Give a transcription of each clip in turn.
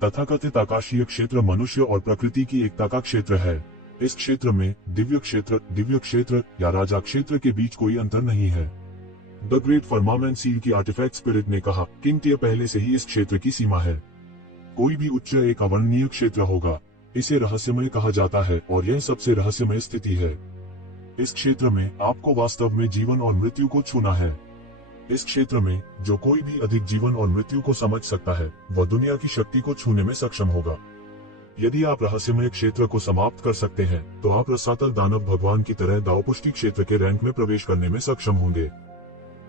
तथाकथित आकाशीय क्षेत्र मनुष्य और प्रकृति की एकता का क्षेत्र है। इस क्षेत्र में दिव्य क्षेत्र या राजा क्षेत्र के बीच कोई अंतर नहीं है। द ग्रेट फर्मामेंट सील की आर्टिफैक्ट स्पिरिट ने कहा, किंग टियर पहले से ही इस क्षेत्र की सीमा है। कोई भी उच्च एक अवर्णनीय क्षेत्र होगा। इसे रहस्यमय कहा जाता है और यह सबसे रहस्यमय स्थिति है। इस क्षेत्र में आपको वास्तव में जीवन और मृत्यु को छूना है। इस क्षेत्र में जो कोई भी अधिक जीवन और मृत्यु को समझ सकता है, वह दुनिया की शक्ति को छूने में सक्षम होगा। यदि आप रहस्यमय क्षेत्र को समाप्त कर सकते हैं, तो आप रसातल दानव भगवान की तरह दाव पुष्टि क्षेत्र के रैंक में प्रवेश करने में सक्षम होंगे।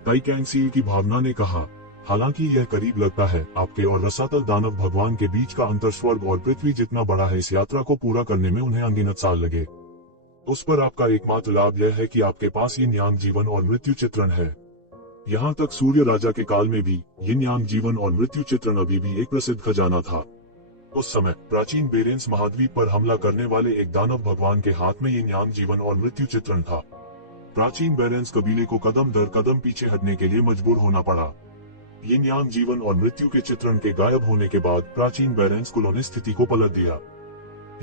ताई कैंग सील की भावना ने कहा, हालांकि यह करीब लगता है, आपके और रसातल दानव भगवान के बीच का अंतर स्वर्ग और पृथ्वी जितना बड़ा है। इस यात्रा को पूरा करने में उन्हें अनगिनत साल लगे। उस पर आपका एकमात्र लाभ यह है कि आपके पास यिन यांग जीवन और मृत्यु चित्रण है। यहाँ तक सूर्य राजा के काल में भी यिन यांग जीवन और मृत्यु चित्रण अभी भी एक प्रसिद्ध खजाना था। उस समय प्राचीन बेरेंस महाद्वीप पर हमला करने वाले एक दानव भगवान के हाथ में यिन यांग जीवन और मृत्यु चित्रण था। प्राचीन बेरेंस कबीले को कदम दर कदम पीछे हटने के लिए मजबूर होना पड़ा। यिन यांग जीवन और मृत्यु के चित्रण के गायब होने के बाद प्राचीन बेरेंस कुलों ने स्थिति को पलट दिया।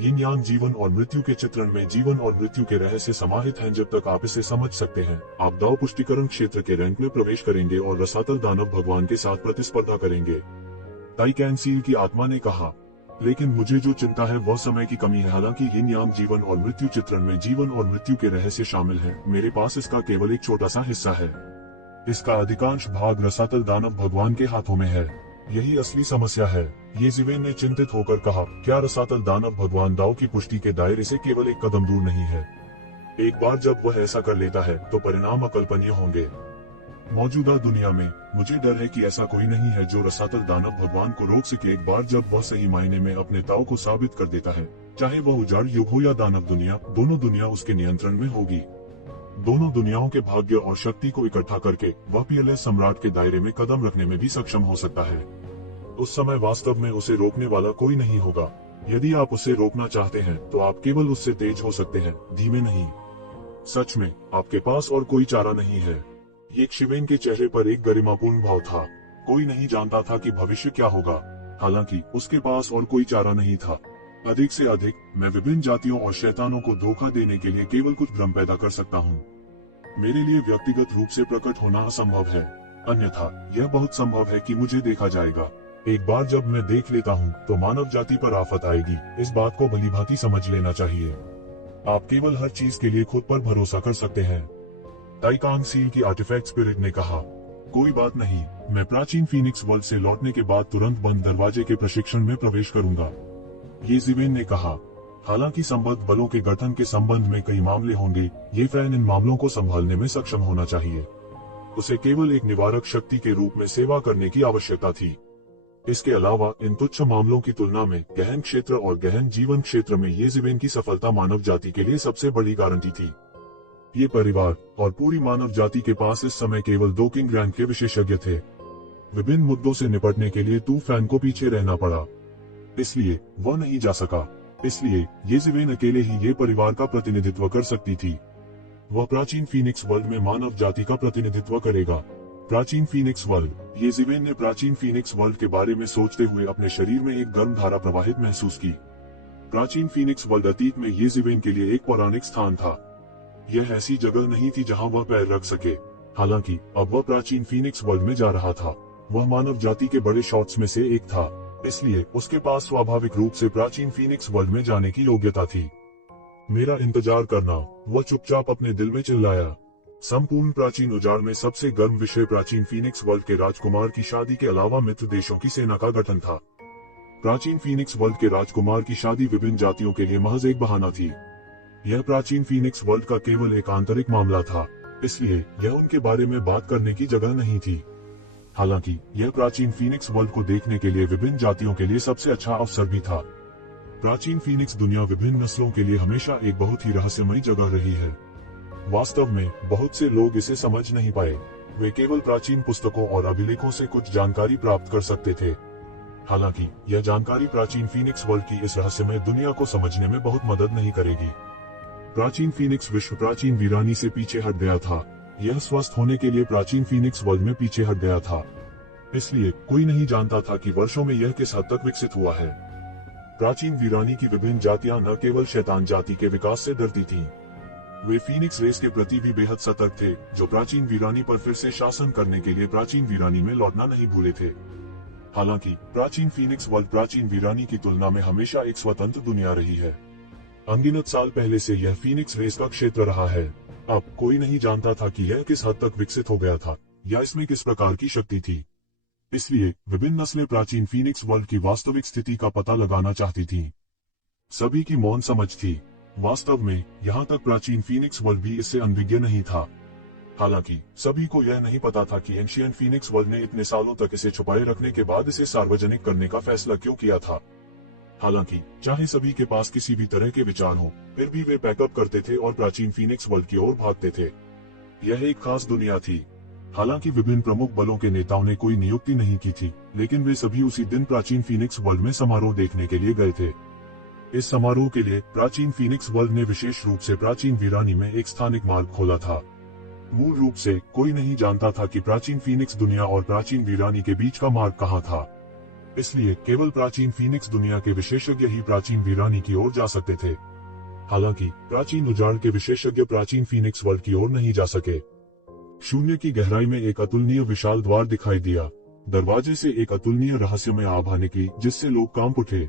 यिन यांग जीवन और मृत्यु के चित्रण में जीवन और मृत्यु के रहस्य समाहित हैं। जब तक आप इसे समझ सकते हैं, आप दाव पुष्टिकरण क्षेत्र के रैंक में प्रवेश करेंगे और रसातल दानव भगवान के साथ प्रतिस्पर्धा करेंगे। ताई कैंग सील की आत्मा ने कहा, लेकिन मुझे जो चिंता है वह समय की कमी है। हालांकि यिन यांग जीवन और मृत्यु चित्रण में जीवन और मृत्यु के रहस्य शामिल हैं, मेरे पास इसका केवल एक छोटा सा हिस्सा है। इसका अधिकांश भाग रसातल दानव भगवान के हाथों में है। यही असली समस्या है। ये जिवेन ने चिंतित होकर कहा, क्या रसातल दानव भगवान दाव की पुष्टि के दायरे से केवल एक कदम दूर नहीं है? एक बार जब वह ऐसा कर लेता है तो परिणाम अकल्पनीय होंगे। मौजूदा दुनिया में मुझे डर है कि ऐसा कोई नहीं है जो रसातल दानव भगवान को रोक सके। एक बार जब वह सही मायने में अपने दाव को साबित कर देता है, चाहे वह उजाड़ युग हो या दानव दुनिया, दोनों दुनिया उसके नियंत्रण में होगी। दोनों दुनियाओं के भाग्य और शक्ति को इकट्ठा करके वह पीएलएस सम्राट के दायरे में कदम रखने में भी सक्षम हो सकता है। उस समय वास्तव में उसे रोकने वाला कोई नहीं होगा। यदि आप उसे रोकना चाहते हैं तो आप केवल उससे तेज हो सकते हैं, धीमे नहीं। सच में आपके पास और कोई चारा नहीं है। ये शिवेन के चेहरे पर एक गरिमापूर्ण भाव था। कोई नहीं जानता था कि भविष्य क्या होगा। हालांकि उसके पास और कोई चारा नहीं था। अधिक से अधिक मैं विभिन्न जातियों और शैतानों को धोखा देने के लिए केवल कुछ भ्रम पैदा कर सकता हूँ। मेरे लिए व्यक्तिगत रूप से प्रकट होना असंभव है, अन्यथा यह बहुत संभव है कि मुझे देखा जाएगा। एक बार जब मैं देख लेता हूँ तो मानव जाति पर आफत आएगी। इस बात को भलीभांति समझ लेना चाहिए। आप केवल हर चीज के लिए खुद पर भरोसा कर सकते हैं। ताई कैंग सील की आर्टिफैक्ट स्पिरिट ने कहा, कोई बात नहीं, मैं प्राचीन फीनिक्स वर्ल्ड से लौटने के बाद तुरंत बंद दरवाजे के प्रशिक्षण में प्रवेश करूंगा। ये जिवेन ने कहा, हालांकि संबद्ध बलों के गठन के संबंध में कई मामले होंगे, ये फैन इन मामलों को संभालने में सक्षम होना चाहिए। उसे केवल एक निवारक शक्ति के रूप में सेवा करने की आवश्यकता थी। इसके अलावा इन तुच्छ मामलों की तुलना में गहन क्षेत्र और गहन जीवन क्षेत्र में ये जिवेन की सफलता मानव जाति के लिए सबसे बड़ी गारंटी थी। ये परिवार और पूरी मानव जाति के पास इस समय केवल 2 किंग रैंक के विशेषज्ञ थे। विभिन्न मुद्दों से निपटने के लिए तू फैन को पीछे रहना पड़ा, इसलिए वह नहीं जा सका। इसलिए ये जिवेन अकेले ही ये परिवार का प्रतिनिधित्व कर सकती थी। वह प्राचीन फीनिक्स वर्ल्ड में मानव जाति का प्रतिनिधित्व करेगा। प्राचीन फीनिक्स वर्ल्ड। ये जिवेन ने प्राचीन फीनिक्स वर्ल्ड के बारे में सोचते हुए अपने शरीर में एक गर्म धारा प्रवाहित महसूस की। प्राचीन फीनिक्स वर्ल्ड अतीत में ये जिवेन के लिए एक पौराणिक स्थान था। यह ऐसी जगह नहीं थी जहां वह पैर रख सके। हालांकि अब वह प्राचीन फीनिक्स वर्ल्ड में जा रहा था। वह मानव जाति के बड़े शॉट्स में से एक था, इसलिए उसके पास स्वाभाविक रूप से प्राचीन फीनिक्स वर्ल्ड में जाने की योग्यता थी। मेरा इंतजार करना, वह चुपचाप अपने दिल में चिल्लाया। संपूर्ण प्राचीन उजाड़ में सबसे गर्म विषय प्राचीन फीनिक्स वर्ल्ड के राजकुमार की शादी के अलावा मित्र देशों की सेना का गठन था। प्राचीन फीनिक्स वर्ल्ड के राजकुमार की शादी विभिन्न जातियों के लिए महज एक बहाना थी। यह प्राचीन फीनिक्स वर्ल्ड का केवल एक आंतरिक मामला था, इसलिए यह उनके बारे में बात करने की जगह नहीं थी। हालांकि यह प्राचीन फीनिक्स वर्ल्ड को देखने के लिए विभिन्न जातियों के लिए सबसे अच्छा अवसर भी था। प्राचीन फीनिक्स दुनिया विभिन्न नस्लों के लिए हमेशा एक बहुत ही रहस्यमयी जगह रही है। वास्तव में बहुत से लोग इसे समझ नहीं पाए। वे केवल प्राचीन पुस्तकों और अभिलेखों से कुछ जानकारी प्राप्त कर सकते थे। हालांकि यह जानकारी प्राचीन फीनिक्स वर्ल्ड की इस रहस्यमय दुनिया को समझने में बहुत मदद नहीं करेगी। प्राचीन फीनिक्स विश्व प्राचीन वीरानी से पीछे हट गया था। यह स्वस्थ होने के लिए प्राचीन फीनिक्स वर्ल्ड में पीछे हट गया था। इसलिए कोई नहीं जानता था कि वर्षों में यह किस हद तक विकसित हुआ है। प्राचीन वीरानी की विभिन्न जातियां न केवल शैतान जाति के विकास से डरती थीं, वे फीनिक्स रेस के प्रति भी बेहद सतर्क थे, जो प्राचीन वीरानी पर फिर से शासन करने के लिए प्राचीन वीरानी में लौटना नहीं भूले थे। हालांकि प्राचीन फीनिक्स वर्ल्ड प्राचीन वीरानी की तुलना में हमेशा एक स्वतंत्र दुनिया रही है। अनगिनत साल पहले से यह फीनिक्स रेस का क्षेत्र रहा है। अब कोई नहीं जानता था कि यह किस हद तक विकसित हो गया था या इसमें किस प्रकार की शक्ति थी। इसलिए विभिन्न नस्लें प्राचीन फीनिक्स वर्ल्ड की वास्तविक स्थिति का पता लगाना चाहती थीं। सभी की मौन समझ थी। वास्तव में यहाँ तक प्राचीन फीनिक्स वर्ल्ड भी इससे अनभिज्ञ नहीं था। हालांकि सभी को यह नहीं पता था कि एंशिएंट फीनिक्स वर्ल्ड ने इतने सालों तक इसे छुपाए रखने के बाद इसे सार्वजनिक करने का फैसला क्यों किया था। हालांकि चाहे सभी के पास किसी भी तरह के विचार हो, फिर भी वे पैकअप करते थे और प्राचीन फीनिक्स वर्ल्ड की ओर भागते थे। यह एक खास दुनिया थी। हालांकि विभिन्न प्रमुख बलों के नेताओं ने कोई नियुक्ति नहीं की थी, लेकिन वे सभी उसी दिन प्राचीन फीनिक्स वर्ल्ड में समारोह देखने के लिए गए थे। इस समारोह के लिए प्राचीन फीनिक्स वर्ल्ड ने विशेष रूप से प्राचीन वीरानी में एक स्थानिक मार्ग खोला था। मूल रूप से कोई नहीं जानता था कि प्राचीन फीनिक्स दुनिया और प्राचीन वीरानी के बीच का मार्ग कहाँ था। इसलिए केवल प्राचीन फीनिक्स दुनिया के विशेषज्ञ ही प्राचीन वीरानी की ओर जा सकते थे। हालांकि प्राचीन उजाड़ के विशेषज्ञ प्राचीन फीनिक्स वर्ल्ड की ओर नहीं जा सके। शून्य की गहराई में एक अतुलनीय विशाल द्वार दिखाई दिया। दरवाजे से एक अतुलनीय रहस्यमय आभा निकली, जिससे लोग कांप उठे।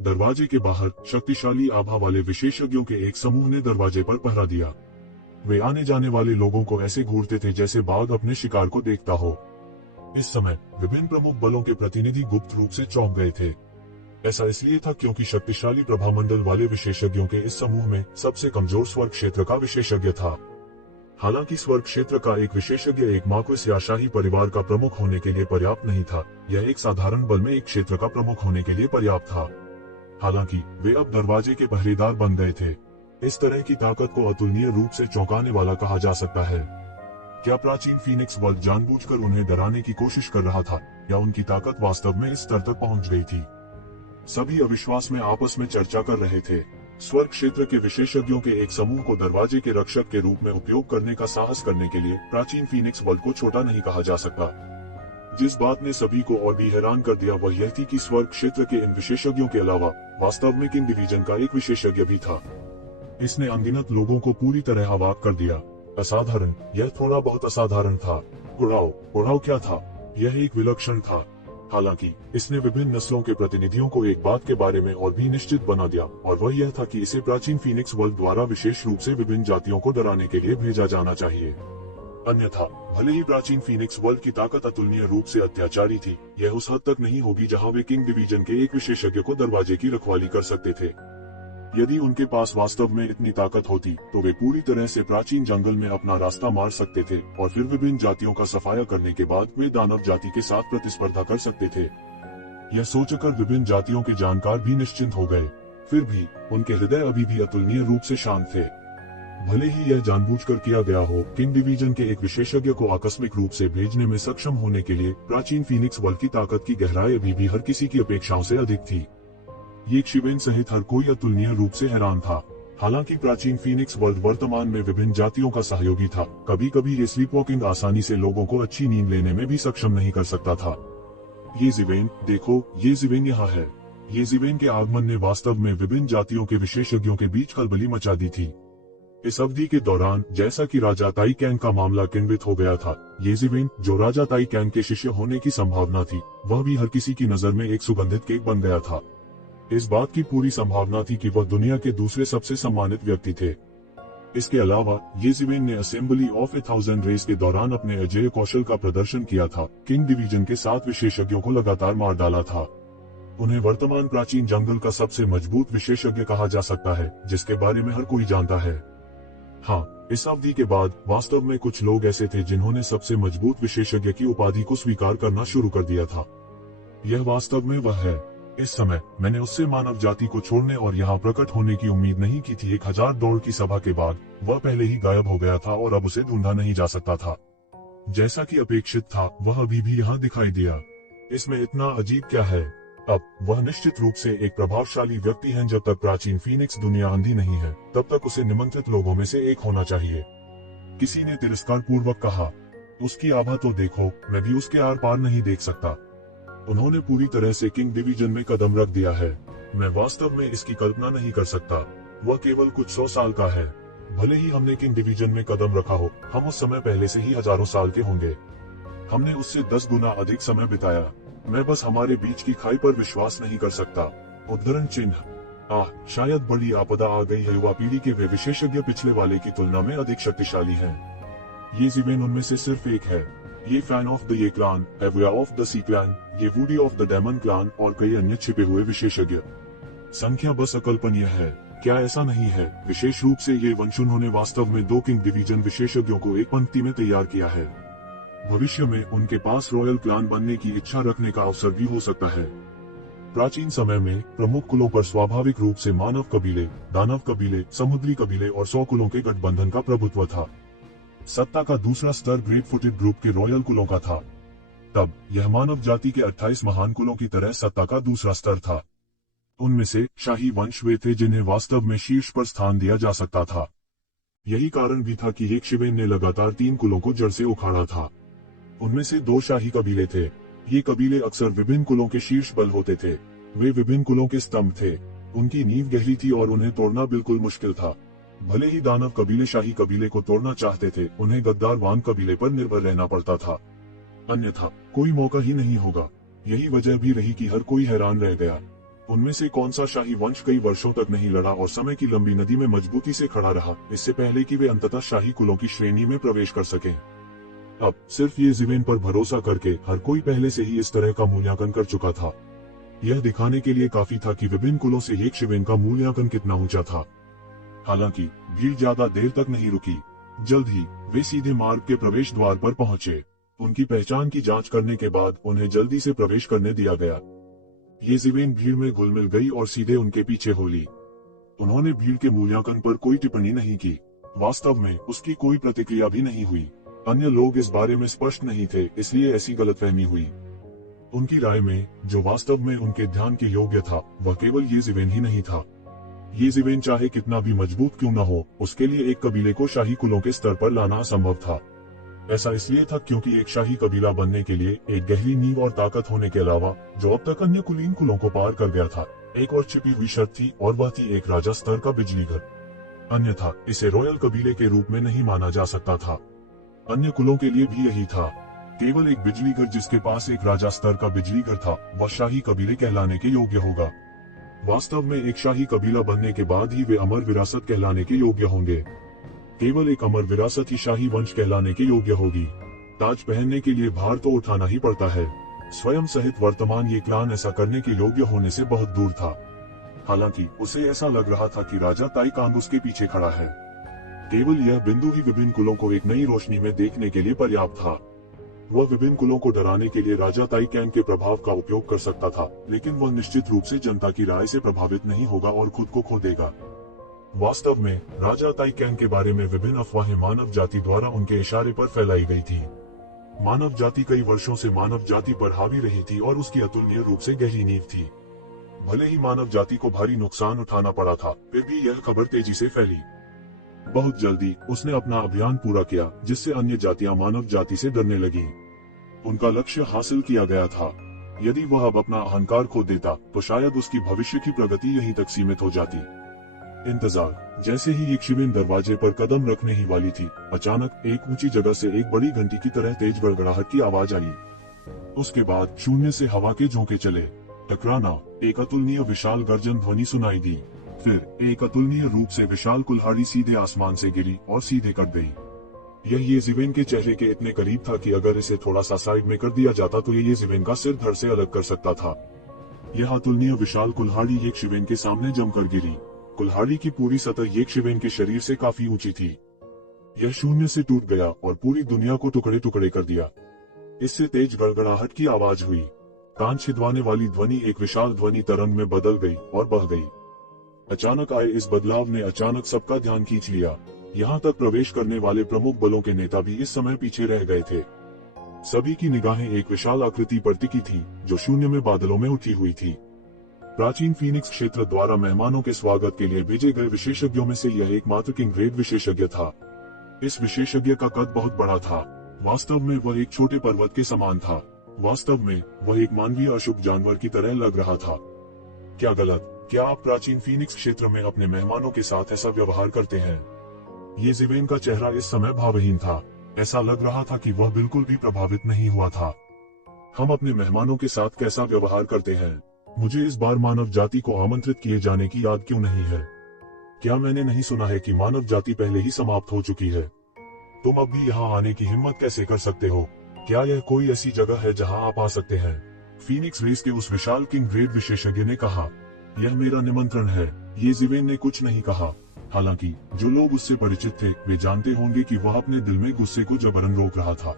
दरवाजे के बाहर शक्तिशाली आभा वाले विशेषज्ञों के एक समूह ने दरवाजे पर पहरा दिया। वे आने जाने वाले लोगों को ऐसे घूरते थे जैसे बाघ अपने शिकार को देखता हो। इस समय विभिन्न प्रमुख बलों के प्रतिनिधि गुप्त रूप से चौंक गए थे। ऐसा इसलिए था क्योंकि शक्तिशाली प्रभामंडल वाले विशेषज्ञों के इस समूह में सबसे कमजोर स्वर्ग क्षेत्र का विशेषज्ञ था। हालांकि स्वर्ग क्षेत्र का एक विशेषज्ञ एक मार्क्वेस या शाही परिवार का प्रमुख होने के लिए पर्याप्त नहीं था। यह एक साधारण बल में एक क्षेत्र का प्रमुख होने के लिए पर्याप्त था। हालांकि वे अब दरवाजे के पहरेदार बन गए थे। इस तरह की ताकत को अतुलनीय रूप से चौंकाने वाला कहा जा सकता है। क्या प्राचीन फीनिक्स वर्ल्ड जानबूझकर उन्हें डराने की कोशिश कर रहा था, या उनकी ताकत वास्तव में इस स्तर तक पहुंच गई थी? सभी अविश्वास में आपस में चर्चा कर रहे थे। स्वर्ग क्षेत्र के विशेषज्ञों के एक समूह को दरवाजे के रक्षक के रूप में उपयोग करने का साहस करने के लिए प्राचीन फीनिक्स वर्ल्ड को छोटा नहीं कहा जा सकता। जिस बात ने सभी को और भी हैरान कर दिया वह यह थी कि स्वर्ग क्षेत्र के इन विशेषज्ञों के अलावा वास्तव में किंग डिवीजन का एक विशेषज्ञ भी था। इसने अनगिनत लोगों को पूरी तरह अवाक कर दिया। असाधारण, यह थोड़ा बहुत असाधारण था। उड़ाव क्या था? यह एक विलक्षण था। हालांकि इसने विभिन्न नस्लों के प्रतिनिधियों को एक बात के बारे में और भी निश्चित बना दिया, और वह यह था कि इसे प्राचीन फीनिक्स वर्ल्ड द्वारा विशेष रूप से विभिन्न जातियों को डराने के लिए भेजा जाना चाहिए। अन्यथा भले ही प्राचीन फीनिक्स वर्ल्ड की ताकत अतुलनीय रूप से अत्याचारी थी, यह उस हद तक नहीं होगी जहां वे किंग डिवीजन के एक विशेषज्ञ को दरवाजे की रखवाली कर सकते थे। यदि उनके पास वास्तव में इतनी ताकत होती तो वे पूरी तरह से प्राचीन जंगल में अपना रास्ता मार सकते थे, और फिर विभिन्न जातियों का सफाया करने के बाद वे दानव जाति के साथ प्रतिस्पर्धा कर सकते थे। यह सोचकर विभिन्न जातियों के जानकार भी निश्चिंत हो गए। फिर भी उनके हृदय अभी भी अतुलनीय रूप से शांत थे। भले ही यह जानबूझकर किया गया हो, किंग डिवीजन के एक विशेषज्ञ को आकस्मिक रूप से भेजने में सक्षम होने के लिए प्राचीन फीनिक्स वर्ल्ड की ताकत की गहराई अभी भी हर किसी की अपेक्षाओं से अधिक थी। ये शिवेन सहित हर कोई अतुलनीय रूप से हैरान था। हालांकि प्राचीन फीनिक्स वर्ल्ड वर्तमान में विभिन्न जातियों का सहयोगी था, कभी कभी ये स्लीपवॉकिंग आसानी से लोगों को अच्छी नींद लेने में भी सक्षम नहीं कर सकता था। ये जिवेन, देखो, ये जिवेन यहाँ है। ये जिवेन के आगमन ने वास्तव में विभिन्न जातियों के विशेषज्ञों के बीच खलबली मचा दी थी। इस अवधि के दौरान जैसा कि राजा ताई कैंग का मामला केंद्रित हो गया था, ये जिवेन, जो राजा ताई कैंग के शिष्य होने की संभावना थी, वह भी हर किसी की नजर में एक सुगंधित केक बन गया था। इस बात की पूरी संभावना थी कि वह दुनिया के दूसरे सबसे सम्मानित व्यक्ति थे। इसके अलावा ये जिवेन ने असेंबली ऑफ 1000 रेस के दौरान अपने अजेय कौशल का प्रदर्शन किया था। किंग डिवीजन के 7 विशेषज्ञों को लगातार मार डाला था। उन्हें वर्तमान प्राचीन जंगल का सबसे मजबूत विशेषज्ञ कहा जा सकता है, जिसके बारे में हर कोई जानता है। हाँ, इस अवधि के बाद वास्तव में कुछ लोग ऐसे थे जिन्होंने सबसे मजबूत विशेषज्ञ की उपाधि को स्वीकार करना शुरू कर दिया था। यह वास्तव में वह है। इस समय मैंने उससे मानव जाति को छोड़ने और यहाँ प्रकट होने की उम्मीद नहीं की थी। 1000 दौड़ की सभा के बाद वह पहले ही गायब हो गया था और अब उसे ढूंढा नहीं जा सकता था। जैसा कि अपेक्षित था, वह अभी भी यहाँ दिखाई दिया। इसमें इतना अजीब क्या है? अब वह निश्चित रूप से एक प्रभावशाली व्यक्ति है। जब तक प्राचीन फीनिक्स दुनिया अंधी नहीं है, तब तक उसे निमंत्रित लोगों में से एक होना चाहिए। किसी ने तिरस्कार पूर्वक कहा। उसकी आभा तो देखो, मैं भी उसके आर पार नहीं देख सकता। उन्होंने पूरी तरह से किंग डिवीजन में कदम रख दिया है। मैं वास्तव में इसकी कल्पना नहीं कर सकता। वह केवल कुछ 100 साल का है। भले ही हमने किंग डिवीजन में कदम रखा हो, हम उस समय पहले से ही हजारों साल के होंगे। हमने उससे 10 गुना अधिक समय बिताया। मैं बस हमारे बीच की खाई पर विश्वास नहीं कर सकता। उद्धरण चिन्ह। शायद बड़ी आपदा आ गई है। युवा पीढ़ी के वे विशेषज्ञ पिछले वाले की तुलना में अधिक शक्तिशाली हैं। ये ज़िवेन उनमें से सिर्फ एक है। ये फैन ऑफ द ये क्लान, एवया ऑफ द सी क्लान, ये Woody of the demon clan और कई अन्य छिपे हुए विशेषज्ञ। संख्या बस अकल्पनीय है, क्या ऐसा नहीं है? विशेष रूप से ये वंश उन्होंने वास्तव में 2 किंग डिवीजन विशेषज्ञों को एक पंक्ति में तैयार किया है। भविष्य में उनके पास रॉयल क्लान बनने की इच्छा रखने का अवसर भी हो सकता है। प्राचीन समय में प्रमुख कुलों पर स्वाभाविक रूप से मानव कबीले, दानव कबीले, समुद्री कबीले और 100 कुलों के गठबंधन का प्रभुत्व था। सत्ता का दूसरा स्तर ग्रेट फुटेड ग्रुप के रॉयल कुलों का था। तब यह मानव जाति के 28 महान कुलों की तरह सत्ता का दूसरा स्तर था। उनमें से शाही वंश वे थे जिन्हें वास्तव में शीर्ष पर स्थान दिया जा सकता था। यही कारण भी था कि यक्षवेन ने लगातार 3 कुलों को जड़ से उखाड़ा था। उनमें से 2 शाही कबीले थे। ये कबीले अक्सर विभिन्न कुलों के शीर्ष बल होते थे। वे विभिन्न कुलों के स्तंभ थे। उनकी नींव गहरी थी और उन्हें तोड़ना बिल्कुल मुश्किल था। भले ही दानव कबीले शाही कबीले को तोड़ना चाहते थे, उन्हें गद्दार वान कबीले पर निर्भर रहना पड़ता था। अन्यथा कोई मौका ही नहीं होगा। यही वजह भी रही कि हर कोई हैरान रह गया। उनमें से कौन सा शाही वंश कई वर्षों तक नहीं लड़ा और समय की लंबी नदी में मजबूती से खड़ा रहा, इससे पहले कि वे अंततः शाही कुलों की श्रेणी में प्रवेश कर सकें। अब सिर्फ ये ज़िवेन पर भरोसा करके हर कोई पहले से ही इस तरह का मूल्यांकन कर चुका था। यह दिखाने के लिए काफी था कि विभिन्न कुलों से यक्षवेन का मूल्यांकन कितना ऊंचा था। हालांकि भीड़ ज्यादा देर तक नहीं रुकी। जल्द ही वे सीधे मार्ग के प्रवेश द्वार पर पहुंचे। उनकी पहचान की जांच करने के बाद उन्हें जल्दी से प्रवेश करने दिया गया। ये ज़िवेन भीड़ में घुल मिल गई और सीधे उनके पीछे हो ली। उन्होंने भीड़ के मूल्यांकन पर कोई टिप्पणी नहीं की। वास्तव में उसकी कोई प्रतिक्रिया भी नहीं हुई। अन्य लोग इस बारे में स्पष्ट नहीं थे, इसलिए ऐसी गलतफहमी हुई। उनकी राय में जो वास्तव में उनके ध्यान के योग्य था, वह केवल ये ज़िवेन ही नहीं था। ये ज़िवेन चाहे कितना भी मजबूत क्यों न हो, उसके लिए एक कबीले को शाही कुलों के स्तर पर लाना असंभव था। ऐसा इसलिए था क्योंकि एक शाही कबीला बनने के लिए एक गहरी नींव और ताकत होने के अलावा, जो अब तक अन्य कुलीन कुलों को पार कर गया था, एक और छिपी हुई शर्त थी और वह थी एक राजा स्तर का बिजली घर। अन्यथा इसे रॉयल कबीले के रूप में नहीं माना जा सकता था। अन्य कुलों के लिए भी यही था। केवल एक बिजली घर जिसके पास एक राजा स्तर का बिजली घर था, वह शाही कबीले कहलाने के योग्य होगा। वास्तव में एक शाही कबीला बनने के बाद ही वे अमर विरासत कहलाने के योग्य होंगे। केवल एक अमर विरासत ही शाही वंश कहलाने के योग्य होगी। ताज पहनने के लिए भार तो उठाना ही पड़ता है। स्वयं सहित वर्तमान ये क्लान ऐसा करने के योग्य होने से बहुत दूर था। हालांकि उसे ऐसा लग रहा था कि राजा ताई कांग उसके पीछे खड़ा है। केवल यह बिंदु ही विभिन्न कुलों को एक नई रोशनी में देखने के लिए पर्याप्त था। वह विभिन्न कुलों को डराने के लिए राजा ताई कैंग के प्रभाव का उपयोग कर सकता था, लेकिन वह निश्चित रूप से जनता की राय से प्रभावित नहीं होगा और खुद को खो देगा। वास्तव में राजा ताई कैंग के बारे में विभिन्न अफवाहें मानव जाति द्वारा उनके इशारे पर फैलाई गई थी। मानव जाति कई वर्षों से मानव जाति पर हावी रही थी और उसकी अतुलनीय रूप से गहरी नींव थी। भले ही मानव जाति को भारी नुकसान उठाना पड़ा था, फिर भी यह खबर तेजी से फैली। बहुत जल्दी उसने अपना अभियान पूरा किया, जिससे अन्य जातियां मानव जाति से डरने लगीं। उनका लक्ष्य हासिल किया गया था। यदि वह अब अपना अहंकार खो देता, तो शायद उसकी भविष्य की प्रगति यहीं तक सीमित हो जाती। इंतजार। जैसे ही यक्षवेन दरवाजे पर कदम रखने ही वाली थी, अचानक एक ऊंची जगह से एक बड़ी घंटी की तरह तेज गड़गड़ाहट की आवाज आई। उसके बाद शून्य से हवा के झोंके चले। टकराना, एक अतुलनीय विशाल गर्जन ध्वनि सुनाई दी। फिर एक अतुलनीय रूप से विशाल कुल्हाड़ी सीधे आसमान से गिरी और सीधे कट गई। यह ये ज़िवेन के चेहरे के इतने करीब था कि अगर इसे थोड़ा सा साइड में कर दिया जाता तो ये ज़िवेन का सिर धड़ से अलग कर सकता था। यह अतुलनीय विशाल कुल्हाड़ी यक्षवेन के सामने जमकर गिरी। कुल्हाड़ी की पूरी सतह यक्षवेन के शरीर से काफी ऊंची थी। यह शून्य से टूट गया और पूरी दुनिया को टुकड़े टुकड़े कर दिया। इससे तेज गड़गड़ाहट की आवाज हुई। कान छिदवाने वाली ध्वनि एक विशाल ध्वनि तरंग में बदल गई और बह गई। अचानक आए इस बदलाव ने अचानक सबका ध्यान खींच लिया। यहाँ तक प्रवेश करने वाले प्रमुख बलों के नेता भी इस समय पीछे रह गए थे। सभी की निगाहें एक विशाल आकृति पर टिकी थी, जो शून्य में बादलों में उठी हुई थी। प्राचीन फीनिक्स क्षेत्र द्वारा मेहमानों के स्वागत के लिए भेजे गए विशेषज्ञों में से यह एकमात्र किंग ग्रेड विशेषज्ञ था। इस विशेषज्ञ का कद बहुत बड़ा था। वास्तव में वह एक छोटे पर्वत के समान था। वास्तव में वह एक मानवीय अशुभ जानवर की तरह लग रहा था। क्या गलत? क्या आप प्राचीन फीनिक्स क्षेत्र में अपने मेहमानों के साथ ऐसा व्यवहार करते हैं? येज़ेबेल का चेहरा इस समय भावहीन था। ऐसा लग रहा था कि वह बिल्कुल भी प्रभावित नहीं हुआ था। हम अपने मेहमानों के साथ कैसा व्यवहार करते हैं? मुझे इस बार मानव जाति को आमंत्रित किए जाने की याद क्यों नहीं है? क्या मैंने नहीं सुना है कि मानव जाति पहले ही समाप्त हो चुकी है? तुम अब भी यहाँ आने की हिम्मत कैसे कर सकते हो? क्या यह कोई ऐसी जगह है जहाँ आप आ सकते हैं? फीनिक्स रेस के उस विशाल किंग ग्रेड विशेषज्ञ ने कहा, यह मेरा निमंत्रण है। येज़ेबेल ने कुछ नहीं कहा। हालांकि जो लोग उससे परिचित थे वे जानते होंगे कि वह अपने दिल में गुस्से को जबरन रोक रहा था।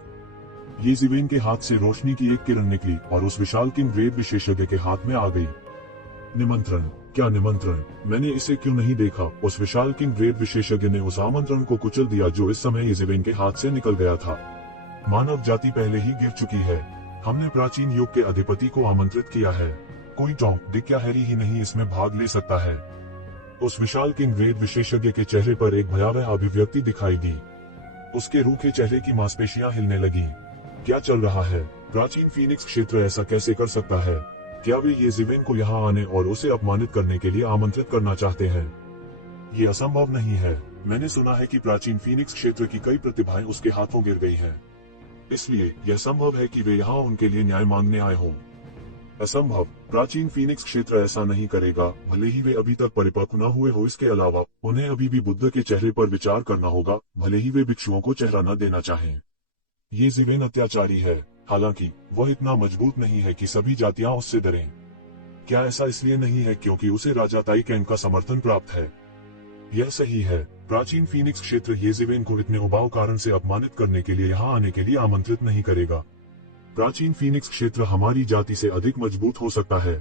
येज़ेबेल के हाथ से रोशनी की एक किरण निकली और उस विशाल किंग ग्रेड विशेषज्ञ के हाथ में आ गई। निमंत्रण? क्या निमंत्रण? मैंने इसे क्यों नहीं देखा? उस विशाल किंग ग्रेड विशेषज्ञ ने उस आमंत्रण को कुचल दिया जो इस समय येज़ेबेल के हाथ से निकल गया था। मानव जाति पहले ही गिर चुकी है। हमने प्राचीन युग के अधिपति को आमंत्रित किया है। कोई टॉम, डिक या हैरी ही नहीं इसमें भाग ले सकता है। उस विशाल किंग ग्रेड विशेषज्ञ के चेहरे पर एक भयावह अभिव्यक्ति दिखाई दी। उसके रूखे चेहरे की मांसपेशियां हिलने लगी। क्या चल रहा है? प्राचीन फीनिक्स क्षेत्र ऐसा कैसे कर सकता है? क्या वे येज़ेबेल को यहाँ आने और उसे अपमानित करने के लिए आमंत्रित करना चाहते हैं? ये असंभव नहीं है। मैंने सुना है कि प्राचीन फीनिक्स क्षेत्र की कई प्रतिभाएं उसके हाथों गिर गई हैं। इसलिए यह संभव है कि वे यहाँ उनके लिए न्याय मांगने आए हों। असंभव। प्राचीन फीनिक्स क्षेत्र ऐसा नहीं करेगा, भले ही वे अभी तक परिपक्व न हुए हो। इसके अलावा उन्हें अभी भी बुद्ध के चेहरे पर विचार करना होगा, भले ही वे भिक्षुओं को चेहरा न देना चाहें। येज़ेबेल अत्याचारी है, हालांकि वह इतना मजबूत नहीं है कि सभी जातियां उससे डरें। क्या ऐसा इसलिए नहीं है क्योंकि उसे राजा ताइकेन का समर्थन प्राप्त है? यह सही है। प्राचीन फीनिक्स क्षेत्र येज़ेबेल को इतने उबाऊ कारण से अपमानित करने के लिए यहाँ आने के लिए आमंत्रित नहीं करेगा। प्राचीन फीनिक्स क्षेत्र हमारी जाति से अधिक मजबूत हो सकता है,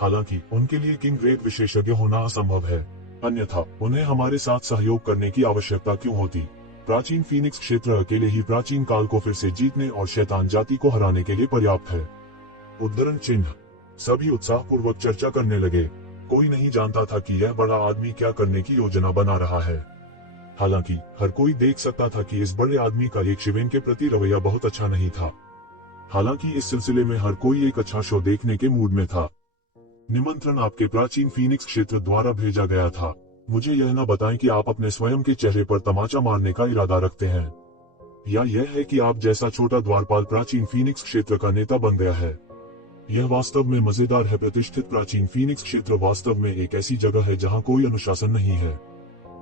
हालांकि उनके लिए किंग ग्रेड विशेषज्ञ होना असंभव है। अन्यथा उन्हें हमारे साथ सहयोग करने की आवश्यकता क्यों होती? प्राचीन फीनिक्स क्षेत्र अकेले ही प्राचीन काल को फिर से जीतने और शैतान जाति को हराने के लिए पर्याप्त है। उद्धरण चिन्ह। सभी उत्साहपूर्वक चर्चा करने लगे। कोई नहीं जानता था कि यह बड़ा आदमी क्या करने की योजना बना रहा है। हालांकि हर कोई देख सकता था कि इस बड़े आदमी का येज़ेबेल के प्रति रवैया बहुत अच्छा नहीं था। हालांकि इस सिलसिले में हर कोई एक अच्छा शो देखने के मूड में था। निमंत्रण आपके प्राचीन फीनिक्स क्षेत्र द्वारा भेजा गया था। मुझे यह न बताएं कि आप अपने स्वयं के चेहरे पर तमाचा मारने का इरादा रखते हैं, या यह है कि आप जैसा छोटा द्वारपाल प्राचीन फीनिक्स क्षेत्र का नेता बन गया है। यह वास्तव में मजेदार है। प्रतिष्ठित प्राचीन फीनिक्स क्षेत्र वास्तव में एक ऐसी जगह है जहां कोई अनुशासन नहीं है।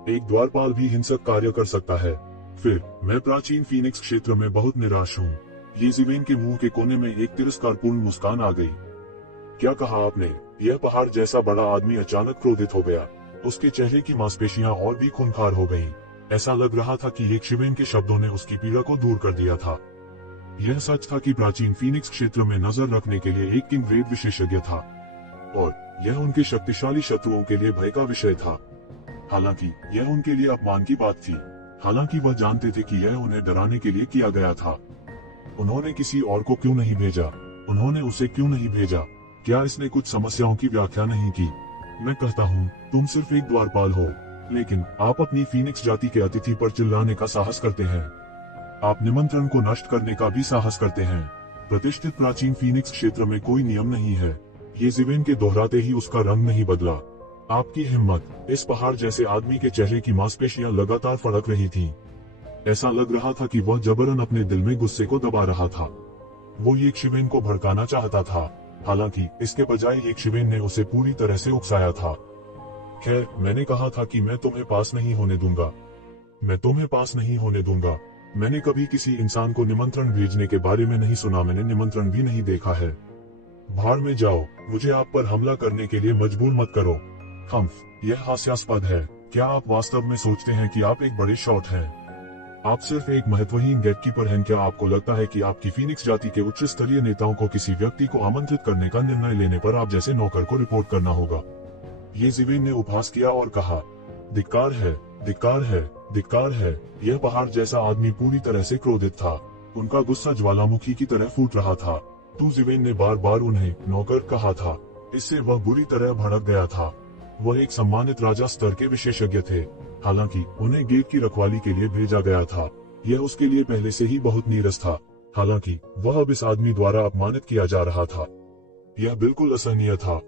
एक द्वारपाल भी हिंसक कार्य कर सकता है। फिर मैं प्राचीन फीनिक्स क्षेत्र में बहुत निराश हूँ। येज़ेबेल के मुंह के कोने में एक तिरस्कारपूर्ण मुस्कान आ गई। क्या कहा आपने? यह पहाड़ जैसा बड़ा आदमी अचानक क्रोधित हो गया। उसके चेहरे की मांसपेशियां और भी खूंखार हो गईं। ऐसा लग रहा था कि येज़ेबेल के शब्दों ने उसकी पीड़ा को दूर कर दिया था। यह सच था कि प्राचीन फीनिक्स क्षेत्र में नजर रखने के लिए एक किंग ग्रेड विशेषज्ञ था, और यह उनके शक्तिशाली शत्रुओं के लिए भय का विषय था। हालांकि यह उनके लिए अपमान की बात थी। हालांकि वह जानते थे कि यह उन्हें डराने के लिए किया गया था। उन्होंने किसी और को क्यों नहीं भेजा? उन्होंने उसे क्यों नहीं भेजा? क्या इसने कुछ समस्याओं की व्याख्या नहीं की? मैं कहता हूँ, तुम सिर्फ एक द्वारपाल हो, लेकिन आप अपनी फीनिक्स जाति के अतिथि पर चिल्लाने का साहस करते हैं। आप निमंत्रण को नष्ट करने का भी साहस करते हैं। प्रतिष्ठित प्राचीन फीनिक्स क्षेत्र में कोई नियम नहीं है। येज़ेबेल के दोहराते ही उसका रंग नहीं बदला। आपकी हिम्मत। इस पहाड़ जैसे आदमी के चेहरे की मांसपेशियां लगातार फड़क रही थीं। ऐसा लग रहा था कि वह जबरन अपने दिल में गुस्से को दबा रहा था। वो येज़ेबेल को भड़काना चाहता था, हालांकि इसके बजाय येज़ेबेल ने उसे पूरी तरह से उकसाया था। खैर, मैंने कहा था कि मैं तुम्हें पास नहीं होने दूंगा। मैं तुम्हें पास नहीं होने दूंगा। मैंने कभी किसी इंसान को निमंत्रण भेजने के बारे में नहीं सुना। मैंने निमंत्रण भी नहीं देखा है। भाड़ में जाओ। मुझे आप पर हमला करने के लिए मजबूर मत करो। हम्फ, यह हास्यास्पद है। क्या आप वास्तव में सोचते हैं कि आप एक बड़े शॉट हैं? आप सिर्फ एक महत्वहीन गेटकीपर हैं। क्या आपको लगता है कि आपकी फीनिक्स जाति के उच्च स्तरीय नेताओं को किसी व्यक्ति को आमंत्रित करने का निर्णय लेने पर आप जैसे नौकर को रिपोर्ट करना होगा? येज़ेबेल ने उपहास किया और कहा, धिक्कार है, धिक्कार है, धिक्कार है। यह पहाड़ जैसा आदमी पूरी तरह से क्रोधित था। उनका गुस्सा ज्वालामुखी की तरह फूट रहा था। येज़ेबेल ने बार बार उन्हें नौकर कहा था। इससे वह बुरी तरह भड़क गया था। वह एक सम्मानित राजा स्तर के विशेषज्ञ थे, हालांकि उन्हें गेट की रखवाली के लिए भेजा गया था। यह उसके लिए पहले से ही बहुत नीरस था। हालांकि वह अब इस आदमी द्वारा अपमानित किया जा रहा था। यह बिल्कुल असहनीय था।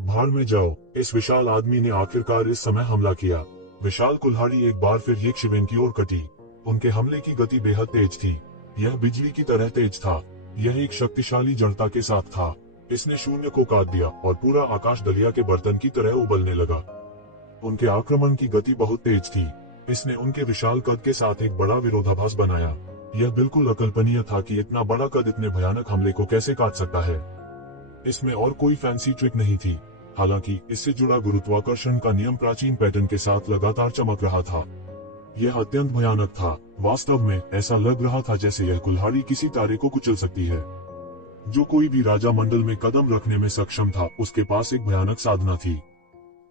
भाड़ में जाओ, इस विशाल आदमी ने आखिरकार इस समय हमला किया। विशाल कुल्हाड़ी एक बार फिर ये शिवेन की ओर कटी। उनके हमले की गति बेहद तेज थी। यह बिजली की तरह तेज था। यह एक शक्तिशाली जड़ता के साथ था। इसने शून्य को काट दिया और पूरा आकाश दलिया के बर्तन की तरह उबलने लगा। उनके आक्रमण की गति बहुत तेज थी। इसने उनके विशाल कद के साथ एक बड़ा विरोधाभास बनाया। यह बिल्कुल अकल्पनीय था कि इतना बड़ा कद इतने भयानक हमले को कैसे काट सकता है। इसमें और कोई फैंसी ट्रिक नहीं थी। हालांकि इससे जुड़ा गुरुत्वाकर्षण का नियम प्राचीन पैटर्न के साथ लगातार चमक रहा था। यह अत्यंत भयानक था। वास्तव में ऐसा लग रहा था जैसे यह कुल्हाड़ी किसी तारे को कुचल सकती है। जो कोई भी राजा मंडल में कदम रखने में सक्षम था, उसके पास एक भयानक साधना थी।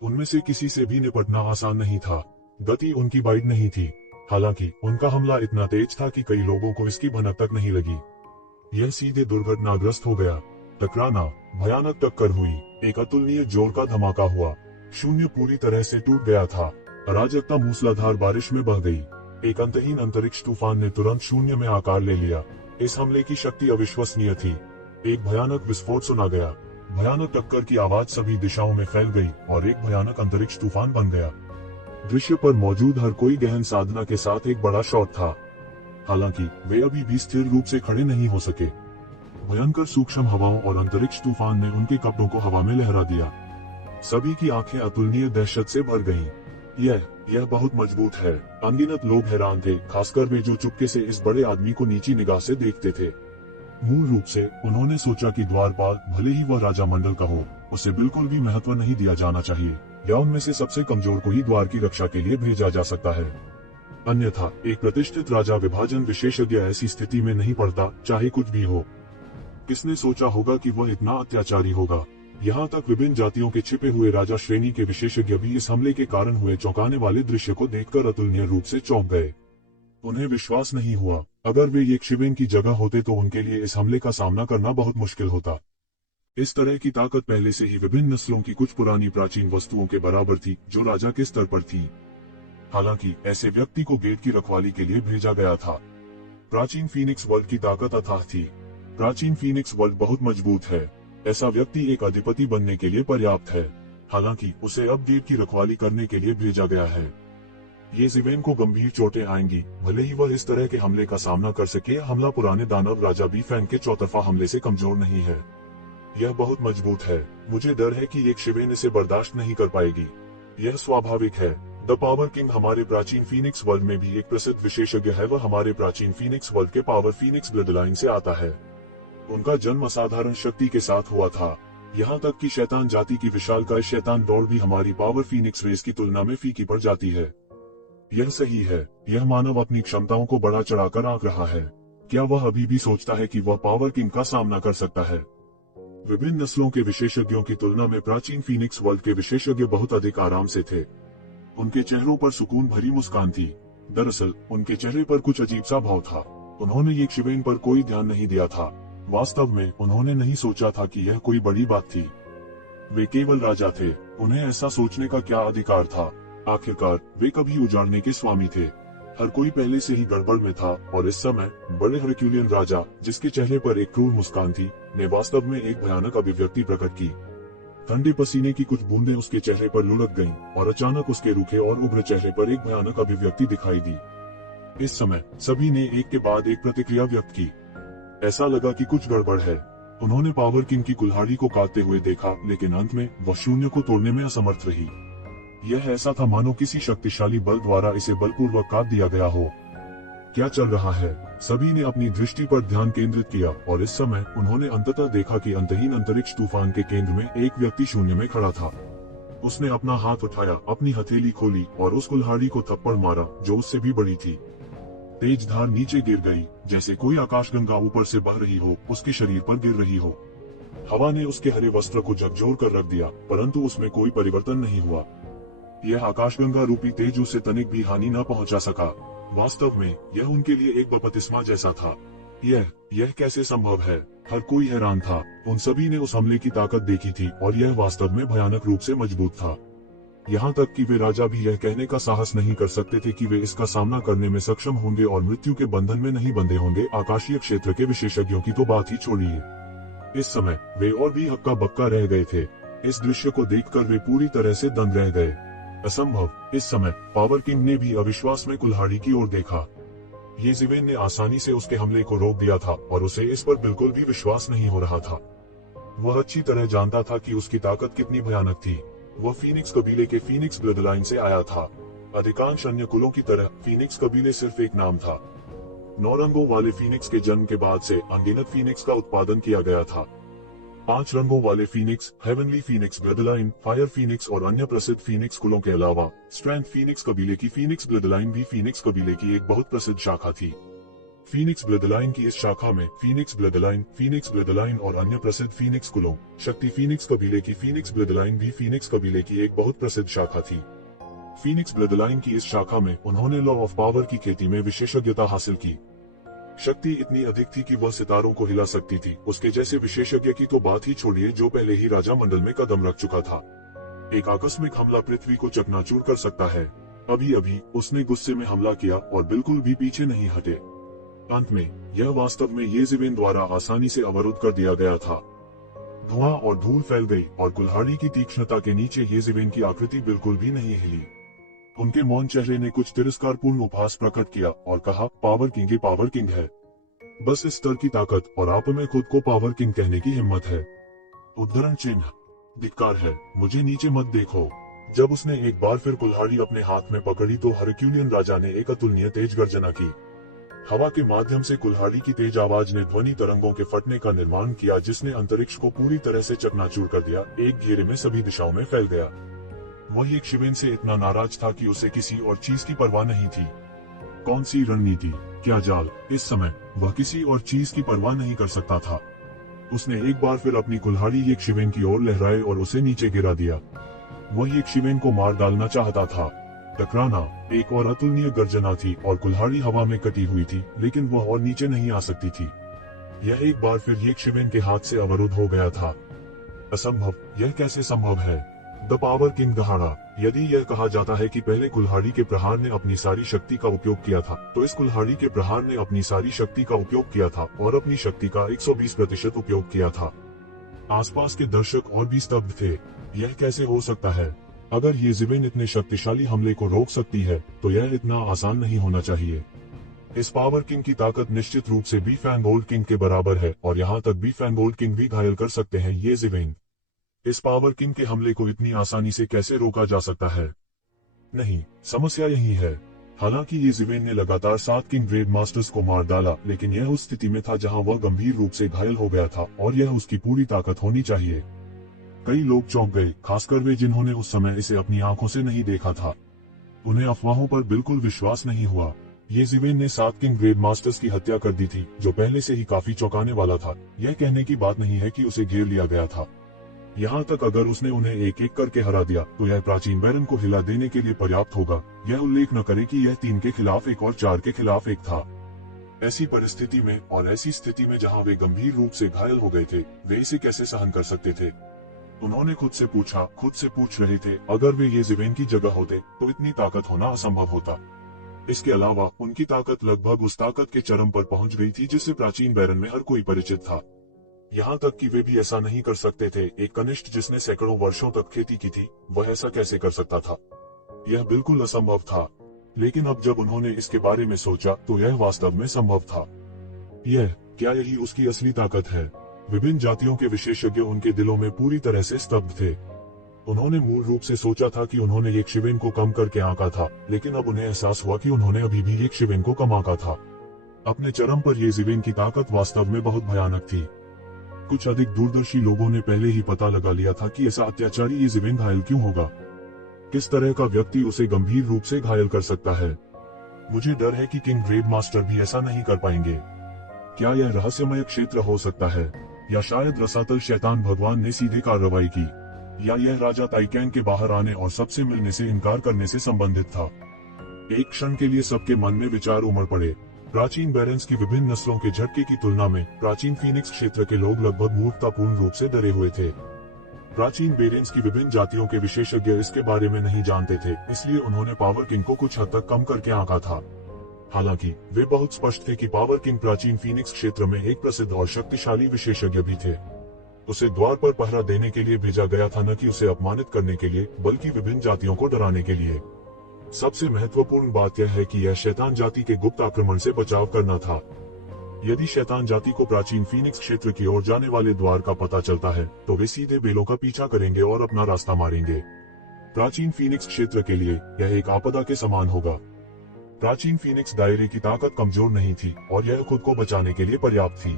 उनमें से किसी से भी निपटना आसान नहीं था। गति उनकी बाइट नहीं थी। हालांकि उनका हमला इतना तेज था कि कई लोगों को इसकी भनक तक नहीं लगी। यह सीधे दुर्घटनाग्रस्त हो गया। टकराना, भयानक टक्कर हुई। एक अतुलनीय जोर का धमाका हुआ। शून्य पूरी तरह से टूट गया था। अराजकता मूसलाधार बारिश में बह गई। एक अंतहीन अंतरिक्ष तूफान ने तुरंत शून्य में आकार ले लिया। इस हमले की शक्ति अविश्वसनीय थी। एक भयानक विस्फोट सुना गया। भयानक टक्कर की आवाज सभी दिशाओं में फैल गई और एक भयानक अंतरिक्ष तूफान बन गया। दृश्य पर मौजूद हर कोई गहन साधना के साथ एक बड़ा शॉट था। हालांकि वे अभी भी स्थिर रूप से खड़े नहीं हो सके। भयंकर सूक्ष्म हवाओं और अंतरिक्ष तूफान ने उनके कपड़ों को हवा में लहरा दिया। सभी की आंखें अतुलनीय दहशत से भर गईं। यह बहुत मजबूत है। अनगिनत लोग हैरान थे, खासकर वे जो चुपके से इस बड़े आदमी को नीची निगाह से देखते थे। मूल रूप से उन्होंने सोचा कि द्वारपाल, भले ही वह राजा मंडल का हो, उसे बिल्कुल भी महत्व नहीं दिया जाना चाहिए, या उनमें से सबसे कमजोर को ही द्वार की रक्षा के लिए भेजा जा सकता है। अन्यथा एक प्रतिष्ठित राजा विभाजन विशेषज्ञ ऐसी स्थिति में नहीं पड़ता, चाहे कुछ भी हो। किसने सोचा होगा कि वह इतना अत्याचारी होगा। यहाँ तक विभिन्न जातियों के छिपे हुए राजा श्रेणी के विशेषज्ञ भी इस हमले के कारण हुए चौंकाने वाले दृश्य को देखकर अतुलनीय रूप से चौंक गए। उन्हें विश्वास नहीं हुआ। अगर वे ये शिवेन की जगह होते तो उनके लिए इस हमले का सामना करना बहुत मुश्किल होता। इस तरह की ताकत पहले से ही विभिन्न नस्लों की कुछ पुरानी प्राचीन वस्तुओं के बराबर थी, जो राजा के स्तर पर थी। हालांकि ऐसे व्यक्ति को गेट की रखवाली के लिए भेजा गया था। प्राचीन फीनिक्स वर्ल्ड की ताकत अथाह थी। प्राचीन फीनिक्स वर्ल्ड बहुत मजबूत है। ऐसा व्यक्ति एक अधिपति बनने के लिए पर्याप्त है। हालांकि उसे अब गेट की रखवाली करने के लिए भेजा गया है। ये शिवेन को गंभीर चोटें आएंगी, भले ही वह इस तरह के हमले का सामना कर सके। हमला पुराने दानव राजा बी फैंग के चौतरफा हमले से कमजोर नहीं है। यह बहुत मजबूत है। मुझे डर है कि एक शिवेन इसे बर्दाश्त नहीं कर पाएगी। यह स्वाभाविक है। द पावर किंग हमारे प्राचीन फीनिक्स वर्ल्ड में भी एक प्रसिद्ध विशेषज्ञ है। वह हमारे प्राचीन फीनिक्स वर्ल्ड के पावर फीनिक्स ब्लड लाइन से आता है। उनका जन्म असाधारण शक्ति के साथ हुआ था। यहाँ तक कि शैतान जाति की विशालकाय शैतान दौड़ भी हमारी पावर फीनिक्स रेस की तुलना में फीकी पड़ जाती है। यह सही है। यह मानव अपनी क्षमताओं को बढ़ा चढ़ाकर आंक रहा है। क्या वह अभी भी सोचता है कि वह पावर किंग का सामना कर सकता है? विभिन्न नस्लों के विशेषज्ञों की तुलना में प्राचीन फीनिक्स वर्ल्ड के विशेषज्ञ बहुत अधिक आराम से थे। उनके चेहरों पर सुकून भरी मुस्कान थी। दरअसल उनके चेहरे पर कुछ अजीब सा भाव था। उन्होंने ये शिवेन पर कोई ध्यान नहीं दिया था। वास्तव में उन्होंने नहीं सोचा था कि यह कोई बड़ी बात थी। वे केवल राजा थे। उन्हें ऐसा सोचने का क्या अधिकार था? आखिरकार वे कभी उजाड़ने के स्वामी थे। हर कोई पहले से ही गड़बड़ में था और इस समय बड़े हरक्यूलियन राजा, जिसके चेहरे पर एक क्रूर मुस्कान थी, ने वास्तव में एक भयानक अभिव्यक्ति प्रकट की। ठंडे पसीने की कुछ बूंदें उसके चेहरे पर लुढ़क गईं और अचानक उसके रूखे और उग्र चेहरे पर एक भयानक अभिव्यक्ति दिखाई दी। इस समय सभी ने एक के बाद एक प्रतिक्रिया व्यक्त की। ऐसा लगा कि कुछ गड़बड़ है। उन्होंने पावर किंग की कुल्हाड़ी को काटते हुए देखा, लेकिन अंत में वह शून्य को तोड़ने में असमर्थ रही। यह ऐसा था मानो किसी शक्तिशाली बल द्वारा इसे बलपूर्वक काट दिया गया हो। क्या चल रहा है? सभी ने अपनी दृष्टि पर ध्यान केंद्रित किया और इस समय उन्होंने अंततः देखा कि अंतहीन अंतरिक्ष तूफान के केंद्र में एक व्यक्ति शून्य में खड़ा था। उसने अपना हाथ उठाया, अपनी हथेली खोली और उस कुल्हाड़ी को थप्पड़ मारा जो उससे भी बड़ी थी। तेज धार नीचे गिर गई, जैसे कोई आकाशगंगा ऊपर से बह रही हो, उसके शरीर पर गिर रही हो। हवा ने उसके हरे वस्त्र को झकझोर कर रख दिया, परंतु उसमें कोई परिवर्तन नहीं हुआ। यह आकाशगंगा रूपी तेज उसे तनिक भी हानि न पहुंचा सका। वास्तव में यह उनके लिए एक बपतिस्मा जैसा था। यह कैसे संभव है? हर कोई हैरान था। उन सभी ने उस हमले की ताकत देखी थी और यह वास्तव में भयानक रूप से मजबूत था। यहाँ तक कि वे राजा भी यह कहने का साहस नहीं कर सकते थे कि वे इसका सामना करने में सक्षम होंगे और मृत्यु के बंधन में नहीं बंधे होंगे। आकाशीय क्षेत्र के विशेषज्ञों की तो बात ही छोड़िए। इस समय वे और भी हक्का बक्का रह गए थे। इस दृश्य को देखकर वे पूरी तरह से दंग रह गए। असंभव। इस समय पावर किंग ने भी अविश्वास में कुल्हाड़ी की ओर देखा। येज़ेवेन ने आसानी से उसके हमले को रोक दिया था और उसे इस पर बिल्कुल भी विश्वास नहीं हो रहा था। वह अच्छी तरह जानता था कि उसकी ताकत कितनी भयानक थी। वह फीनिक्स कबीले के फीनिक्स ब्लड लाइन से आया था। अधिकांश अन्य कुलों की तरह फीनिक्स कबीले सिर्फ एक नाम था। 9 रंगों वाले फीनिक्स के जन्म के बाद से अनगिनत फीनिक्स का उत्पादन किया गया था। 5 रंगों वाले Phoenix, heavenly Phoenix blood line, fire Phoenix और अन्य प्रसिद्ध फीनिक्स कुलों के अलावा स्ट्रैंड फीनिक्स कबीले की फीनिक्स ब्लड लाइन भी फीनिक्स कबीले की एक बहुत प्रसिद्ध शाखा थी। फीनिक्स ब्लड लाइन की इस शाखा में फीनिक्स ब्लड लाइन और अन्य प्रसिद्ध फीनिक्स कुलों, शक्ति फीनिक्स कबीले की फीनिक्स ब्लड लाइन भी फीनिक्स कबीले की एक बहुत प्रसिद्ध शाखा थी। फीनिक्स ब्लड लाइन की इस शाखा में उन्होंने लॉ ऑफ पावर की खेती में विशेषज्ञता हासिल की। शक्ति इतनी अधिक थी कि वह सितारों को हिला सकती थी। उसके जैसे विशेषज्ञ की तो बात ही छोड़िए जो पहले ही राजा मंडल में कदम रख चुका था। एक आकस्मिक हमला पृथ्वी को चकनाचूर कर सकता है। अभी अभी उसने गुस्से में हमला किया और बिल्कुल भी पीछे नहीं हटे। अंत में यह वास्तव में येज़ेवेन द्वारा आसानी से अवरुद्ध कर दिया गया था। धुआं और धूल फैल गई और कुल्हाड़ी की तीक्ष्णता के नीचे येज़ेवेन की आकृति बिल्कुल भी नहीं हिली। उनके मौन चेहरे ने कुछ तिरस्कारपूर्ण उपहास प्रकट किया और कहा, पावर किंग है। बस इस स्तर की ताकत और आप में खुद को पावर किंग कहने की हिम्मत है। उद्धरण चिन्ह। धिक्कार है, मुझे नीचे मत देखो। जब उसने एक बार फिर कुल्हाड़ी अपने हाथ में पकड़ी तो हरक्यूलियन राजा ने एक अतुलनीय तेज गर्जना की। हवा के माध्यम से कुल्हाड़ी की तेज आवाज ने ध्वनि तरंगों के फटने का निर्माण किया जिसने अंतरिक्ष को पूरी तरह से चकनाचूर कर दिया। एक घेरे में सभी दिशाओं में फैल गया। वह येज़ेवेन से इतना नाराज था कि उसे किसी और चीज की परवाह नहीं थी। कौन सी रणनीति, क्या जाल। इस समय वह किसी और चीज की परवाह नहीं कर सकता था। उसने एक बार फिर अपनी कुल्हाड़ी येज़ेवेन की ओर लहराए और उसे नीचे गिरा दिया। वह येज़ेवेन को मार डालना चाहता था। टकराना। एक और अतुलनीय गर्जना थी और कुल्हाड़ी हवा में कटी हुई थी, लेकिन वह और नीचे नहीं आ सकती थी। यह एक बार फिर येज़ेवेन के हाथ से अवरुद्ध हो गया था। असंभव। यह कैसे संभव है। द पावर किंग दहाड़ा। यदि यह कहा जाता है कि पहले कुल्हाड़ी के प्रहार ने अपनी सारी शक्ति का उपयोग किया था, तो इस कुल्हाड़ी के प्रहार ने अपनी सारी शक्ति का उपयोग किया था और अपनी शक्ति का 120% उपयोग किया था। आसपास के दर्शक और भी स्तब्ध थे। यह कैसे हो सकता है। अगर येज़ेवेन इतने शक्तिशाली हमले को रोक सकती है, तो यह इतना आसान नहीं होना चाहिए। इस पावर किंग की ताकत निश्चित रूप से बी फैंगोल्ड किंग के बराबर है और यहाँ तक बी फैंगोल्ड किंग भी घायल कर सकते हैं येज़ेवेन। इस पावर किंग के हमले को इतनी आसानी से कैसे रोका जा सकता है। नहीं, समस्या यही है। हालांकि येज़ेवेन ने लगातार 7 किंग ग्रेड मास्टर्स को मार डाला, लेकिन यह उस स्थिति में था जहां वह गंभीर रूप से घायल हो गया था और यह उसकी पूरी ताकत होनी चाहिए। कई लोग चौंक गए, खासकर वे जिन्होंने उस समय इसे अपनी आंखों से नहीं देखा था। उन्हें अफवाहों पर बिल्कुल विश्वास नहीं हुआ। येज़ेवेन ने 7 किंग ग्रेड मास्टर्स की हत्या कर दी थी, जो पहले से ही काफी चौंकाने वाला था। यह कहने की बात नहीं है कि उसे घेर लिया गया था। यहाँ तक अगर उसने उन्हें एक एक करके हरा दिया, तो यह प्राचीन बैरन को हिला देने के लिए पर्याप्त होगा। यह उल्लेख न करे कि यह 3 के खिलाफ 1 और 4 के खिलाफ 1 था। ऐसी परिस्थिति में और ऐसी स्थिति में जहाँ वे गंभीर रूप से घायल हो गए थे, वे इसे कैसे सहन कर सकते थे। उन्होंने खुद से पूछ रहे थे, अगर वे येज़ेवेन की जगह होते तो इतनी ताकत होना असंभव होता। इसके अलावा उनकी ताकत लगभग उस ताकत के चरम पर पहुंच गई थी जिससे प्राचीन बैरन में हर कोई परिचित था। यहाँ तक कि वे भी ऐसा नहीं कर सकते थे। एक कनिष्ठ जिसने सैकड़ों वर्षों तक खेती की थी, वह ऐसा कैसे कर सकता था। यह बिल्कुल असंभव था। लेकिन अब जब उन्होंने इसके बारे में सोचा तो यह वास्तव में संभव था। क्या यही उसकी असली ताकत है। विभिन्न जातियों के विशेषज्ञ उनके दिलों में पूरी तरह से स्तब्ध थे। उन्होंने मूल रूप से सोचा था कि उन्होंने येज़ेवेन को कम करके आंका था, लेकिन अब उन्हें एहसास हुआ कि उन्होंने अभी भी येज़ेवेन को कम आंका था। अपने चरम पर येज़ेवेन की ताकत वास्तव में बहुत भयानक थी। कुछ अधिक दूरदर्शी लोगों ने पहले ही पता लगा लिया था कि ऐसा अत्याचारी येज़ेवेन घायल क्यों होगा। किस तरह का व्यक्ति उसे गंभीर रूप से घायल कर सकता है। मुझे डर है कि किंग ग्रेड मास्टर भी ऐसा नहीं कर पाएंगे। क्या यह रहस्यमय क्षेत्र हो सकता है, या शायद रसातल शैतान भगवान ने सीधे कार्रवाई की, या यह राजा ताइकैंग के बाहर आने और सबसे मिलने से इनकार करने से संबंधित था। एक क्षण के लिए सबके मन में विचार उमड़ पड़े। प्राचीन बैरन्स की विभिन्न नस्लों के झटके की तुलना में प्राचीन फीनिक्स क्षेत्र के लोग लगभग मूर्खतापूर्ण रूप से डरे हुए थे। प्राचीन बेरेंस की विभिन्न जातियों के विशेषज्ञ इसके बारे में नहीं जानते थे, इसलिए उन्होंने पावर किंग को कुछ हद तक कम करके आंका था। हालांकि वे बहुत स्पष्ट थे कि पावर किंग प्राचीन फीनिक्स क्षेत्र में एक प्रसिद्ध और शक्तिशाली विशेषज्ञ भी थे। उसे द्वार पर पहरा देने के लिए भेजा गया था, न कि उसे अपमानित करने के लिए, बल्कि विभिन्न जातियों को डराने के लिए। सबसे महत्वपूर्ण बात यह है कि यह शैतान जाति के गुप्त आक्रमण से बचाव करना था। यदि शैतान जाति को प्राचीन फीनिक्स क्षेत्र की ओर जाने वाले द्वार का पता चलता है, तो वे सीधे बेलों का पीछा करेंगे और अपना रास्ता मारेंगे। प्राचीन फीनिक्स क्षेत्र के लिए यह एक आपदा के समान होगा। प्राचीन फीनिक्स दायरे की ताकत कमजोर नहीं थी और यह खुद को बचाने के लिए पर्याप्त थी।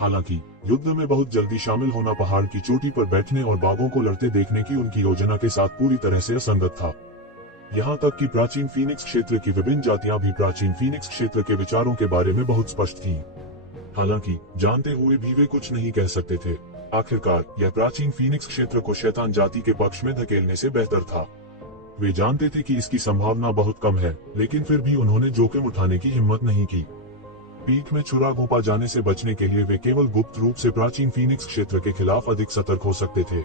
हालांकि युद्ध में बहुत जल्दी शामिल होना पहाड़ की चोटी पर बैठने और बाघों को लड़ते देखने की उनकी योजना के साथ पूरी तरह से असंगत था। यहाँ तक कि प्राचीन फीनिक्स क्षेत्र की विभिन्न जातियां भी प्राचीन फीनिक्स क्षेत्र के विचारों के बारे में बहुत स्पष्ट थीं। हालांकि जानते हुए भी वे कुछ नहीं कह सकते थे। आखिरकार यह प्राचीन फीनिक्स क्षेत्र को शैतान जाति के पक्ष में धकेलने से बेहतर था। वे जानते थे कि इसकी संभावना बहुत कम है, लेकिन फिर भी उन्होंने जोखिम उठाने की हिम्मत नहीं की। पीठ में छुरा घोंपा जाने से बचने के लिए वे केवल गुप्त रूप से प्राचीन फीनिक्स क्षेत्र के खिलाफ अधिक सतर्क हो सकते थे।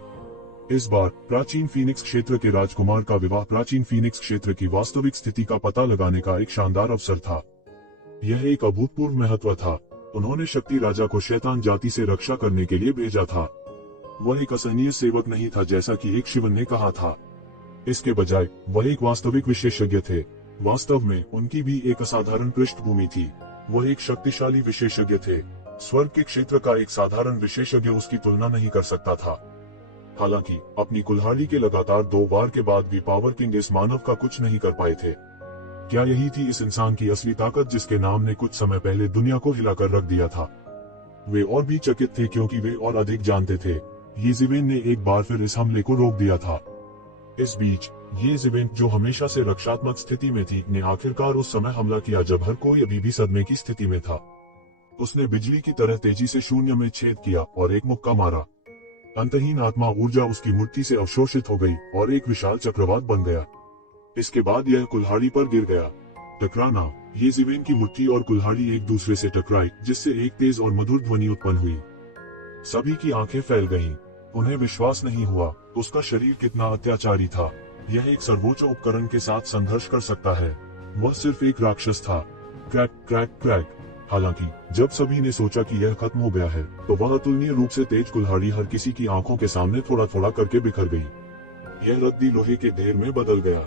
इस बार प्राचीन फीनिक्स क्षेत्र के राजकुमार का विवाह प्राचीन फीनिक्स क्षेत्र की वास्तविक स्थिति का पता लगाने का एक शानदार अवसर था। यह एक अभूतपूर्व महत्व था। उन्होंने शक्ति राजा को शैतान जाति से रक्षा करने के लिए भेजा था। वह एक असहनीय सेवक नहीं था जैसा कि एक शिवन ने कहा था। इसके बजाय वह एक वास्तविक विशेषज्ञ थे। वास्तव में उनकी भी एक असाधारण पृष्ठभूमि थी। वह एक शक्तिशाली विशेषज्ञ थे। स्वर्ग के क्षेत्र का एक साधारण विशेषज्ञ उसकी तुलना नहीं कर सकता था। हालांकि अपनी कुल्हाड़ी के लगातार 2 वार के बाद भी पावर किंग इस मानव का कुछ नहीं कर पाए थे। क्या यही थी इस इंसान की असली ताकत जिसके नाम ने कुछ समय पहले दुनिया को हिलाकर रख दिया था? वे और भी चकित थे क्योंकि वे और अधिक जानते थे। येज़ेबेल ने एक बार फिर इस हमले को रोक दिया था। इस बीच येज़ेबेल, जो हमेशा से रक्षात्मक स्थिति में थी, ने आखिरकार उस समय हमला किया जब हर कोई अभी भी सदमे की स्थिति में था। उसने बिजली की तरह तेजी से शून्य में छेद किया और एक मुक्का मारा। अंतहीन आत्मा ऊर्जा उसकी मूर्ति से अवशोषित हो गई और एक विशाल चक्रवात बन गया। इसके बाद यह कुल्हाड़ी पर गिर गया। टकराना, येज़ेबेल की मूर्ति और कुल्हाड़ी एक दूसरे से टकराई, जिससे एक तेज और मधुर ध्वनि उत्पन्न हुई। सभी की आंखें फैल गईं। उन्हें विश्वास नहीं हुआ। उसका शरीर कितना अत्याचारी था। यह एक सर्वोच्च उपकरण के साथ संघर्ष कर सकता है। वह सिर्फ एक राक्षस था। Crack crack crack. हालांकि जब सभी ने सोचा कि यह खत्म हो गया है, तो वह अतुलनीय रूप से तेज कुल्हाड़ी हर किसी की आंखों के सामने थोड़ा थोड़ा करके बिखर गई। यह रद्दी लोहे के ढेर में बदल गया।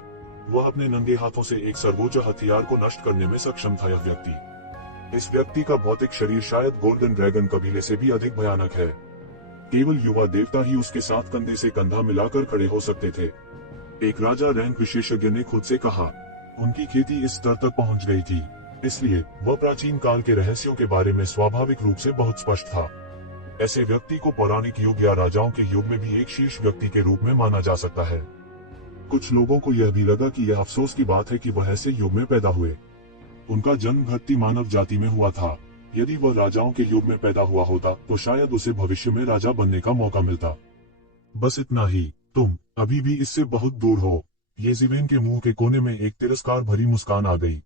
वह अपने नंगे हाथों से एक सर्वोच्च हथियार को नष्ट करने में सक्षम था। यह व्यक्ति, इस व्यक्ति का भौतिक शरीर शायद गोल्डन ड्रैगन कबीले से भी अधिक भयानक है। केवल युवा देवता ही उसके साथ कंधे से कंधा मिलाकर खड़े हो सकते थे। एक राजा रैंक विशेषज्ञ ने खुद से कहा, उनकी खेती इस स्तर तक पहुंच गई थी, इसलिए वह प्राचीन काल के रहस्यों के बारे में स्वाभाविक रूप से बहुत स्पष्ट था। ऐसे व्यक्ति को पौराणिक युग या राजाओं के युग में भी एक शीर्ष व्यक्ति के रूप में माना जा सकता है। कुछ लोगों को यह भी लगा कि यह अफसोस की बात है कि वह ऐसे युग में पैदा हुए। उनका जन्म घटती मानव जाति में हुआ था। यदि वह राजाओं के युग में पैदा हुआ होता, तो शायद उसे भविष्य में राजा बनने का मौका मिलता। बस इतना ही, तुम अभी भी इससे बहुत दूर हो। येज़ेबेल के मुंह के कोने में एक तिरस्कार भरी मुस्कान आ गई।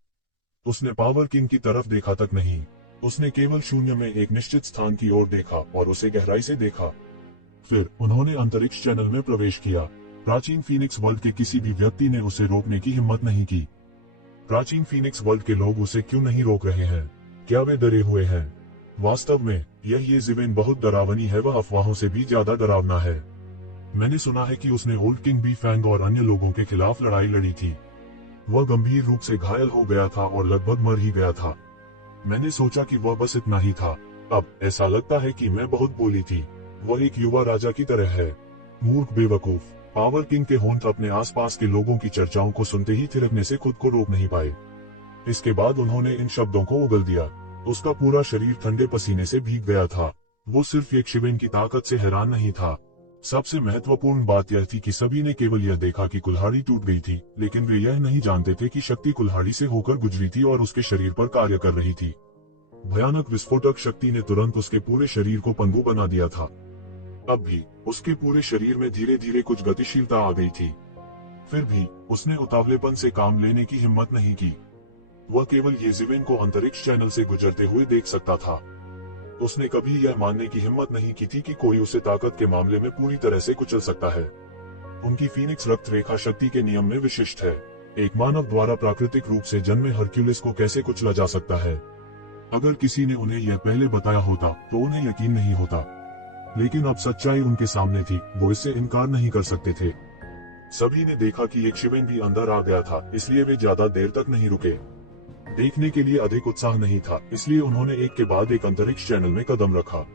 उसने पावर किंग की तरफ देखा तक नहीं। उसने केवल शून्य में एक निश्चित स्थान की ओर देखा और उसे गहराई से देखा। फिर उन्होंने अंतरिक्ष चैनल में प्रवेश किया। प्राचीन फीनिक्स वर्ल्ड के किसी भी व्यक्ति ने उसे रोकने की हिम्मत नहीं की। प्राचीन फीनिक्स वर्ल्ड के लोग उसे क्यों नहीं रोक रहे हैं? क्या वे डरे हुए हैं? वास्तव में यह येज़ेबेल बहुत डरावनी है। वह अफवाहों से भी ज्यादा डरावना है। मैंने सुना है कि उसने ओल्ड किंग बी फैंग और अन्य लोगों के खिलाफ लड़ाई लड़ी थी। वह गंभीर रूप से घायल हो गया था और लगभग मर ही गया था। मैंने सोचा कि वह बस इतना ही था। अब ऐसा लगता है कि मैं बहुत बोली थी। वह एक युवा राजा की तरह है। मूर्ख बेवकूफ। पावर किंग के होंठ अपने आसपास के लोगों की चर्चाओं को सुनते ही थिरकने से खुद को रोक नहीं पाए। इसके बाद उन्होंने इन शब्दों को उगल दिया। उसका पूरा शरीर ठंडे पसीने से भीग गया था। वो सिर्फ एक शिवेन की ताकत से हैरान नहीं था। सबसे महत्वपूर्ण बात यह थी कि सभी ने केवल यह देखा कि कुल्हाड़ी टूट गई थी, लेकिन वे यह नहीं जानते थे कि शक्ति कुल्हाड़ी से होकर गुजरी थी और उसके शरीर पर कार्य कर रही थी। भयानक विस्फोटक शक्ति ने तुरंत उसके पूरे शरीर को पंगु बना दिया था। अब भी उसके पूरे शरीर में धीरे धीरे कुछ गतिशीलता आ गई थी। फिर भी उसने उतावलेपन से काम लेने की हिम्मत नहीं की। वह केवल येज़ेबेल को अंतरिक्ष चैनल से गुजरते हुए देख सकता था। उसने कभी यह मानने की हिम्मत नहीं की थी कि कोई उसे ताकत के मामले में पूरी तरह से कुचल सकता है। उनकी फीनिक्स रक्त रेखा शक्ति के नियम में विशिष्ट है। एक मानव द्वारा प्राकृतिक रूप से जन्मे हरक्यूलिस को कैसे कुचला जा सकता है। अगर किसी ने उन्हें यह पहले बताया होता तो उन्हें यकीन नहीं होता, लेकिन अब सच्चाई उनके सामने थी, वो इससे इनकार नहीं कर सकते थे। सभी ने देखा कि एक शिवेन भी अंदर आ गया था, इसलिए वे ज्यादा देर तक नहीं रुके। देखने के लिए अधिक उत्साह नहीं था, इसलिए उन्होंने एक के बाद एक अंतरिक्ष चैनल में कदम रखा।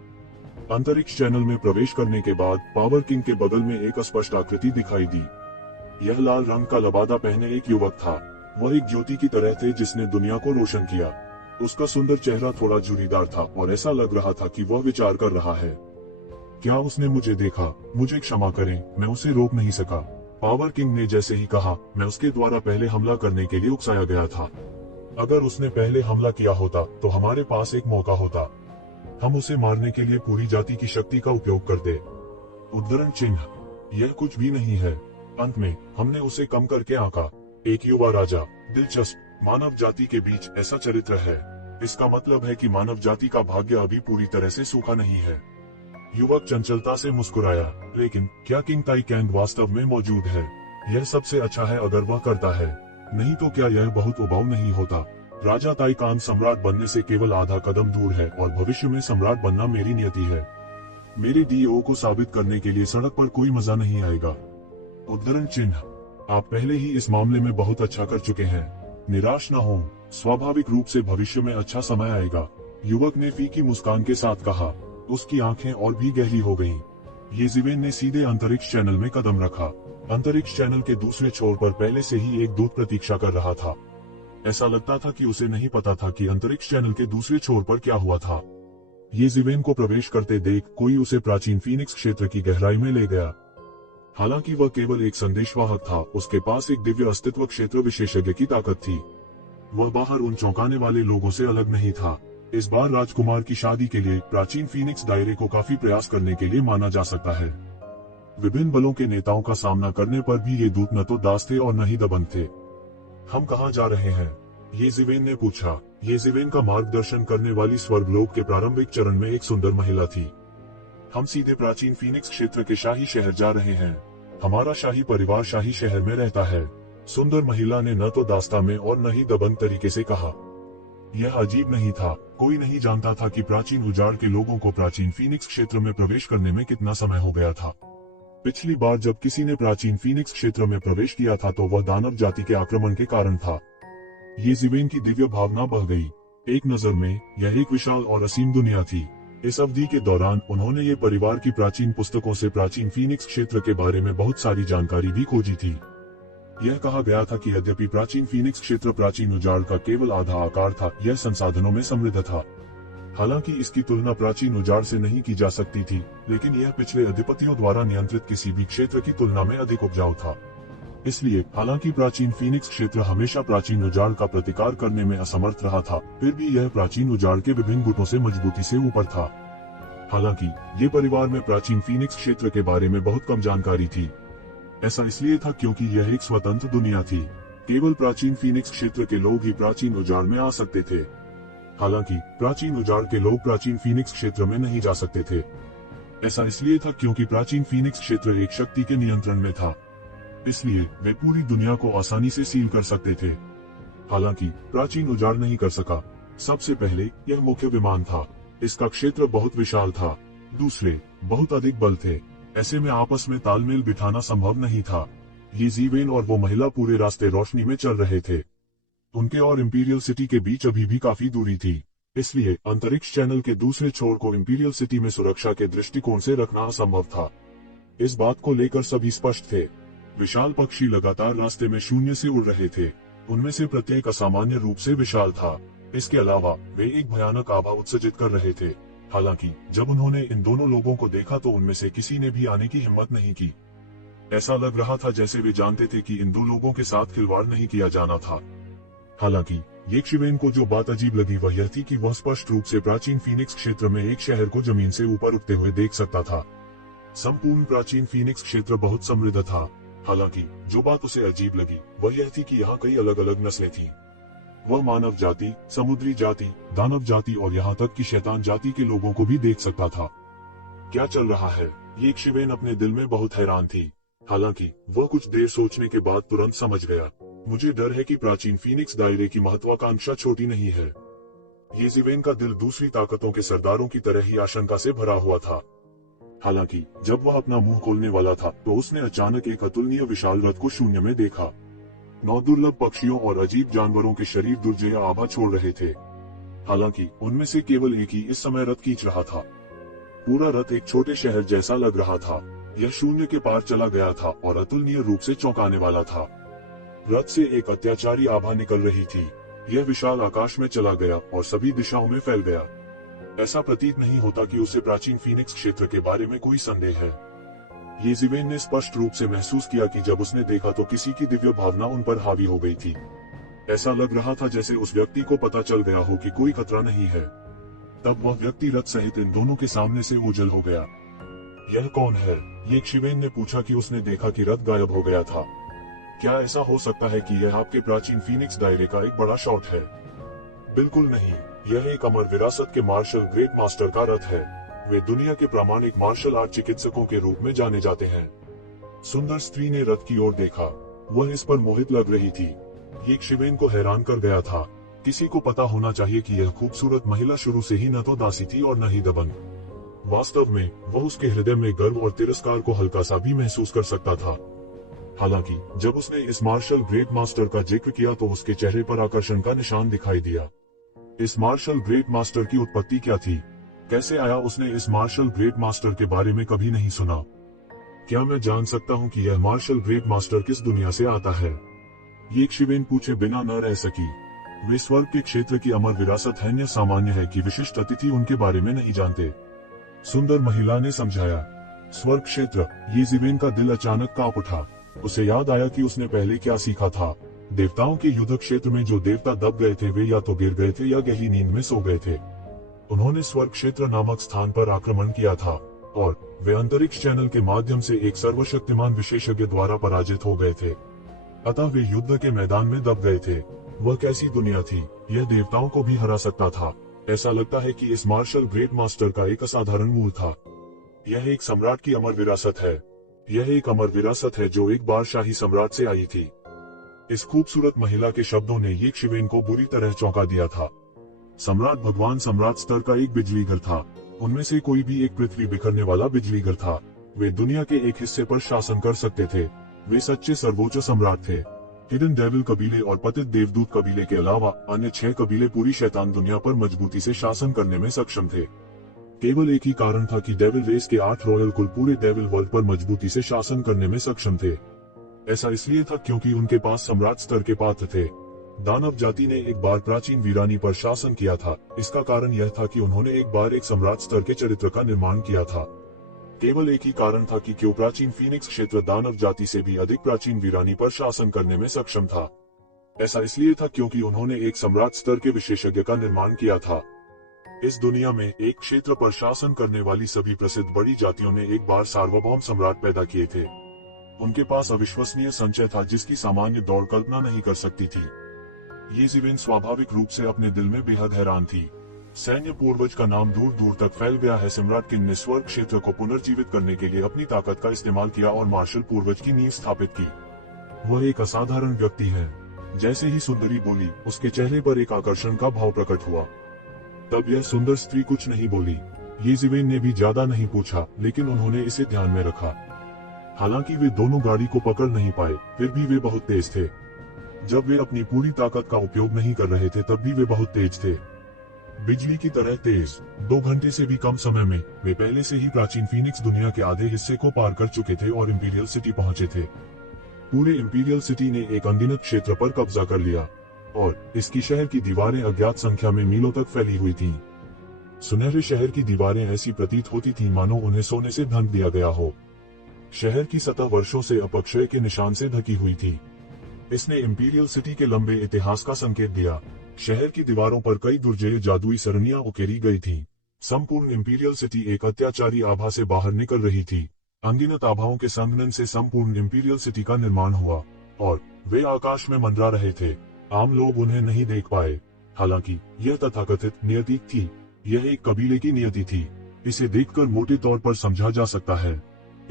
अंतरिक्ष चैनल में प्रवेश करने के बाद पावर किंग के बगल में एक अस्पष्ट आकृति दिखाई दी। यह लाल रंग का लबादा पहने एक युवक था। वह एक ज्योति की तरह थे जिसने दुनिया को रोशन किया। उसका सुंदर चेहरा थोड़ा झुर्रीदार था और ऐसा लग रहा था कि वह विचार कर रहा है। क्या उसने मुझे देखा? मुझे क्षमा करें, मैं उसे रोक नहीं सका। पावर किंग ने जैसे ही कहा, मैं उसके द्वारा पहले हमला करने के लिए उकसाया गया था। अगर उसने पहले हमला किया होता तो हमारे पास एक मौका होता। हम उसे मारने के लिए पूरी जाति की शक्ति का उपयोग करते। उद्धरण चिन्ह, यह कुछ भी नहीं है। अंत में हमने उसे कम करके आंका। एक युवा राजा। दिलचस्प, मानव जाति के बीच ऐसा चरित्र है। इसका मतलब है कि मानव जाति का भाग्य अभी पूरी तरह से सूखा नहीं है। युवक चंचलता से मुस्कुराया, लेकिन क्या किंग ताई कैंग वास्तव में मौजूद है? यह सबसे अच्छा है अगर वह करता है, नहीं तो क्या यह बहुत उबाऊ नहीं होता? राजा ताइकान सम्राट बनने से केवल आधा कदम दूर है और भविष्य में सम्राट बनना मेरी नियति है। मेरे डीओ को साबित करने के लिए सड़क पर कोई मजा नहीं आएगा। उद्धरण चिन्ह, आप पहले ही इस मामले में बहुत अच्छा कर चुके हैं। निराश न हो, स्वाभाविक रूप से भविष्य में अच्छा समय आएगा। युवक ने फीकी मुस्कान के साथ कहा। उसकी आंखें और भी गहरी हो गईं। येज़िवेन ने सीधे अंतरिक्ष चैनल में कदम रखा। अंतरिक्ष चैनल के दूसरे छोर पर पहले से ही एक दूत प्रतीक्षा कर रहा था। ऐसा लगता था कि उसे नहीं पता था कि अंतरिक्ष चैनल के दूसरे छोर पर क्या हुआ था। येज़िवेन को प्रवेश करते देख कोई उसे प्राचीन फीनिक्स क्षेत्र की गहराई में ले गया। हालांकि वह केवल एक संदेशवाहक था, उसके पास एक दिव्य अस्तित्व क्षेत्र विशेषज्ञ की ताकत थी। वह बाहर उन चौंकाने वाले लोगों से अलग नहीं था। इस बार राजकुमार की शादी के लिए प्राचीन फीनिक्स दायरे को काफी प्रयास करने के लिए माना जा सकता है। विभिन्न बलों के नेताओं का सामना करने पर भी ये दूत न तो दास थे और न ही दबंग थे। हम कहाँ जा रहे हैं? येज़िवेन ने पूछा। येज़िवेन का मार्गदर्शन करने वाली स्वर्गलोक के प्रारंभिक चरण में एक सुंदर महिला थी। हम सीधे प्राचीन फीनिक्स क्षेत्र के शाही शहर जा रहे हैं। हमारा शाही परिवार शाही शहर में रहता है। सुंदर महिला ने न तो दास्ता में और न ही दबंग तरीके से कहा। यह अजीब नहीं था। कोई नहीं जानता था कि प्राचीन उजाड़ के लोगों को प्राचीन फीनिक्स क्षेत्र में प्रवेश करने में कितना समय हो गया था। पिछली बार जब किसी ने प्राचीन फीनिक्स क्षेत्र में प्रवेश किया था तो वह दानव जाति के आक्रमण के कारण था। येज़िवेन की दिव्य भावना बह गई। एक नजर में यह एक विशाल और असीम दुनिया थी। इस अवधि के दौरान उन्होंने ये परिवार की प्राचीन पुस्तकों से प्राचीन फीनिक्स क्षेत्र के बारे में बहुत सारी जानकारी भी खोजी थी। यह कहा गया था कि यद्यपि प्राचीन फीनिक्स क्षेत्र प्राचीन उजाड़ का केवल आधा आकार था, यह संसाधनों में समृद्ध था। हालांकि इसकी तुलना प्राचीन उजाड़ से नहीं की जा सकती थी, लेकिन यह पिछले अधिपतियों द्वारा नियंत्रित किसी भी क्षेत्र की तुलना में अधिक उपजाऊ था। इसलिए हालांकि प्राचीन फीनिक्स क्षेत्र हमेशा प्राचीन उजाड़ का प्रतिकार करने में असमर्थ रहा था, फिर भी यह प्राचीन उजाड़ के विभिन्न गुटों से मजबूती से ऊपर था। हालांकि ये परिवार में प्राचीन फीनिक्स क्षेत्र के बारे में बहुत कम जानकारी थी। ऐसा इसलिए था क्योंकि यह एक स्वतंत्र दुनिया थी। केवल प्राचीन फीनिक्स क्षेत्र के लोग ही प्राचीन उजाड़ में आ सकते थे। हालांकि प्राचीन उजाड़ के लोग प्राचीन फीनिक्स क्षेत्र में नहीं जा सकते थे। ऐसा इसलिए था क्योंकि प्राचीन फीनिक्स क्षेत्र एक शक्ति के नियंत्रण में था, इसलिए वे पूरी दुनिया को आसानी से सील कर सकते थे। हालांकि प्राचीन उजाड़ नहीं कर सका। सबसे पहले यह मुख्य विमान था। इसका क्षेत्र बहुत विशाल था। दूसरे, बहुत अधिक बल थे। ऐसे में आपस में तालमेल बिठाना संभव नहीं था। येज़िवेन और वो महिला पूरे रास्ते रोशनी में चल रहे थे। उनके और इंपीरियल सिटी के बीच अभी भी काफी दूरी थी, इसलिए अंतरिक्ष चैनल के दूसरे छोर को इंपीरियल सिटी में सुरक्षा के दृष्टिकोण से रखना असंभव था। इस बात को लेकर सभी स्पष्ट थे। विशाल पक्षी लगातार रास्ते में शून्य से उड़ रहे थे। उनमें से प्रत्येक असामान्य रूप से विशाल था। इसके अलावा वे एक भयानक आभा उत्सर्जित कर रहे थे। हालांकि जब उन्होंने इन दोनों लोगों को देखा तो उनमें से किसी ने भी आने की हिम्मत नहीं की। ऐसा लग रहा था जैसे वे जानते थे कि इन दो लोगों के साथ खिलवाड़ नहीं किया जाना था। हालांकि येज़िवेन को जो बात अजीब लगी वह यह थी कि वह स्पष्ट रूप से प्राचीन फीनिक्स क्षेत्र में एक शहर को जमीन से ऊपर उठते हुए देख सकता था। संपूर्ण प्राचीन फीनिक्स क्षेत्र बहुत समृद्ध था। हालांकि जो बात उसे अजीब लगी वह यह थी कि यहाँ कई अलग अलग नस्लें थीं। वह मानव जाति, समुद्री जाति, दानव जाति और यहाँ तक कि शैतान जाति के लोगों को भी देख सकता था। क्या चल रहा है? ये शिवेन अपने दिल में बहुत हैरान थी। हालांकि वह कुछ देर सोचने के बाद तुरंत समझ गया। मुझे डर है कि प्राचीन फीनिक्स दायरे की महत्वाकांक्षा छोटी नहीं है। ये शिवेन का दिल दूसरी ताकतों के सरदारों की तरह ही आशंका से भरा हुआ था। हालांकि जब वह अपना मुंह खोलने वाला था तो उसने अचानक एक अतुलनीय विशाल रथ को शून्य में देखा। 9 दुर्लभ पक्षियों और अजीब जानवरों के शरीर दुर्जय आभा छोड़ रहे थे। हालांकि उनमें से केवल एक ही इस समय रथ खींच रहा था। पूरा रथ एक छोटे शहर जैसा लग रहा था। यह शून्य के पार चला गया था और अतुलनीय रूप से चौंकाने वाला था। रथ से एक अत्याचारी आभा निकल रही थी। यह विशाल आकाश में चला गया और सभी दिशाओं में फैल गया। ऐसा प्रतीत नहीं होता कि उसे प्राचीन फीनिक्स क्षेत्र के बारे में कोई संदेह है। ये शिवेन ने स्पष्ट रूप से महसूस किया कि जब उसने देखा तो किसी की दिव्य भावना उन पर हावी हो गई थी। ऐसा लग रहा था जैसे उस व्यक्ति को पता चल गया हो कि कोई खतरा नहीं है। तब वह व्यक्ति रथ सहित इन दोनों के सामने से ओझल हो गया। यह कौन है? ये शिवेन ने पूछा कि उसने देखा कि रथ गायब हो गया था। क्या ऐसा हो सकता है कि यह आपके प्राचीन फीनिक्स दायरे का एक बड़ा शॉट है? बिल्कुल नहीं, यह एक अमर विरासत के मार्शल ग्रेट मास्टर का रथ है। वे दुनिया के प्रामाणिक मार्शल आर्ट चिकित्सकों के रूप में जाने जाते हैं। सुंदर स्त्री ने रथ की ओर देखा। वह इस पर मोहित लग रही थी। ये शिवेन को हैरान कर गया था। किसी को पता होना चाहिए कि यह खूबसूरत महिला शुरू से ही न तो दासी थी और न ही दबंग। वास्तव में वह उसके हृदय में गर्व और तिरस्कार को हल्का सा भी महसूस कर सकता था। हालांकि जब उसने इस मार्शल ग्रेट मास्टर का जिक्र किया तो उसके चेहरे पर आकर्षण का निशान दिखाई दिया। इस मार्शल ग्रेट मास्टर की उत्पत्ति क्या थी? कैसे आया? उसने इस मार्शल ग्रेट मास्टर के बारे में कभी नहीं सुना। क्या मैं जान सकता हूँ कि यह मार्शल ग्रेट मास्टर किस दुनिया से आता है? ये शिवेन पूछे बिना न रह सकी। वे स्वर्ग के क्षेत्र की अमर विरासत है। यह सामान्य है कि विशिष्ट अतिथि उनके बारे में नहीं जानते, सुंदर महिला ने समझाया। स्वर्ग क्षेत्र। ये शिवेन का दिल अचानक कांप उठा। उसे याद आया कि उसने पहले क्या सीखा था। देवताओं के युद्ध क्षेत्र में जो देवता दब गए थे वे या तो गिर गए थे या गहरी नींद में सो गए थे। उन्होंने स्वर्ग क्षेत्र नामक स्थान पर आक्रमण किया था और वे अंतरिक्ष चैनल के माध्यम से एक सर्वशक्तिमान विशेषज्ञ द्वारा पराजित हो गए थे। अतः वे युद्ध के मैदान में दब गए थे। वह कैसी दुनिया थी? यह देवताओं को भी हरा सकता था। ऐसा लगता है कि इस मार्शल ग्रेट मास्टर का एक असाधारण मूल था। यह एक सम्राट की अमर विरासत है। यह एक अमर विरासत है जो एक बार शाही सम्राट से आई थी। इस खूबसूरत महिला के शब्दों ने ये शिवेन को बुरी तरह चौंका दिया था। सम्राट भगवान सम्राट स्तर का एक बिजलीघर था। उनमें से कोई भी एक पृथ्वी बिखरने वाला बिजलीघर था। वे दुनिया के एक हिस्से पर शासन कर सकते थे। वे सच्चे सर्वोच्च सम्राट थे। हिडन डेविल कबीले और पतित देवदूत कबीले के अलावा अन्य 6 कबीले पूरी शैतान दुनिया पर मजबूती से शासन करने में सक्षम थे। केवल एक ही कारण था कि डेविल रेस के 8 रॉयल कुल पूरे डेविल वर्ल्ड पर मजबूती से शासन करने में सक्षम थे। ऐसा इसलिए था क्योंकि उनके पास सम्राट स्तर के पात्र थे। दानव जाति ने एक बार प्राचीन वीरानी पर शासन किया था। इसका कारण यह था कि उन्होंने एक बार एक सम्राट स्तर के चरित्र का निर्माण किया था। केवल एक ही कारण था कि क्यों प्राचीन फीनिक्स क्षेत्र दानव जाति से भी अधिक प्राचीन वीरानी पर शासन करने में सक्षम था। ऐसा इसलिए था क्योंकि उन्होंने एक सम्राट स्तर के विशेषज्ञ का निर्माण किया था। इस दुनिया में एक क्षेत्र पर शासन करने वाली सभी प्रसिद्ध बड़ी जातियों ने एक बार सार्वभौम सम्राट पैदा किए थे। उनके पास अविश्वसनीय संचय था जिसकी सामान्य दौड़ कल्पना नहीं कर सकती थी। ये शिवेन स्वाभाविक रूप से अपने दिल में बेहद हैरान थी। सैन्य पूर्वज का नाम दूर दूर तक फैल गया है। सम्राट किंग ने स्वर्ग क्षेत्र को पुनर्जीवित करने के लिए अपनी ताकत का इस्तेमाल किया और मार्शल पूर्वज की नींव स्थापित की। वह एक असाधारण व्यक्ति है। जैसे ही सुंदरी बोली उसके चेहरे पर एक आकर्षण का भाव प्रकट हुआ। तब यह सुंदर स्त्री कुछ नहीं बोली। ये शिवेन ने भी ज्यादा नहीं पूछा, लेकिन उन्होंने इसे ध्यान में रखा। हालांकि वे दोनों गाड़ी को पकड़ नहीं पाए, फिर भी वे बहुत तेज थे। जब वे अपनी पूरी ताकत का उपयोग नहीं कर रहे थे तब भी वे बहुत तेज थे, बिजली की तरह तेज। 2 घंटे से भी कम समय में वे पहले से ही प्राचीन फीनिक्स दुनिया के आधे हिस्से को पार कर चुके थे और इंपीरियल सिटी पहुंचे थे। पूरे इंपीरियल सिटी ने एक अनगिनत क्षेत्र पर कब्जा कर लिया और इसकी शहर की दीवारें अज्ञात संख्या में मीलों तक फैली हुई थीं। सुनहरे शहर की दीवारें ऐसी प्रतीत होती थीं मानो उन्हें सोने से ढक दिया गया हो। शहर की सतह वर्षों से अपक्षय के निशान से ढकी हुई थी। इसने इंपीरियल सिटी के लंबे इतिहास का संकेत दिया। शहर की दीवारों पर कई दुर्जय जादुई सरनियां उकेरी गई थीं। संपूर्ण इंपीरियल सिटी एक अत्याचारी आभा से बाहर निकल रही थी। अनगिनत आभाओं के संघनन से संपूर्ण इंपीरियल सिटी का निर्माण हुआ और वे आकाश में मंडरा रहे थे। आम लोग उन्हें नहीं देख पाए। हालांकि यह तथाकथित नियति थी, यह एक कबीले की नियति थी। इसे देखकर मोटे तौर पर समझा जा सकता है।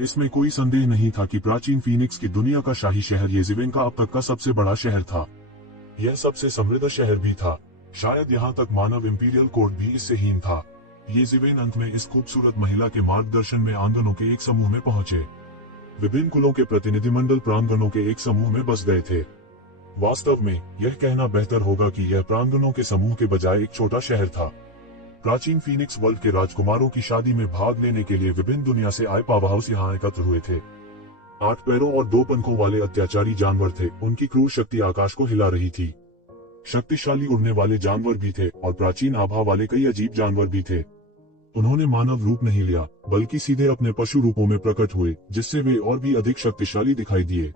इसमें कोई संदेह नहीं था कि प्राचीन फीनिक्स की दुनिया का शाही शहर येज़िवेन का अब तक का सबसे बड़ा शहर था। यह सबसे समृद्ध शहर भी था। शायद यहाँ तक मानव इंपीरियल कोर्ट भी इससे हीन था। येज़िवेन अंत में इस खूबसूरत महिला के मार्गदर्शन में आंगनों के एक समूह में पहुंचे। विभिन्न कुलों के प्रतिनिधिमंडल प्रांगणों के एक समूह में बस गए थे। वास्तव में यह कहना बेहतर होगा कि यह प्रांगणों के समूह के बजाय एक छोटा शहर था। प्राचीन फीनिक्स वर्ल्ड के राजकुमारों की शादी में भाग लेने के लिए विभिन्न दुनिया से आए पावरहाउस यहाँ एकत्र हुए थे। 8 पैरों और 2 पंखों वाले अत्याचारी जानवर थे। उनकी क्रूर शक्ति आकाश को हिला रही थी। शक्तिशाली उड़ने वाले जानवर भी थे और प्राचीन आभा वाले कई अजीब जानवर भी थे। उन्होंने मानव रूप नहीं लिया, बल्कि सीधे अपने पशु रूपों में प्रकट हुए, जिससे वे और भी अधिक शक्तिशाली दिखाई दिए।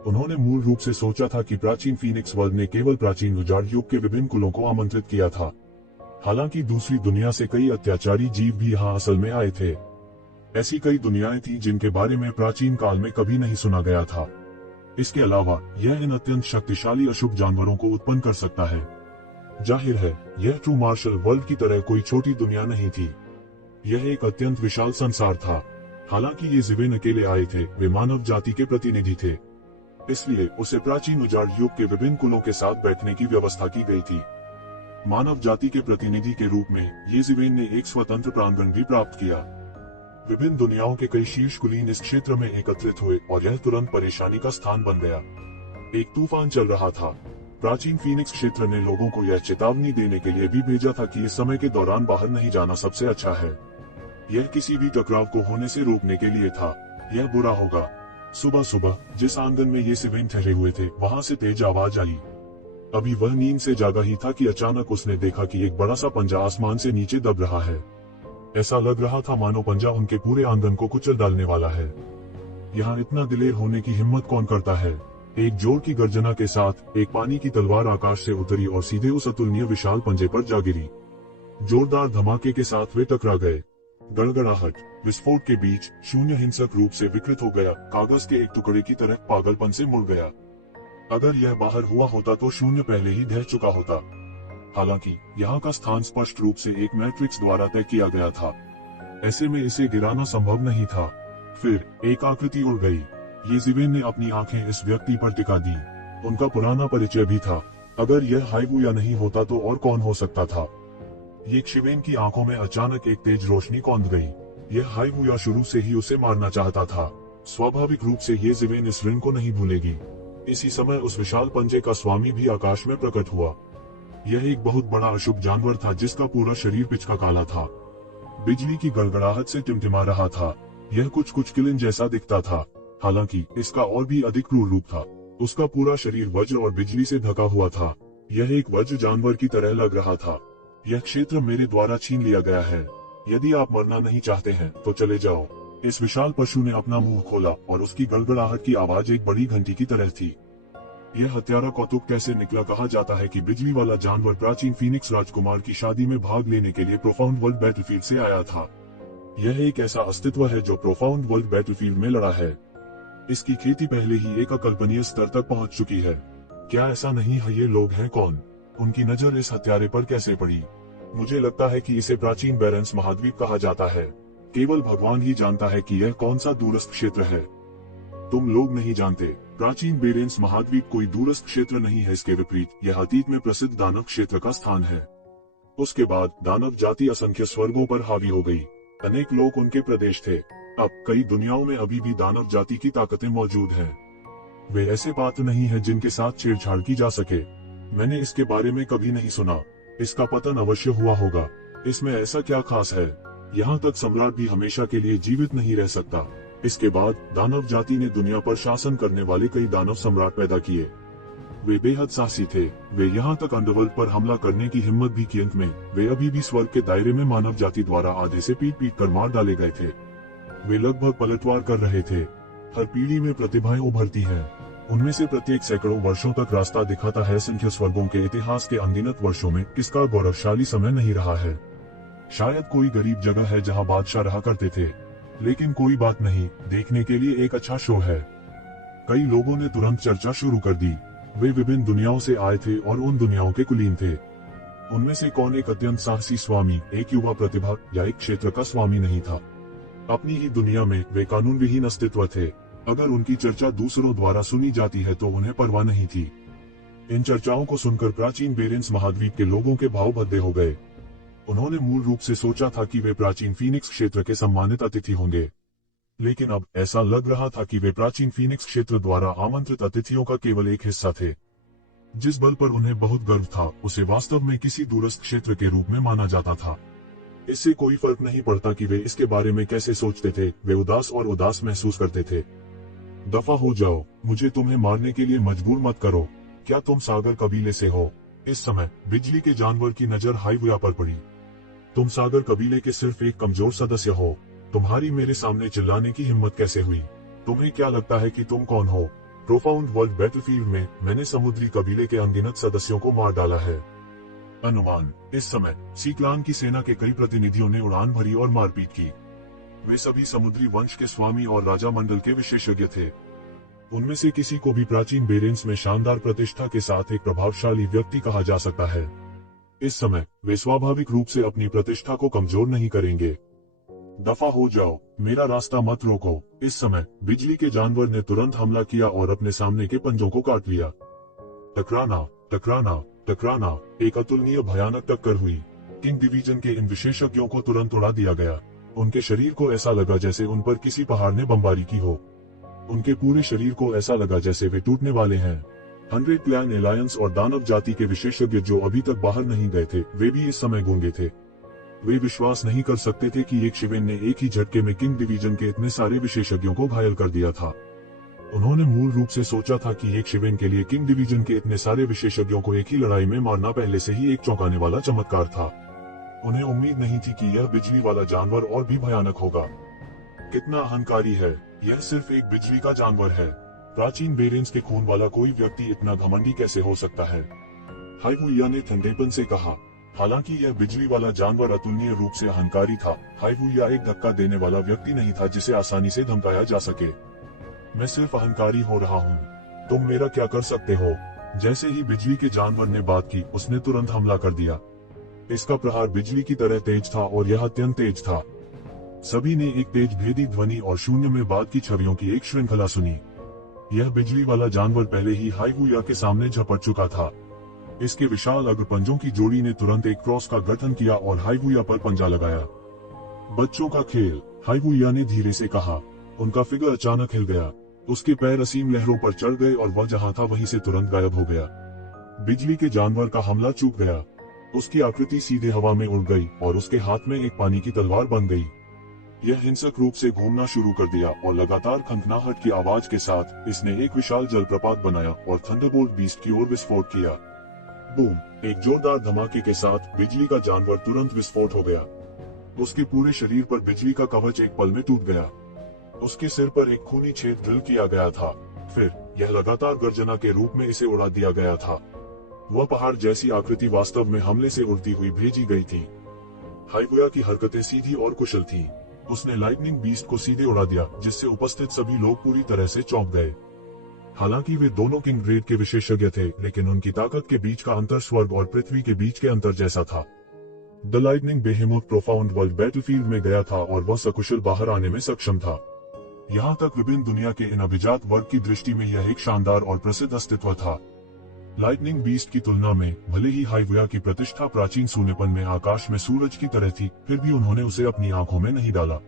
उन्होंने मूल रूप से सोचा था कि प्राचीन फीनिक्स वर्ल्ड ने केवल प्राचीन उजाड़ युग के विभिन्न कुलों को आमंत्रित किया था। हालांकि दूसरी दुनिया से कई अत्याचारी जीव भी यहाँ असल में आए थे। ऐसी कई दुनियाएं थीं जिनके बारे में प्राचीन काल में कभी नहीं सुना गया था। इसके अलावा यह इन अत्यंत शक्तिशाली अशुभ जानवरों को उत्पन्न कर सकता है। जाहिर है, यह ट्रू मार्शल वर्ल्ड की तरह कोई छोटी दुनिया नहीं थी। यह एक अत्यंत विशाल संसार था। हालांकि ये येज़िवेन अकेले आए थे, वे मानव जाति के प्रतिनिधि थे। इसलिए उसे प्राचीन उजाड़ युग के विभिन्न कुलों के साथ बैठने की व्यवस्था की गई थी। मानव जाति के प्रतिनिधि के रूप में येज़िवेन ने एक स्वतंत्र प्रांगण भी प्राप्त किया। विभिन्न दुनियाओं के कई शीर्ष कुलीन इस क्षेत्र में एकत्रित हुए और यह तुरंत परेशानी का स्थान बन गया। एक तूफान चल रहा था। प्राचीन फीनिक्स क्षेत्र ने लोगों को यह चेतावनी देने के लिए भी भेजा था कि इस समय के दौरान बाहर नहीं जाना सबसे अच्छा है। यह किसी भी टकराव को होने से रोकने के लिए था। यह बुरा होगा। सुबह सुबह जिस आंगन में येज़िवेन ठहरे हुए थे, वहां से तेज आवाज आई। अभी वह नींद से जागा ही था कि अचानक उसने देखा कि एक बड़ा सा पंजा आसमान से नीचे दब रहा है। ऐसा लग रहा था मानो पंजा उनके पूरे आंगन को कुचल डालने वाला है। यहाँ इतना दिलेर होने की हिम्मत कौन करता है? एक जोर की गर्जना के साथ एक पानी की तलवार आकाश से उतरी और सीधे उस अतुलनीय विशाल पंजे पर जा गिरी। जोरदार धमाके के साथ वे टकरा गए। गड़गड़ाहट, विस्फोट के बीच शून्य हिंसक रूप से विकृत हो गया, कागज के एक टुकड़े की तरह पागलपन से मुड़ गया। अगर यह बाहर हुआ होता तो शून्य पहले ही ढह चुका होता। हालांकि यहाँ का स्थान स्पष्ट रूप से एक मैट्रिक्स द्वारा तय किया गया था। ऐसे में इसे गिराना संभव नहीं था। फिर एक आकृति उड़ गई। येज़िवेन ने अपनी आंखें इस व्यक्ति पर टिका दी। उनका पुराना परिचय भी था। अगर यह हाइवुया नहीं होता तो और कौन हो सकता था? येज़िवेन की आंखों में अचानक एक तेज रोशनी कौंध गई। यह हाइवुया शुरू से ही उसे मारना चाहता था। स्वाभाविक रूप से येज़िवेन इस ऋण को नहीं भूलेगी। इसी समय उस विशाल पंजे का स्वामी भी आकाश में प्रकट हुआ। यह एक बहुत बड़ा अशुभ जानवर था जिसका पूरा शरीर पिचका काला था। बिजली की गड़गड़ाहट से टिमटिमा रहा था। यह कुछ किलिन जैसा दिखता था। हालांकि इसका और भी अधिक क्रूर रूप था। उसका पूरा शरीर वज्र और बिजली से ढका हुआ था। यह एक वज्र जानवर की तरह लग रहा था। यह क्षेत्र मेरे द्वारा छीन लिया गया है। यदि आप मरना नहीं चाहते हैं तो चले जाओ। इस विशाल पशु ने अपना मुंह खोला और उसकी गड़गड़ाहट की आवाज एक बड़ी घंटी की तरह थी। यह हत्यारा कौतुक कैसे निकला। कहा जाता है कि बिजली वाला जानवर प्राचीन फीनिक्स राजकुमार की शादी में भाग लेने के लिए प्रोफाउंड वर्ल्ड बैटलफील्ड से आया था। यह एक ऐसा अस्तित्व है जो प्रोफाउंड वर्ल्ड बैटलफील्ड में लड़ा है। इसकी खेती पहले ही एक अकल्पनीय स्तर तक पहुंच चुकी है। क्या ऐसा नहीं है? ये लोग हैं कौन? उनकी नजर इस हत्यारे पर कैसे पड़ी? मुझे लगता है कि इसे प्राचीन बैरेंस महाद्वीप कहा जाता है। केवल भगवान ही जानता है कि यह कौन सा दूरस्थ क्षेत्र है। तुम लोग नहीं जानते। प्राचीन बेरेंस महाद्वीप कोई दूरस्थ क्षेत्र नहीं है। इसके विपरीत यह अतीत में प्रसिद्ध दानव क्षेत्र का स्थान है। उसके बाद दानव जाति असंख्य स्वर्गों पर हावी हो गई। अनेक लोग उनके प्रदेश थे। अब कई दुनियाओं में अभी भी दानव जाति की ताकतें मौजूद हैं। वे ऐसे पात्र नहीं है जिनके साथ छेड़छाड़ की जा सके। मैंने इसके बारे में कभी नहीं सुना। इसका पतन अवश्य हुआ होगा। इसमें ऐसा क्या खास है? यहाँ तक सम्राट भी हमेशा के लिए जीवित नहीं रह सकता। इसके बाद दानव जाति ने दुनिया पर शासन करने वाले कई दानव सम्राट पैदा किए। वे बेहद साहसी थे। वे यहाँ तक अंडरवर्ल्ड पर हमला करने की हिम्मत भी की। अंत में वे अभी भी स्वर्ग के दायरे में मानव जाति द्वारा आधे से पीट कर मार डाले गए थे। वे लगभग पलटवार कर रहे थे। हर पीढ़ी में प्रतिभाएं उभरती हैं। उनमें से प्रत्येक सैकड़ों वर्षों तक रास्ता दिखाता है। संख्य स्वर्गों के इतिहास के अनगिनत वर्षों में किसका गौरवशाली समय नहीं रहा है। शायद कोई गरीब जगह है जहां बादशाह रहा करते थे, लेकिन कोई बात नहीं, देखने के लिए एक अच्छा शो है। कई लोगों ने तुरंत चर्चा शुरू कर दी। वे विभिन्न दुनियाओं से आए थे और उन दुनियाओं के कुलीन थे। उनमें से कौन एक अत्यंत साहसी स्वामी, एक युवा प्रतिभा या एक क्षेत्र का स्वामी नहीं था। अपनी ही दुनिया में वे कानून विहीन अस्तित्व थे। अगर उनकी चर्चा दूसरों द्वारा सुनी जाती है तो उन्हें परवाह नहीं थी। इन चर्चाओं को सुनकर प्राचीन बेरेंस महाद्वीप के लोगों के भाव भद्दे हो गए। उन्होंने मूल रूप से सोचा था कि वे प्राचीन फीनिक्स क्षेत्र के सम्मानित अतिथि होंगे, लेकिन अब ऐसा लग रहा था कि वे प्राचीन फीनिक्स क्षेत्र द्वारा आमंत्रित अतिथियों का केवल एक हिस्सा थे। जिस बल पर उन्हें बहुत गर्व था, उसे वास्तव में किसी दूरस्थ क्षेत्र के रूप में माना जाता था। इससे कोई फर्क नहीं पड़ता कि वे इसके बारे में कैसे सोचते थे, वे उदास और उदास महसूस करते थे। दफा हो जाओ, मुझे तुम्हें मारने के लिए मजबूर मत करो। क्या तुम सागर कबीले से हो? इस समय बिजली के जानवर की नजर हाइवुया पर पड़ी। तुम सागर कबीले के सिर्फ एक कमजोर सदस्य हो। तुम्हारी मेरे सामने चिल्लाने की हिम्मत कैसे हुई? तुम्हें क्या लगता है कि तुम कौन हो? प्रोफाउंड वर्ल्ड बैटलफील्ड में मैंने समुद्री कबीले के अनगिनत सदस्यों को मार डाला है। अनुमान, इस समय सीक्लान की सेना के कई प्रतिनिधियों ने उड़ान भरी और मारपीट की। वे सभी समुद्री वंश के स्वामी और राजा मंडल के विशेषज्ञ थे। उनमें से किसी को भी प्राचीन बेरेंस में शानदार प्रतिष्ठा के साथ एक प्रभावशाली व्यक्ति कहा जा सकता है। इस समय वे स्वाभाविक रूप से अपनी प्रतिष्ठा को कमजोर नहीं करेंगे। दफा हो जाओ, मेरा रास्ता मत रोको। इस समय बिजली के जानवर ने तुरंत हमला किया और अपने सामने के पंजों को काट लिया। टकराना, टकराना, टकराना, एक अतुलनीय भयानक टक्कर हुई। किंग डिवीजन के इन विशेषज्ञों को तुरंत उड़ा दिया गया। उनके शरीर को ऐसा लगा जैसे उन पर किसी पहाड़ ने बमबारी की हो। उनके पूरे शरीर को ऐसा लगा जैसे वे टूटने वाले हैं। 100 क्लैन एलायंस और दानव जाति के विशेषज्ञ जो अभी तक बाहर नहीं गए थे, वे भी इस समय गूंगे थे। वे विश्वास नहीं कर सकते थे कि एक शिवेन ने एक ही झटके में किंग डिवीजन के इतने सारे विशेषज्ञों को घायल कर दिया था। उन्होंने मूल रूप से सोचा था कि एक शिवेन के लिए किंग डिवीजन के इतने सारे विशेषज्ञों को एक ही लड़ाई में मारना पहले से ही एक चौंकाने वाला चमत्कार था। उन्हें उम्मीद नहीं थी कि यह बिजली वाला जानवर और भी भयानक होगा। कितना अहंकारी है, यह सिर्फ एक बिजली का जानवर है। प्राचीन बेरेंस के खून वाला कोई व्यक्ति इतना घमंडी कैसे हो सकता है? हाइवुया ने ठंडेपन से कहा। हालांकि यह बिजली वाला जानवर अतुलनीय रूप से अहंकारी था, हाइवुया एक धक्का देने वाला व्यक्ति नहीं था जिसे आसानी से धमकाया जा सके। मैं सिर्फ अहंकारी हो रहा हूँ, तुम मेरा क्या कर सकते हो? जैसे ही बिजली के जानवर ने बात की, उसने तुरंत हमला कर दिया। इसका प्रहार बिजली की तरह तेज था और यह अत्यंत तेज था। सभी ने एक तेज भेदी ध्वनि और शून्य में बाद की छवियों की एक श्रृंखला सुनी। यह बिजली वाला जानवर पहले ही हाइवुया के सामने झपट चुका था। इसके विशाल अग्रपंजों की जोड़ी ने तुरंत एक क्रॉस का गठन किया और हाइवुया पर पंजा लगाया। बच्चों का खेल, हाइवुया ने धीरे से कहा। उनका फिगर अचानक हिल गया। उसके पैर असीम लहरों पर चढ़ गए और वह जहां था वहीं से तुरंत गायब हो गया। बिजली के जानवर का हमला चूक गया। उसकी आकृति सीधे हवा में उड़ गई और उसके हाथ में एक पानी की तलवार बन गई। यह हिंसक रूप से घूमना शुरू कर दिया और लगातार खनखनाहट की आवाज के साथ इसने एक विशाल जलप्रपात बनाया और थंडरबोल्ट बीस्ट की ओर विस्फोट किया। बूम! एक जोरदार धमाके के साथ बिजली का जानवर तुरंत विस्फोट हो गया। उसके पूरे शरीर पर बिजली का कवच एक पल में टूट गया। उसके सिर पर एक खूनी छेद ड्रिल किया गया था। फिर यह लगातार गर्जना के रूप में इसे उड़ा दिया गया था। वह पहाड़ जैसी आकृति वास्तव में हमले से उड़ती हुई भेजी गई थी। हाइवुया की हरकतें सीधी और कुशल थीं। उसने लाइटनिंग बीस्ट को सीधे उड़ा दिया, जिससे उपस्थित सभी लोग पूरी तरह से चौंक गए। हालांकि वे दोनों किंग ग्रेड के विशेषज्ञ थे, लेकिन उनकी ताकत के बीच का अंतर स्वर्ग और पृथ्वी के बीच के अंतर जैसा था। The lightning behemoth profound world battlefield में गया था और वह सकुशल बाहर आने में सक्षम था। यहाँ तक विभिन्न दुनिया के इन अभिजात वर्ग की दृष्टि में यह एक शानदार और प्रसिद्ध अस्तित्व था। लाइटनिंग बीस्ट की तुलना में भले ही हाइवुया की प्रतिष्ठा प्राचीन सूनेपन में आकाश में सूरज की तरह थी, फिर भी उन्होंने उसे अपनी आंखों में नहीं डाला।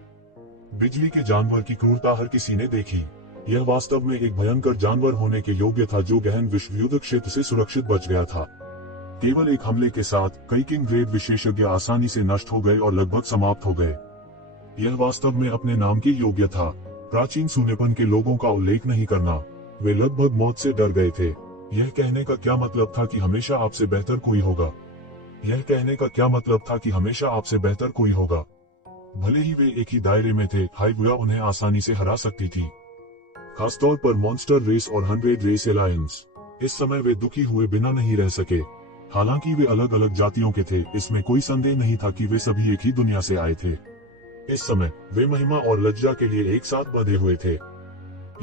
बिजली के जानवर की क्रूरता हर किसी ने देखी। यह वास्तव में एक भयंकर जानवर होने के योग्य था जो गहन विश्व युद्ध क्षेत्र से सुरक्षित बच गया था। केवल एक हमले के साथ कई किंग ग्रेड विशेषज्ञ आसानी से नष्ट हो गए और लगभग समाप्त हो गए। यह वास्तव में अपने नाम के योग्य था। प्राचीन सूनेपन के लोगों का उल्लेख नहीं करना। वे लगभग मौत से डर गए थे। यह कहने का क्या मतलब था कि हमेशा आपसे बेहतर कोई होगा? यह कहने का क्या मतलब था कि हमेशा आपसे बेहतर कोई होगा? भले ही वे एक ही दायरे में थे, हाइवुया उन्हें आसानी से हरा सकती थी। खासतौर पर मॉन्स्टर रेस और 100 रेस एलायंस। इस समय वे दुखी हुए बिना नहीं रह सके। हालांकि वे अलग अलग जातियों के थे, इसमें कोई संदेह नहीं था कि वे सभी एक ही दुनिया से आए थे। इस समय वे महिमा और लज्जा के लिए एक साथ बंधे हुए थे।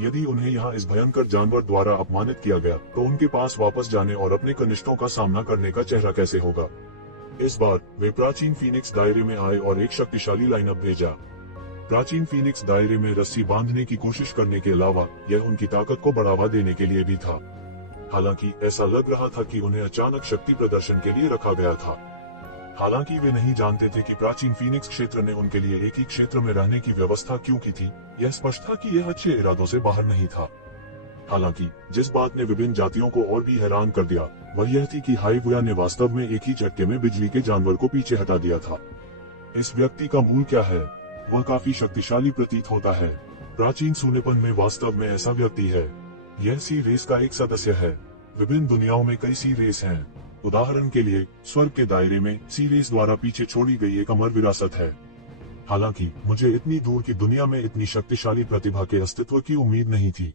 यदि उन्हें यहाँ इस भयंकर जानवर द्वारा अपमानित किया गया तो उनके पास वापस जाने और अपने कनिष्ठों का सामना करने का चेहरा कैसे होगा। इस बार वे प्राचीन फीनिक्स दायरे में आए और एक शक्तिशाली लाइनअप भेजा। प्राचीन फीनिक्स दायरे में रस्सी बांधने की कोशिश करने के अलावा यह उनकी ताकत को बढ़ावा देने के लिए भी था। हालांकि ऐसा लग रहा था कि उन्हें अचानक शक्ति प्रदर्शन के लिए रखा गया था। हालांकि वे नहीं जानते थे कि प्राचीन फीनिक्स क्षेत्र ने उनके लिए एक ही क्षेत्र में रहने की व्यवस्था क्यों की थी। यह स्पष्ट था कि यह अच्छे इरादों से बाहर नहीं था। हालांकि जिस बात ने विभिन्न जातियों को और भी हैरान कर दिया वह यह थी कि हाइवुया ने वास्तव में एक ही झटके में बिजली के जानवर को पीछे हटा दिया था। इस व्यक्ति का मूल क्या है? वह काफी शक्तिशाली प्रतीत होता है। प्राचीन सूनेपन में वास्तव में ऐसा व्यक्ति है। यह सी रेस का एक सदस्य है। विभिन्न दुनियाओं में कई सी रेस हैं। उदाहरण के लिए स्वर्ग के दायरे में सी रेस द्वारा पीछे छोड़ी गई एक अमर विरासत है। हालांकि मुझे इतनी दूर की दुनिया में इतनी शक्तिशाली प्रतिभा के अस्तित्व की उम्मीद नहीं थी।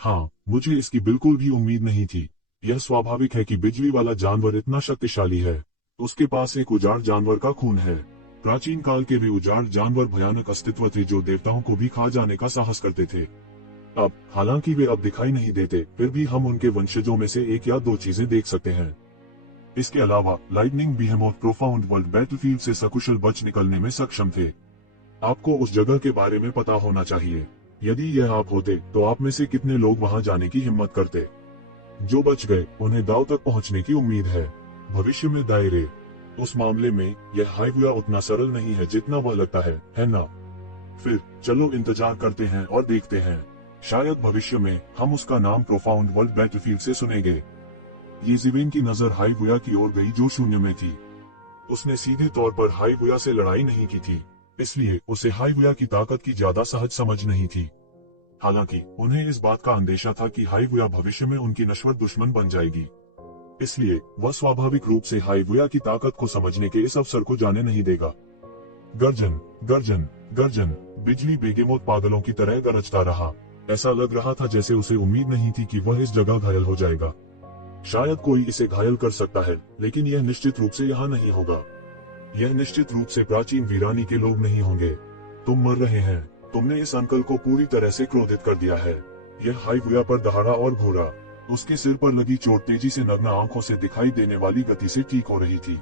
हाँ, मुझे इसकी बिल्कुल भी उम्मीद नहीं थी। यह स्वाभाविक है कि बिजली वाला जानवर इतना शक्तिशाली है। उसके पास एक उजाड़ जानवर का खून है। प्राचीन काल के वे उजाड़ जानवर भयानक अस्तित्व थे जो देवताओं को भी खा जाने का साहस करते थे। अब हालांकि वे अब दिखाई नहीं देते, फिर भी हम उनके वंशजों में से एक या दो चीजें देख सकते हैं। इसके अलावा लाइटनिंग बीहेमोथ प्रोफाउंड वर्ल्ड बैटलफील्ड से सकुशल बच निकलने में सक्षम थे। आपको उस जगह के बारे में पता होना चाहिए। यदि यह आप होते तो आप में से कितने लोग वहां जाने की हिम्मत करते? जो बच गए उन्हें दाव तक पहुंचने की उम्मीद है। भविष्य में दायरे, उस मामले में यह हाइवुया उतना सरल नहीं है जितना वह लगता है ना? फिर चलो इंतजार करते हैं और देखते हैं। शायद भविष्य में हम उसका नाम प्रोफाउंड वर्ल्ड बैटलफील्ड से सुनेंगे। येज़ेबेल की नजर हाइवुया की ओर गई जो शून्य में थी। उसने सीधे तौर पर हाइवुया से लड़ाई नहीं की थी, इसलिए उसे हाइवुया की ताकत की ज्यादा सहज समझ नहीं थी। हालांकि उन्हें इस बात का अंदेशा था कि हाइवुया भविष्य में उनकी नश्वर दुश्मन बन जाएगी। इसलिए वह स्वाभाविक रूप से हाइवुया की ताकत को समझने के इस अवसर को जाने नहीं देगा। गर्जन, गर्जन, गर्जन। बिजली बेगेमोथ पागलों की तरह गरजता रहा। ऐसा लग रहा था जैसे उसे उम्मीद नहीं थी कि वह इस जगह घायल हो जाएगा। शायद कोई इसे घायल कर सकता है, लेकिन यह निश्चित रूप से यहाँ नहीं होगा। यह निश्चित रूप से प्राचीन वीरानी के लोग नहीं होंगे। तुम मर रहे हैं। तुमने इस अंकल को पूरी तरह से क्रोधित कर दिया है। यह हाइवुया पर दहाड़ा और घूरा। उसके सिर पर लगी चोट तेजी से नग्न आंखों से दिखाई देने वाली गति से ठीक हो रही थी।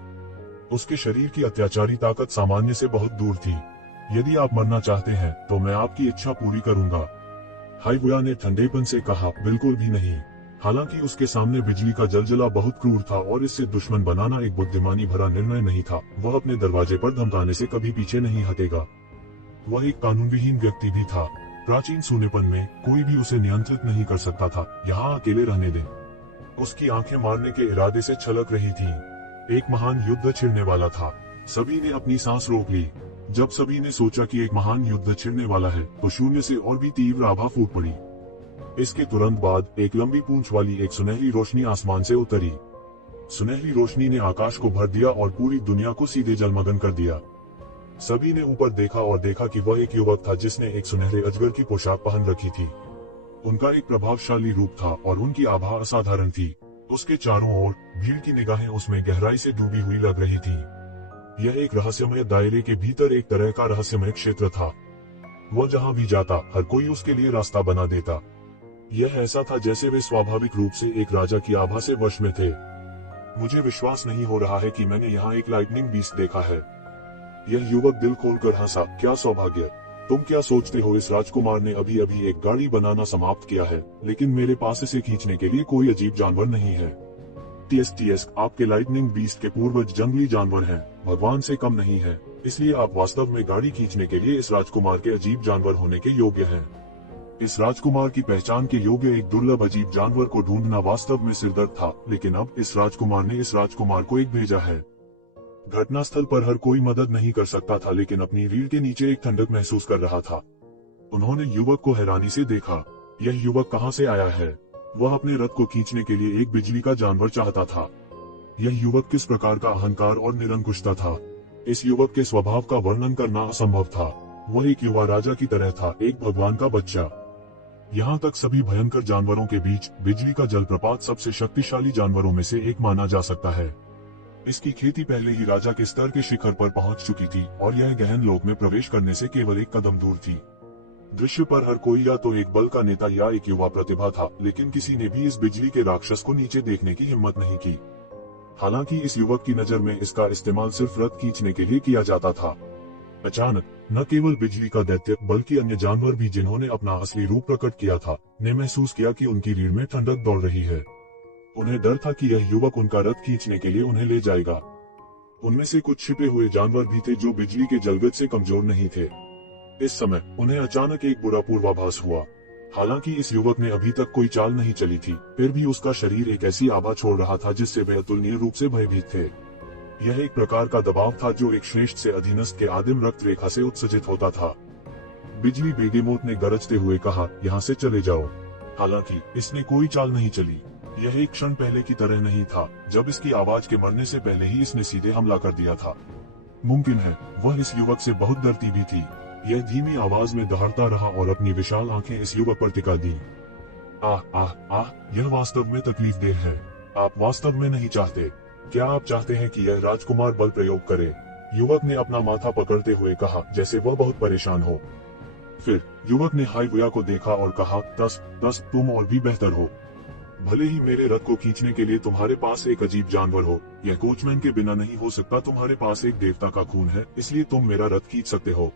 उसके शरीर की अत्याचारी ताकत सामान्य से बहुत दूर थी। यदि आप मरना चाहते हैं तो मैं आपकी इच्छा पूरी करूंगा। हाइवुया ने ठंडेपन से कहा, बिल्कुल भी नहीं। हालांकि उसके सामने बिजली का जलजला बहुत क्रूर था और इससे दुश्मन बनाना एक बुद्धिमानी भरा निर्णय नहीं था। वह अपने दरवाजे पर धमकाने से कभी पीछे नहीं हटेगा। वह एक कानूनविहीन व्यक्ति भी था। प्राचीन सूनेपन में कोई भी उसे नियंत्रित नहीं कर सकता था। यहाँ अकेले रहने दें। उसकी आंखें मारने के इरादे से छलक रही थीं। एक महान युद्ध छिड़ने वाला था। सभी ने अपनी सांस रोक ली। जब सभी ने सोचा कि एक महान युद्ध छिड़ने वाला है तो शून्य से और भी तीव्र आभा फूट पड़ी। इसके तुरंत बाद एक लंबी पूंछ वाली एक सुनहरी रोशनी आसमान से उतरी। सुनहरी रोशनी ने आकाश को भर दिया और पूरी दुनिया को सीधे जलमग्न कर दिया। सभी ने ऊपर देखा और देखा कि वह एक युवक था जिसने एक सुनहरे अजगर की पोशाक पहन रखी थी। उनका एक प्रभावशाली रूप था और उनकी आभा असाधारण थी। उसके चारों ओर भीड़ की निगाहें उसमें गहराई से डूबी हुई लग रही थी। यह एक रहस्यमय दायरे के भीतर एक तरह का रहस्यमय क्षेत्र था। वह जहाँ भी जाता हर कोई उसके लिए रास्ता बना देता। यह ऐसा था जैसे वे स्वाभाविक रूप से एक राजा की आभा से वश में थे। मुझे विश्वास नहीं हो रहा है कि मैंने यहाँ एक लाइटनिंग बीस्ट देखा है। यह युवक दिल खोलकर हंसा। क्या सौभाग्य! तुम क्या सोचते हो, इस राजकुमार ने अभी अभी एक गाड़ी बनाना समाप्त किया है, लेकिन मेरे पास इसे खींचने के लिए कोई अजीब जानवर नहीं है। टीएस, आपके लाइटनिंग बीस्ट के पूर्वज जंगली जानवर हैं, भगवान से कम नहीं है, इसलिए आप वास्तव में गाड़ी खींचने के लिए इस राजकुमार के अजीब जानवर होने के योग्य हैं। इस राजकुमार की पहचान के योग्य एक दुर्लभ अजीब जानवर को ढूंढना वास्तव में सिरदर्द था, लेकिन अब इस राजकुमार ने इस राजकुमार को एक भेजा है। घटनास्थल पर हर कोई मदद नहीं कर सकता था, लेकिन अपनी रीढ़ के नीचे एक ठंडक महसूस कर रहा था। उन्होंने युवक को हैरानी से देखा। यह युवक कहाँ से आया है? वह अपने रथ को खींचने के लिए एक बिजली का जानवर चाहता था। यह युवक किस प्रकार का अहंकार और निरंकुशता था? इस युवक के स्वभाव का वर्णन करना असंभव था। वह एक युवा राजा की तरह था, एक भगवान का बच्चा। यहाँ तक सभी भयंकर जानवरों के बीच बिजली का जलप्रपात सबसे शक्तिशाली जानवरों में से एक माना जा सकता है। इसकी खेती पहले ही राजा के स्तर के शिखर पर पहुंच चुकी थी और यह गहन लोक में प्रवेश करने से केवल एक कदम दूर थी। दृश्य पर हर कोई या तो एक बल का नेता या एक युवा प्रतिभा था, लेकिन किसी ने भी इस बिजली के राक्षस को नीचे देखने की हिम्मत नहीं की। हालांकि इस युवक की नजर में इसका इस्तेमाल सिर्फ रथ खींचने के लिए किया जाता था। अचानक न केवल बिजली का दैत्य बल्कि अन्य जानवर भी जिन्होंने अपना असली रूप प्रकट किया था, ने महसूस किया कि उनकी रीढ़ में ठंडक दौड़ रही है। उन्हें डर था कि यह युवक उनका रथ खींचने के लिए उन्हें ले जाएगा। उनमें से कुछ छिपे हुए जानवर भी थे जो बिजली के जलगत से कमजोर नहीं थे। इस समय उन्हें अचानक एक बुरा पूर्वाभास हुआ। हालांकि इस युवक ने अभी तक कोई चाल नहीं चली थी, फिर भी उसका शरीर एक ऐसी आभा छोड़ रहा था जिससे वे अतुलनीय रूप से भयभीत थे। यह एक प्रकार का दबाव था जो एक श्रेष्ठ से अधीनस्थ के आदिम रक्त रेखा से उत्सर्जित होता था। बिजली बेगेमोत ने गरजते हुए कहा, यहाँ से चले जाओ। हालांकि इसने कोई चाल नहीं चली। यह एक क्षण पहले की तरह नहीं था जब इसकी आवाज के मरने से पहले ही इसने सीधे हमला कर दिया था। मुमकिन है वह इस युवक से बहुत डरती भी थी। यह धीमी आवाज में दहाड़ता रहा और अपनी विशाल आंखें इस युवक पर टिका दी। आह आह आह, यह वास्तव में तकलीफदेह है। आप वास्तव में नहीं चाहते। क्या आप चाहते हैं कि यह राजकुमार बल प्रयोग करे? युवक ने अपना माथा पकड़ते हुए कहा, जैसे वह बहुत परेशान हो। फिर युवक ने हाइवुया को देखा और कहा, दस तुम और भी बेहतर हो। भले ही मेरे रथ को खींचने के लिए तुम्हारे पास एक अजीब जानवर हो, यह कोचमैन के बिना नहीं हो सकता। तुम्हारे पास एक देवता का खून है, इसलिए तुम मेरा रथ खींच सकते हो।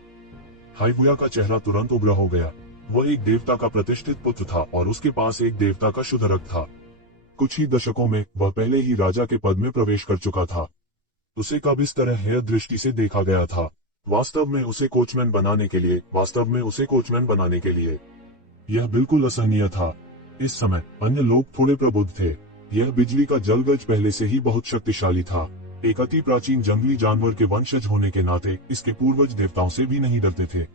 हाइवुया का चेहरा तुरंत उभरा हो गया। वह एक देवता का प्रतिष्ठित पुत्र था और उसके पास एक देवता का शुद्ध रक्त था। कुछ ही दशकों में वह पहले ही राजा के पद में प्रवेश कर चुका था। उसे कब इस तरह हेय दृष्टि से देखा गया था? वास्तव में उसे कोचमैन बनाने के लिए यह बिल्कुल असहनीय था। इस समय अन्य लोग थोड़े प्रबुद्ध थे। यह बिजली का जलगज पहले से ही बहुत शक्तिशाली था। एक अति प्राचीन जंगली जानवर के वंशज होने के नाते इसके पूर्वज देवताओं से भी नहीं डरते थे।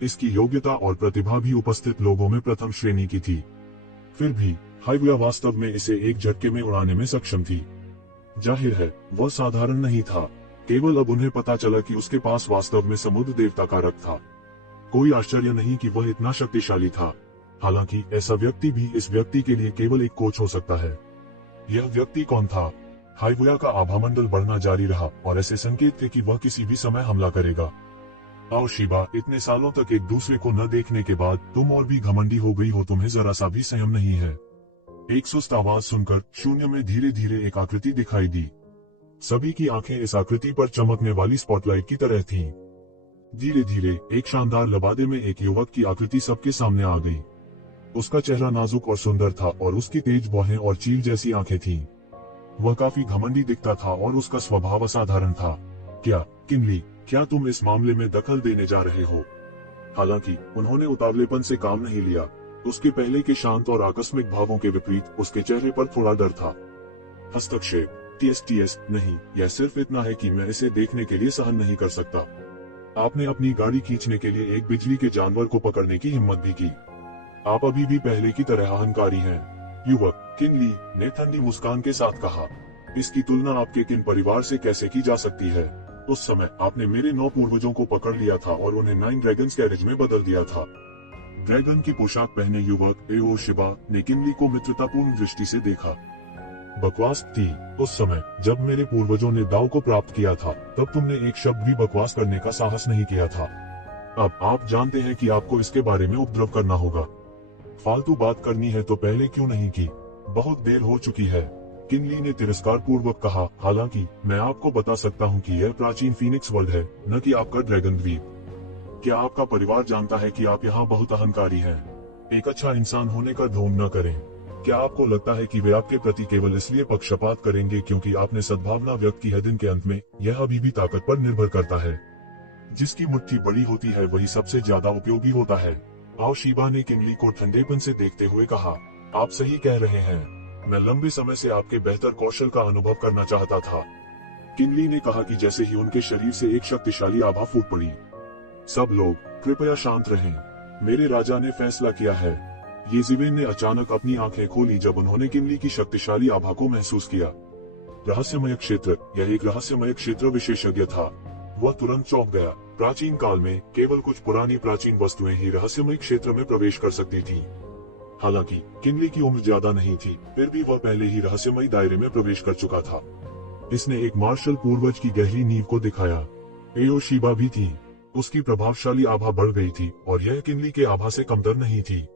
इसकी योग्यता और प्रतिभा भी उपस्थित लोगों में प्रथम श्रेणी की थी। फिर भी हाइवुया वास्तव में इसे एक झटके में उड़ाने में सक्षम थी। जाहिर है वह साधारण नहीं था। केवल अब उन्हें पता चला कि उसके पास वास्तव में समुद्र देवता का रक्त था। कोई आश्चर्य नहीं कि वह इतना शक्तिशाली था। हालांकि ऐसा व्यक्ति भी इस व्यक्ति के लिए केवल एक कोच हो सकता है। यह व्यक्ति कौन था? हाइवुया का आभामंडल बढ़ना जारी रहा और ऐसे संकेत थे कि वह किसी भी समय हमला करेगा। आओ शिबा, इतने सालों तक एक दूसरे को न देखने के बाद तुम और भी घमंडी हो गई हो। तुम्हें जरा सा भी संयम नहीं है। एक सुस्त आवाज सुनकर शून्य में धीरे धीरे एक आकृति दिखाई दी। सभी की आंखें इस आकृति पर चमकने वाली स्पॉटलाइट की तरह थीं। धीरे धीरे एक शानदार लबादे में एक युवक की आकृति सबके सामने आ गई। उसका चेहरा नाजुक और सुंदर था और उसकी तेज बाहें और चील जैसी आंखें थीं। वह काफी घमंडी दिखता था और उसका स्वभाव असाधारण था। क्या किनली, क्या तुम इस मामले में दखल देने जा रहे हो? हालांकि उन्होंने उतावलेपन से काम नहीं लिया। उसके पहले के शांत और आकस्मिक भावों के विपरीत उसके चेहरे पर थोड़ा डर था। हस्तक्षेप, टीएस नहीं, यह सिर्फ इतना है कि मैं इसे देखने के लिए सहन नहीं कर सकता। आपने अपनी गाड़ी खींचने के लिए एक बिजली के जानवर को पकड़ने की हिम्मत भी की। आप अभी भी पहले की तरह अहंकारी हैं। युवक किनली ने ठंडी मुस्कान के साथ कहा, इसकी तुलना आपके किन परिवार से कैसे की जा सकती है? उस समय आपने मेरे 9 पूर्वजों को पकड़ लिया था और उन्हें 9 ड्रैगन्स कैरेज में बदल दिया था। ड्रैगन की पोशाक पहने युवक एओ शिबा ने किनली को मित्रतापूर्ण दृष्टि से देखा। बकवास थी। उस समय जब मेरे पूर्वजों ने दाव को प्राप्त किया था तब तुमने एक शब्द भी बकवास करने का साहस नहीं किया था। अब आप जानते हैं कि आपको इसके बारे में उपद्रव करना होगा। फालतू बात करनी है तो पहले क्यों नहीं की? बहुत देर हो चुकी है, किनली ने तिरस्कार पूर्वक कहा। हालांकि मैं आपको बता सकता हूं कि यह प्राचीन फीनिक्स वर्ल्ड है, न कि आपका ड्रैगन द्वीप। क्या आपका परिवार जानता है कि आप यहाँ बहुत अहंकारी हैं? एक अच्छा इंसान होने का ढोंग न करें। क्या आपको लगता है कि वे आपके प्रति केवल इसलिए पक्षपात करेंगे क्योंकि आपने सद्भावना व्यक्त की है? दिन के अंत में यह अभी भी ताकत पर निर्भर करता है। जिसकी मुट्ठी बड़ी होती है वही सबसे ज्यादा उपयोगी होता है। आओ शिबा ने किनली को ठंडेपन से देखते हुए कहा, आप सही कह रहे हैं। मैं लंबे समय से आपके बेहतर कौशल का अनुभव करना चाहता था। किनली ने कहा कि जैसे ही उनके शरीर से एक शक्तिशाली आभा फूट पड़ी। सब लोग कृपया शांत रहें। मेरे राजा ने फैसला किया है। येज़ेबेल ने अचानक अपनी आंखें खोली जब उन्होंने किनली की शक्तिशाली आभा को महसूस किया। रहस्यमय क्षेत्र, यह एक रहस्यमय क्षेत्र विशेषज्ञ था। वह तुरंत चौंक गया। प्राचीन काल में केवल कुछ पुरानी प्राचीन वस्तुएं ही रहस्यमय क्षेत्र में प्रवेश कर सकती थीं। हालांकि किनली की उम्र ज्यादा नहीं थी, फिर भी वह पहले ही रहस्यमय दायरे में प्रवेश कर चुका था। इसने एक मार्शल पूर्वज की गहरी नींव को दिखाया। एओ शिबा भी थी। उसकी प्रभावशाली आभा बढ़ गई थी और यह किनली के आभा से कमतर नहीं थी।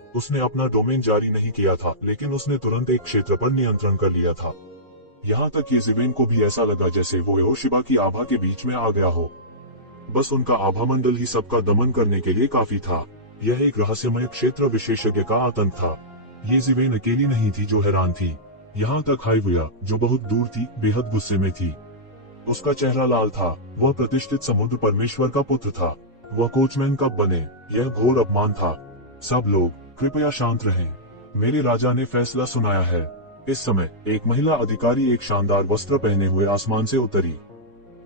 उसने अपना डोमेन जारी नहीं किया था, लेकिन उसने तुरंत एक क्षेत्र पर नियंत्रण कर लिया था। यहाँ तक कि ज़िवेन को भी ऐसा लगा जैसे वो यहोशिबा की आभा के बीच में आ गया हो। बस उनका आभा मंडल ही सबका दमन करने के लिए काफी था। यह एक रहस्यमय क्षेत्र विशेषज्ञ का आतंक था। ये ज़िवेन अकेली नहीं थी जो हैरान थी। यहाँ तक हाइवुया, जो बहुत दूर थी, बेहद गुस्से में थी। उसका चेहरा लाल था। वह प्रतिष्ठित समुद्र परमेश्वर का पुत्र था। वह कोचमैन कब बने? यह घोर अपमान था। सब लोग कृपया शांत रहें। मेरे राजा ने फैसला सुनाया है। इस समय एक महिला अधिकारी एक शानदार वस्त्र पहने हुए आसमान से उतरी।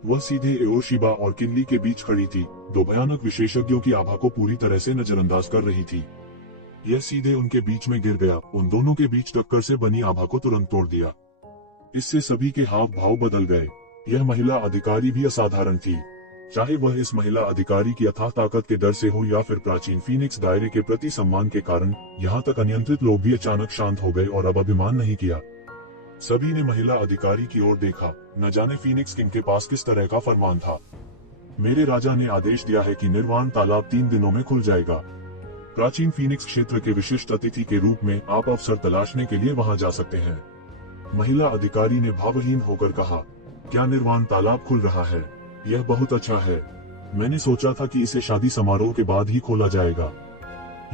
वह सीधे यहोशिबा और किनली के बीच खड़ी थी, दो भयानक विशेषज्ञों की आभा को पूरी तरह से नजरअंदाज कर रही थी। यह सीधे उनके बीच में गिर गया। उन दोनों के बीच टक्कर से बनी आभा को तुरंत तोड़ दिया। इससे सभी के हाव भाव बदल गए। यह महिला अधिकारी भी असाधारण थी। चाहे वह इस महिला अधिकारी की अथाह ताकत के डर से हो या फिर प्राचीन फीनिक्स दायरे के प्रति सम्मान के कारण, यहाँ तक अनियंत्रित लोग भी अचानक शांत हो गए और अब अभिमान नहीं किया। सभी ने महिला अधिकारी की ओर देखा। न जाने फीनिक्स किंग के पास किस तरह का फरमान था। मेरे राजा ने आदेश दिया है कि निर्वाण तालाब 3 दिनों में खुल जाएगा। प्राचीन फीनिक्स क्षेत्र के विशिष्ट अतिथि के रूप में आप अवसर तलाशने के लिए वहां जा सकते हैं। महिला अधिकारी ने भावहीन होकर कहा, क्या निर्वाण तालाब खुल रहा है? यह बहुत अच्छा है। मैंने सोचा था कि इसे शादी समारोह के बाद ही खोला जाएगा।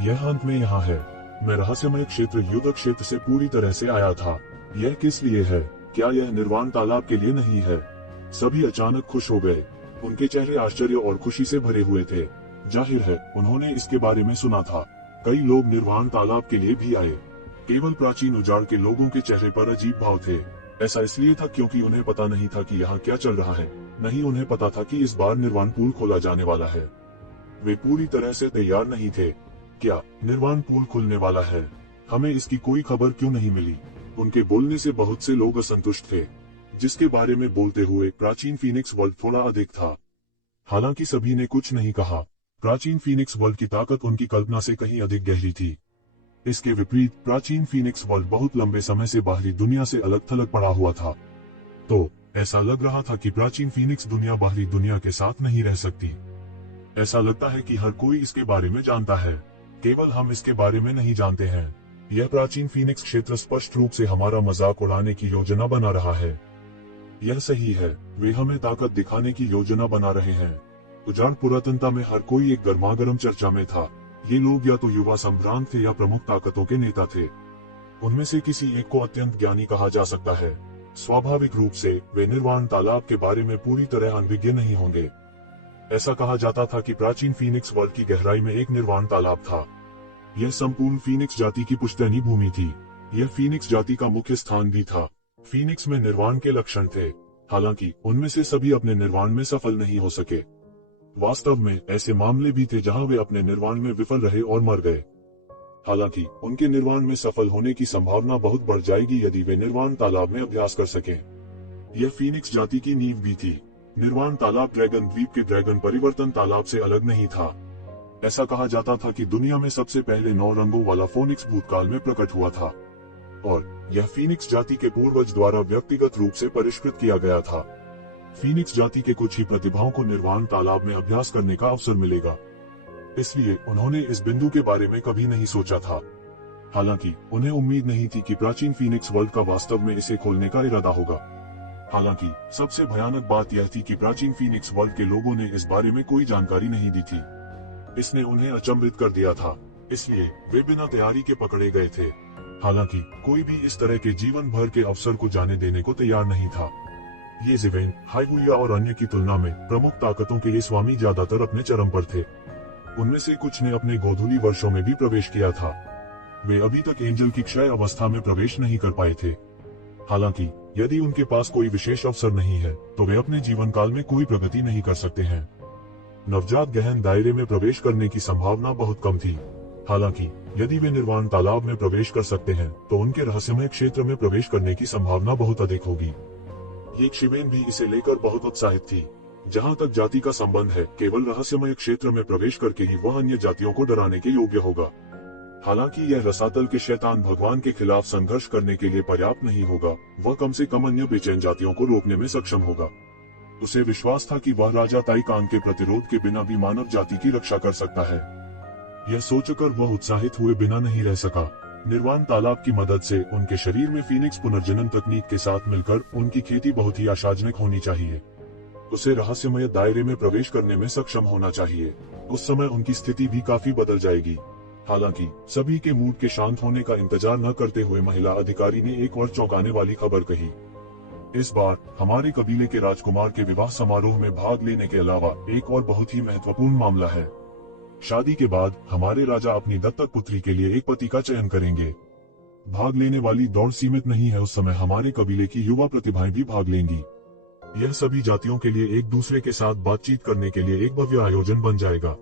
यह अंत में यहाँ है। मैं रहस्यमय क्षेत्र युद्ध क्षेत्र से पूरी तरह से आया था। यह किस लिए है? क्या यह निर्वाण तालाब के लिए नहीं है? सभी अचानक खुश हो गए। उनके चेहरे आश्चर्य और खुशी से भरे हुए थे। जाहिर है उन्होंने इसके बारे में सुना था। कई लोग निर्वाण तालाब के लिए भी आए। केवल प्राचीन उजाड़ के लोगों के चेहरे पर अजीब भाव थे। ऐसा इसलिए था क्योंकि उन्हें पता नहीं था कि यहाँ क्या चल रहा है। नहीं, उन्हें पता था कि इस बार निर्वाण पूल खोला जाने वाला है। वे पूरी तरह से तैयार नहीं थे। क्या निर्वाण पूल खुलने वाला है? हमें इसकी कोई खबर क्यों नहीं मिली? उनके बोलने से बहुत से लोग असंतुष्ट थे, जिसके बारे में बोलते हुए प्राचीन फीनिक्स वर्ल्ड थोड़ा अधिक था। हालांकि सभी ने कुछ नहीं कहा। प्राचीन फीनिक्स वर्ल्ड की ताकत उनकी कल्पना से कहीं अधिक गहरी थी। इसके विपरीत प्राचीन फीनिक्स वर्ल्ड बहुत लंबे समय से बाहरी दुनिया से अलग थलग पड़ा हुआ था। तो ऐसा लग रहा था कि प्राचीन फीनिक्स दुनिया बाहरी दुनिया के साथ नहीं रह सकती। ऐसा लगता है कि हर कोई इसके बारे में जानता है, केवल हम इसके बारे में नहीं जानते हैं। यह प्राचीन फीनिक्स क्षेत्र स्पष्ट रूप से हमारा मजाक उड़ाने की योजना बना रहा है। यह सही है, वे हमें ताकत दिखाने की योजना बना रहे हैं। उजाड़ पुरातनता में हर कोई एक गर्मागर्म चर्चा में था। ये लोग या तो युवा संभ्रांत थे या प्रमुख ताकतों के नेता थे। उनमें से किसी एक को अत्यंत ज्ञानी कहा जा सकता है। स्वाभाविक रूप से वे निर्वाण तालाब के बारे में पूरी तरह अनभिज्ञ नहीं होंगे। ऐसा कहा जाता था कि प्राचीन फीनिक्स वर्ल्ड की गहराई में एक निर्वाण तालाब था। यह संपूर्ण फीनिक्स जाति की पुश्तैनी भूमि थी। यह फीनिक्स जाति का मुख्य स्थान भी था। फीनिक्स में निर्वाण के लक्षण थे, हालांकि उनमें से सभी अपने निर्वाण में सफल नहीं हो सके। वास्तव में ऐसे मामले भी थे जहां वे अपने निर्वाण में विफल रहे और मर गए। हालांकि उनके निर्वाण में सफल होने की संभावना बहुत बढ़ जाएगी यदि वे निर्वाण तालाब में अभ्यास कर सकें। यह फीनिक्स जाति की नींव भी थी। निर्वाण तालाब ड्रैगन द्वीप के ड्रैगन परिवर्तन तालाब से अलग नहीं था। ऐसा कहा जाता था कि दुनिया में सबसे पहले 9 रंगों वाला फोनिक्स भूतकाल में प्रकट हुआ था और यह फीनिक्स जाति के पूर्वज द्वारा व्यक्तिगत रूप से परिष्कृत किया गया था। फीनिक्स जाति के कुछ ही प्रतिभाओं को निर्वाण तालाब में अभ्यास करने का अवसर मिलेगा, इसलिए उन्होंने इस बिंदु के बारे में कभी नहीं सोचा था। हालांकि उन्हें उम्मीद नहीं थी कि प्राचीन फीनिक्स वर्ल्ड का वास्तव में इसे खोलने का इरादा होगा। हालांकि सबसे भयानक बात यह थी कि प्राचीन फीनिक्स वर्ल्ड के लोगों ने इस बारे में कोई जानकारी नहीं दी थी। इसने उन्हें अचंभित कर दिया था, इसलिए वे बिना तैयारी के पकड़े गए थे। हालांकि कोई भी इस तरह के जीवन भर के अवसर को जाने देने को तैयार नहीं था। ये ज़िवेन, हाइवुया और अन्य की तुलना में प्रमुख ताकतों के ये स्वामी ज्यादातर अपने चरम पर थे। उनमें से कुछ ने अपने गोधूली वर्षों में भी प्रवेश किया था। वे अभी तक एंजल की क्षय अवस्था में प्रवेश नहीं कर पाए थे। हालांकि यदि उनके पास कोई विशेष अवसर नहीं है तो वे अपने जीवन काल में कोई प्रगति नहीं कर सकते हैं। नवजात गहन दायरे में प्रवेश करने की संभावना बहुत कम थी। हालांकि यदि वे निर्वाण तालाब में प्रवेश कर सकते हैं तो उनके रहस्यमय क्षेत्र में प्रवेश करने की संभावना बहुत अधिक होगी। ये ज़िवेन भी इसे लेकर बहुत उत्साहित थी। जहां तक जाति का संबंध है, केवल रहस्यमय क्षेत्र में प्रवेश करके ही वह अन्य जातियों को डराने के योग्य होगा। हालांकि यह रसातल के शैतान भगवान के खिलाफ संघर्ष करने के लिए पर्याप्त नहीं होगा, वह कम से कम अन्य बेचैन जातियों को रोकने में सक्षम होगा। उसे विश्वास था कि वह राजा ताइकान के प्रतिरोध के बिना भी मानव जाति की रक्षा कर सकता है। यह सोचकर वह उत्साहित हुए बिना नहीं रह सका। निर्वाण तालाब की मदद से उनके शरीर में फीनिक्स पुनर्जनन तकनीक के साथ मिलकर उनकी खेती बहुत ही आशाजनक होनी चाहिए। उसे रहस्यमय दायरे में प्रवेश करने में सक्षम होना चाहिए। उस समय उनकी स्थिति भी काफी बदल जाएगी। हालांकि सभी के मूड के शांत होने का इंतजार न करते हुए महिला अधिकारी ने एक और चौंकाने वाली खबर कही। इस बार हमारे कबीले के राजकुमार के विवाह समारोह में भाग लेने के अलावा एक और बहुत ही महत्वपूर्ण मामला है। शादी के बाद हमारे राजा अपनी दत्तक पुत्री के लिए एक पति का चयन करेंगे। भाग लेने वाली दौड़ सीमित नहीं है, उस समय हमारे कबीले की युवा प्रतिभाएं भी भाग लेंगी। यह सभी जातियों के लिए एक दूसरे के साथ बातचीत करने के लिए एक भव्य आयोजन बन जाएगा।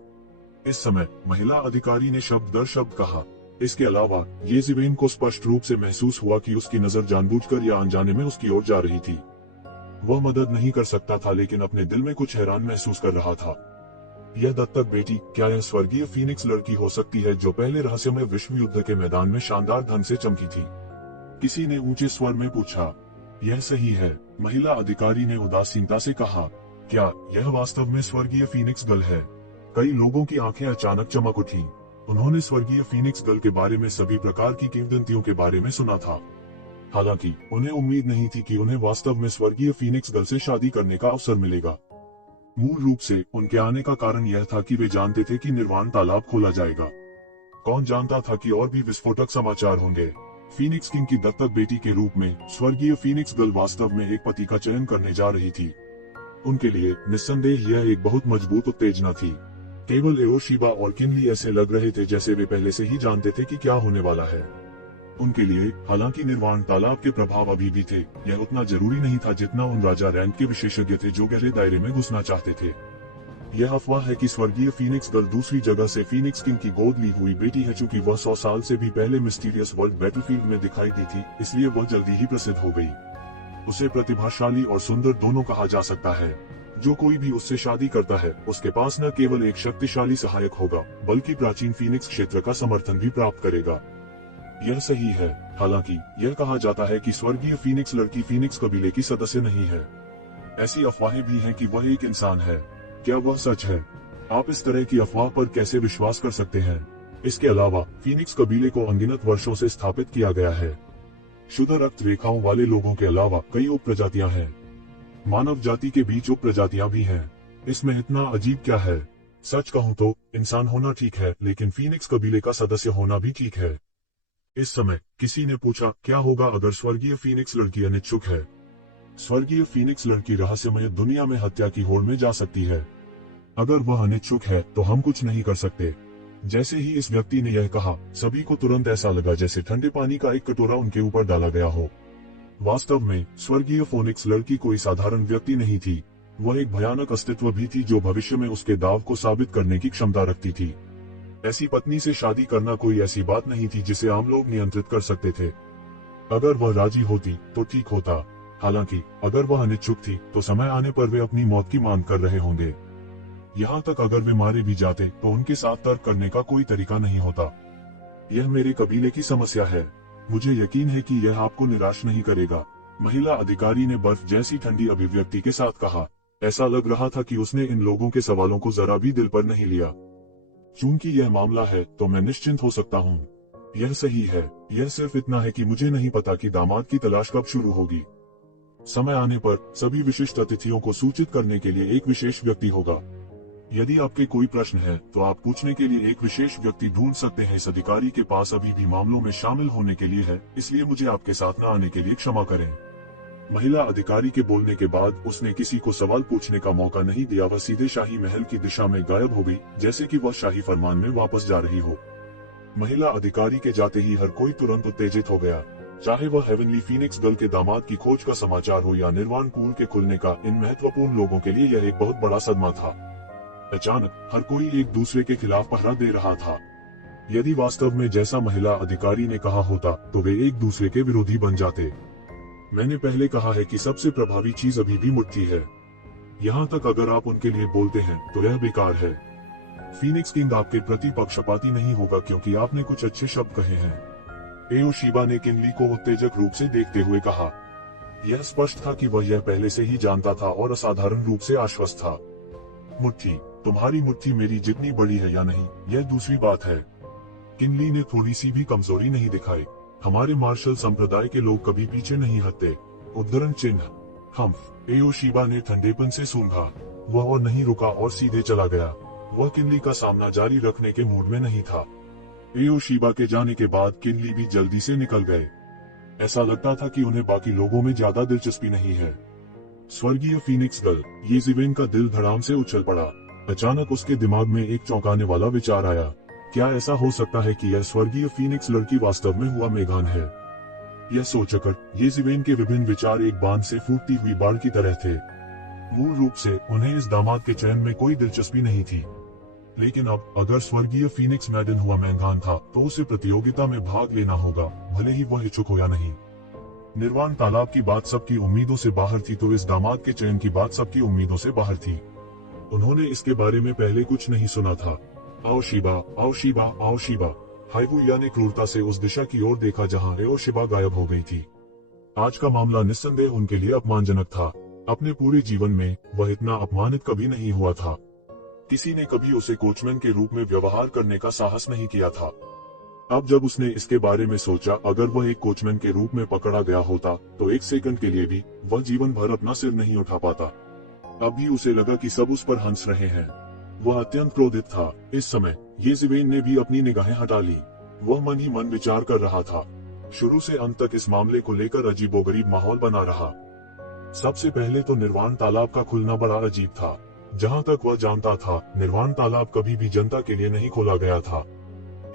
इस समय महिला अधिकारी ने शब्द दर शब्द कहा। इसके अलावा ये ज़िबेन को स्पष्ट रूप से महसूस हुआ कि उसकी नजर जानबूझकर या अनजाने में उसकी ओर जा रही थी। वह मदद नहीं कर सकता था, लेकिन अपने दिल में कुछ हैरान महसूस कर रहा था। यह दत्तक बेटी, क्या यह स्वर्गीय फीनिक्स लड़की हो सकती है जो पहले रहस्यमय विश्व युद्ध के मैदान में शानदार ढंग से चमकी थी? किसी ने ऊंचे स्वर में पूछा। यह सही है, महिला अधिकारी ने उदासीनता से कहा। क्या यह वास्तव में स्वर्गीय फीनिक्स गर्ल है? कई लोगों की आंखें अचानक चमक उठी। उन्होंने स्वर्गीय फीनिक्स गर्ल के बारे में सभी प्रकार की किंवदंतियों के बारे में सुना था। हालांकि उन्हें उम्मीद नहीं थी कि उन्हें वास्तव में स्वर्गीय फीनिक्स गर्ल से शादी करने का अवसर मिलेगा। मूल रूप से उनके आने का कारण यह था कि वे जानते थे कि निर्वाण तालाब खोला जाएगा। कौन जानता था कि और भी विस्फोटक समाचार होंगे। फीनिक्स किंग की दत्तक बेटी के रूप में स्वर्गीय फीनिक्स गर्ल वास्तव में एक पति का चयन करने जा रही थी। उनके लिए निस्संदेह यह एक बहुत मजबूत उत्तेजना थी। केवल एओशिबा और किनली ऐसे लग रहे थे जैसे वे पहले से ही जानते थे कि क्या होने वाला है। उनके लिए हालांकि निर्वाण तालाब के प्रभाव अभी भी थे, यह उतना जरूरी नहीं था जितना उन राजा रैंक के विशेषज्ञ थे जो गहरे दायरे में घुसना चाहते थे। यह अफवाह है कि स्वर्गीय फीनिक्स गर्ल दूसरी जगह से फीनिक्स किंग की गोद ली हुई बेटी है। चूंकि वह 100 साल से भी पहले मिस्टीरियस वर्ल्ड बैटलफील्ड में दिखाई दी थी, इसलिए वह जल्दी ही प्रसिद्ध हो गई। उसे प्रतिभाशाली और सुंदर दोनों कहा जा सकता है। जो कोई भी उससे शादी करता है, उसके पास न केवल एक शक्तिशाली सहायक होगा, बल्कि प्राचीन फीनिक्स क्षेत्र का समर्थन भी प्राप्त करेगा। यह सही है। हालांकि यह कहा जाता है कि स्वर्गीय फीनिक्स लड़की फीनिक्स कबीले की सदस्य नहीं है। ऐसी अफवाहें भी हैं कि वह एक इंसान है। क्या वह सच है? आप इस तरह की अफवाह पर कैसे विश्वास कर सकते हैं? इसके अलावा फीनिक्स कबीले को अनगिनत वर्षों से स्थापित किया गया है। शुद्ध रक्त रेखाओं वाले लोगों के अलावा कई उप प्रजातियां हैं। मानव जाति के बीच उप प्रजातियां भी हैं। इसमें इतना अजीब क्या है? सच कहूं तो इंसान होना ठीक है, लेकिन फीनिक्स कबीले का सदस्य होना भी ठीक है। इस समय किसी ने पूछा, क्या होगा अगर स्वर्गीय फीनिक्स लड़की अनिच्छुक है? स्वर्गीय फीनिक्स लड़की रहस्यमय दुनिया में हत्या की होड़ में जा सकती है। अगर वह अनिच्छुक है तो हम कुछ नहीं कर सकते। जैसे ही इस व्यक्ति ने यह कहा, सभी को तुरंत ऐसा लगा जैसे ठंडे पानी का एक कटोरा उनके ऊपर डाला गया हो। वास्तव में स्वर्गीय फोनिक्स लड़की कोई साधारण व्यक्ति नहीं थी। वह एक भयानक अस्तित्व भी थी जो भविष्य में उसके दाव को साबित करने की क्षमता रखती थी। ऐसी पत्नी से शादी करना कोई ऐसी बात नहीं थी जिसे आम लोग नियंत्रित कर सकते थे। अगर वह राजी होती तो ठीक होता। हालांकि अगर वह अनिच्छुक थी तो समय आने पर वे अपनी मौत की मांग कर रहे होंगे। यहाँ तक अगर वे मारे भी जाते तो उनके साथ तर्क करने का कोई तरीका नहीं होता। यह मेरे कबीले की समस्या है। मुझे यकीन है कि यह आपको निराश नहीं करेगा, महिला अधिकारी ने बर्फ जैसी ठंडी अभिव्यक्ति के साथ कहा। ऐसा लग रहा था कि उसने इन लोगों के सवालों को जरा भी दिल पर नहीं लिया। चूंकि यह मामला है तो मैं निश्चिंत हो सकता हूँ। यह सही है। यह सिर्फ इतना है कि मुझे नहीं पता कि दामाद की तलाश कब शुरू होगी। समय आने पर सभी विशिष्ट अतिथियों को सूचित करने के लिए एक विशेष व्यक्ति होगा। यदि आपके कोई प्रश्न है तो आप पूछने के लिए एक विशेष व्यक्ति ढूंढ सकते हैं। इस अधिकारी के पास अभी भी मामलों में शामिल होने के लिए है, इसलिए मुझे आपके साथ न आने के लिए क्षमा करें। महिला अधिकारी के बोलने के बाद उसने किसी को सवाल पूछने का मौका नहीं दिया। वह सीधे शाही महल की दिशा में गायब हो गई, जैसे कि वह शाही फरमान में वापस जा रही हो। महिला अधिकारी के जाते ही हर कोई तुरंत उत्तेजित हो गया। चाहे वह हेवनली फीनिक्स गर्ल के दामाद की खोज का समाचार हो या निर्वाण पूल के खुलने का, इन महत्वपूर्ण लोगों के लिए यह एक बहुत बड़ा सदमा था। अचानक हर कोई एक दूसरे के खिलाफ पहरा दे रहा था। यदि वास्तव में जैसा महिला अधिकारी ने कहा होता तो वे एक दूसरे के विरोधी बन जाते। मैंने पहले कहा है कि सबसे प्रभावी चीज अभी भी मुट्ठी है। यहाँ तक अगर आप उनके लिए बोलते हैं तो यह बेकार है। फीनिक्स किंग आपके प्रति पक्षपाती नहीं होगा क्योंकि आपने कुछ अच्छे शब्द कहे हैं। एओशिबा ने किनली को उत्तेजक रूप से देखते हुए कहा। यह स्पष्ट था कि वह यह पहले से ही जानता था और असाधारण रूप से आश्वस्त था। मुट्ठी, तुम्हारी मुट्ठी मेरी जितनी बड़ी है या नहीं, यह दूसरी बात है। किनली ने थोड़ी सी भी कमजोरी नहीं दिखाई। हमारे मार्शल संप्रदाय के लोग कभी पीछे नहीं हटते। उद्धरण चिन्ह। हम्फ, एओशिबा ने ठंडेपन से सूंघा। वह और नहीं रुका और सीधे चला गया। वह किनली का सामना जारी रखने के मूड में नहीं था। एओशिबा के जाने के बाद किनली भी जल्दी से निकल गए। ऐसा लगता था कि उन्हें बाकी लोगों में ज्यादा दिलचस्पी नहीं है। स्वर्गीय फीनिक्स गर्ल, येज़िवेन का दिल धड़ाम से उछल पड़ा। अचानक उसके दिमाग में एक चौंकाने वाला विचार आया। क्या ऐसा हो सकता है कि यह स्वर्गीय फीनिक्स लड़की वास्तव में हुआ मेघान है? यह सोचकर येज़िवेन के विभिन्न विचार एक बांध से फूटती हुई बाढ़ की तरह थे। मूल रूप से उन्हें इस दामाद के चयन में कोई दिलचस्पी नहीं थी, लेकिन अब अगर स्वर्गीय फीनिक्स मैडन हुआ मेघान था तो उसे प्रतियोगिता में भाग लेना होगा, भले ही वह इच्छुक हो या नहीं। निर्वाण तालाब की बात सबकी उम्मीदों से बाहर थी तो इस दामाद के चयन की बात सबकी उम्मीदों से बाहर थी। उन्होंने इसके बारे में पहले कुछ नहीं सुना था। आओ शिबा, आओ शिबा, आओ शिबा। हाइबुया ने क्रूरता से उस दिशा की ओर देखा जहां एओशिबा गायब हो गई थी। आज का मामला निस्संदेह उनके लिए अपमानजनक था। अपने पूरे जीवन में वह इतना अपमानित कभी नहीं हुआ था। किसी ने कभी उसे कोचमैन के रूप में व्यवहार करने का साहस नहीं किया था। अब जब उसने इसके बारे में सोचा, अगर वह एक कोचमैन के रूप में पकड़ा गया होता तो एक सेकंड के लिए भी वह जीवन भर अपना सिर नहीं उठा पाता। अब भी उसे लगा कि सब उस पर हंस रहे हैं। वह अत्यंत क्रोधित था। इस समय येज़िवेन ने भी अपनी निगाहें हटा ली। वह मन ही मन विचार कर रहा था। शुरू से अंत तक इस मामले को लेकर अजीबोगरीब माहौल बना रहा। सबसे पहले तो निर्वाण तालाब का खुलना बड़ा अजीब था। जहां तक वह जानता था, निर्वाण तालाब कभी भी जनता के लिए नहीं खोला गया था।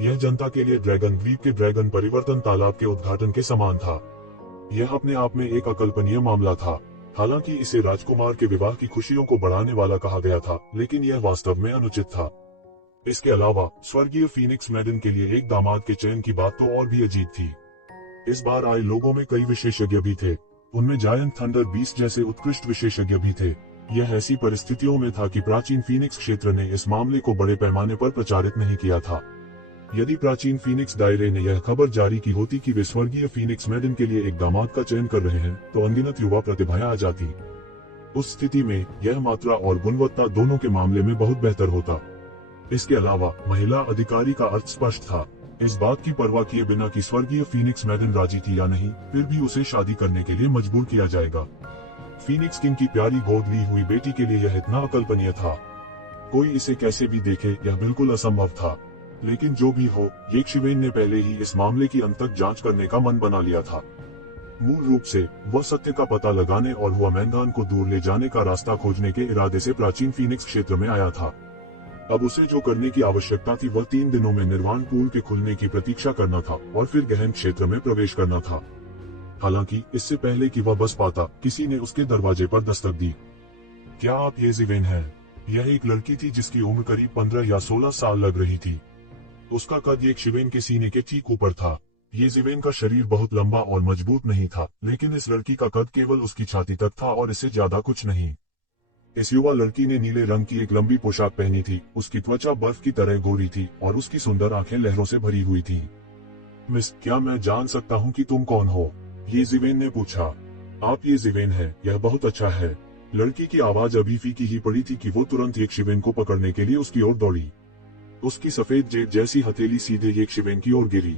यह जनता के लिए ड्रैगन द्वीप के ड्रैगन परिवर्तन तालाब के उद्घाटन के समान था। यह अपने आप में एक अकल्पनीय मामला था। हालांकि इसे राजकुमार के विवाह की खुशियों को बढ़ाने वाला कहा गया था, लेकिन यह वास्तव में अनुचित था। इसके अलावा स्वर्गीय फीनिक्स मैडन के लिए एक दामाद के चयन की बात तो और भी अजीब थी। इस बार आए लोगों में कई विशेषज्ञ भी थे। उनमें जायंट थंडर बीस्ट जैसे उत्कृष्ट विशेषज्ञ भी थे। यह ऐसी परिस्थितियों में था कि प्राचीन फीनिक्स क्षेत्र ने इस मामले को बड़े पैमाने पर प्रचारित नहीं किया था। यदि प्राचीन फीनिक्स दायरे ने यह खबर जारी की होती कि वे स्वर्गीय फीनिक्स मैडन के लिए एक दामाद का चयन कर रहे हैं, तो अनगिनत युवा प्रतिभाएं आ जाती। उस स्थिति में यह मात्रा और गुणवत्ता दोनों के मामले में बहुत बेहतर होता। इसके अलावा महिला अधिकारी का अर्थ स्पष्ट था। इस बात की परवाह किए बिना कि स्वर्गीय फीनिक्स मैडन राजी थी या नहीं, फिर भी उसे शादी करने के लिए मजबूर किया जाएगा। फीनिक्स किंग की प्यारी गोद ली हुई बेटी के लिए यह इतना अकल्पनीय था। कोई इसे कैसे भी देखे, यह बिल्कुल असंभव था। लेकिन जो भी हो, येज़िवेन ने पहले ही इस मामले की अंत तक जांच करने का मन बना लिया था। मूल रूप से वह सत्य का पता लगाने और हुआ मेघान को दूर ले जाने का रास्ता खोजने के इरादे से प्राचीन फीनिक्स क्षेत्र में आया था। अब उसे जो करने की आवश्यकता थी वह 3 दिनों में निर्वाण पूल के खुलने की प्रतीक्षा करना था और फिर गहन क्षेत्र में प्रवेश करना था। हालांकि इससे पहले कि वह बस पाता, किसी ने उसके दरवाजे पर दस्तक दी। क्या आप येज़िवेन हैं? यह एक लड़की थी जिसकी उम्र करीब 15 या 16 साल लग रही थी। उसका कद येज़िवेन के सीने के ठीक ऊपर था। येज़िवेन का शरीर बहुत लंबा और मजबूत नहीं था, लेकिन इस लड़की का कद केवल उसकी छाती तक था और इससे ज्यादा कुछ नहीं। इस युवा लड़की ने नीले रंग की एक लंबी पोशाक पहनी थी। उसकी त्वचा बर्फ की तरह गोरी थी और उसकी सुंदर आंखें लहरों से भरी हुई थीं। मिस, क्या मैं जान सकता हूँ कि तुम कौन हो? येज़िवेन ने पूछा। आप येज़िवेन हैं, यह बहुत अच्छा है। लड़की की आवाज अभी फीकी ही पड़ी थी कि वो तुरंत येज़िवेन को पकड़ने के लिए उसकी ओर दौड़ी। उसकी सफेद जेब जैसी हथेली सीधे येज़िवेन की ओर गिरी।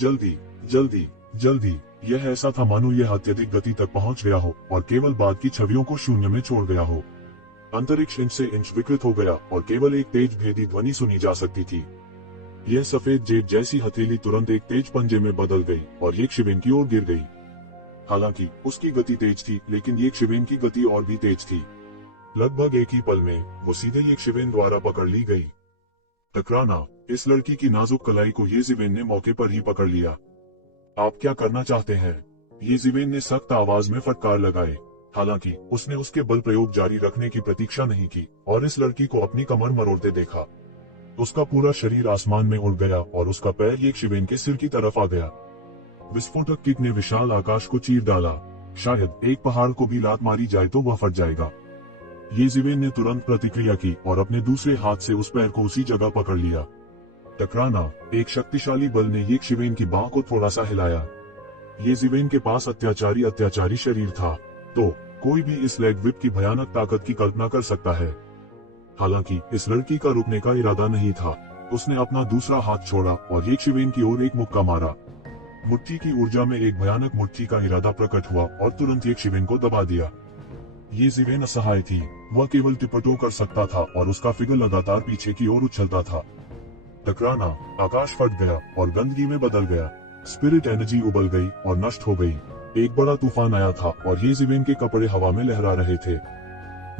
जल्दी, जल्दी, जल्दी। यह ऐसा था मानो यह अत्यधिक गति तक पहुंच गया हो और केवल बाद की छवियों को शून्य में छोड़ गया हो। अंतरिक्ष इंच से इंच विकृत हो गया और केवल एक तेज भेदी ध्वनि सुनी जा सकती थी। यह सफेद जेब जैसी हथेली तुरंत एक तेज पंजे में बदल गई और येज़िवेन की ओर गिर गई। हालांकि उसकी गति तेज थी, लेकिन येज़िवेन की गति और भी तेज थी। लगभग एक ही पल में वो सीधे येज़िवेन द्वारा पकड़ ली गई। टकराना। इस लड़की की नाजुक कलाई को येज़िवेन ने मौके पर ही पकड़ लिया। आप क्या करना चाहते हैं? येज़िवेन ने सख्त आवाज में फटकार लगाए। हालांकि उसने उसके बल प्रयोग जारी रखने की प्रतीक्षा नहीं की और इस लड़की को अपनी कमर मरोड़ते देखा। उसका पूरा शरीर आसमान में उड़ गया और उसका पैर येज़िवेन के सिर की तरफ आ गया। विस्फोटक किक ने विशाल आकाश को चीर डाला। शायद एक पहाड़ को भी लात मारी जाए तो वह फट जाएगा। येज़िवेन ने तुरंत प्रतिक्रिया की और अपने दूसरे हाथ से उस पैर को उसी जगह पकड़ लिया। टकराना। एक शक्तिशाली बल ने येज़िवेन की बांह को थोड़ा सा हिलाया। ये जिवेन के पास अत्याचारी शरीर था, तो कोई भी इस लेग व्हिप की भयानक ताकत की कल्पना कर सकता है। हालांकि इस लड़की का रुकने का इरादा नहीं था। उसने अपना दूसरा हाथ छोड़ा और ये शिवेन की ओर एक मुक्का मारा। मुट्ठी की ऊर्जा में एक भयानक मुट्ठी का इरादा प्रकट हुआ और तुरंत एक शिवेन को दबा दिया। ये जिवेन असहाय थी, वह केवल टिपटो कर सकता था और उसका फिगर लगातार पीछे की ओर उछलता था। टकराना, आकाश फट गया और गंदगी में बदल गया। स्पिरिट एनर्जी उबल गई और नष्ट हो गई। एक बड़ा तूफान आया था और ये जिवेन के कपड़े हवा में लहरा रहे थे।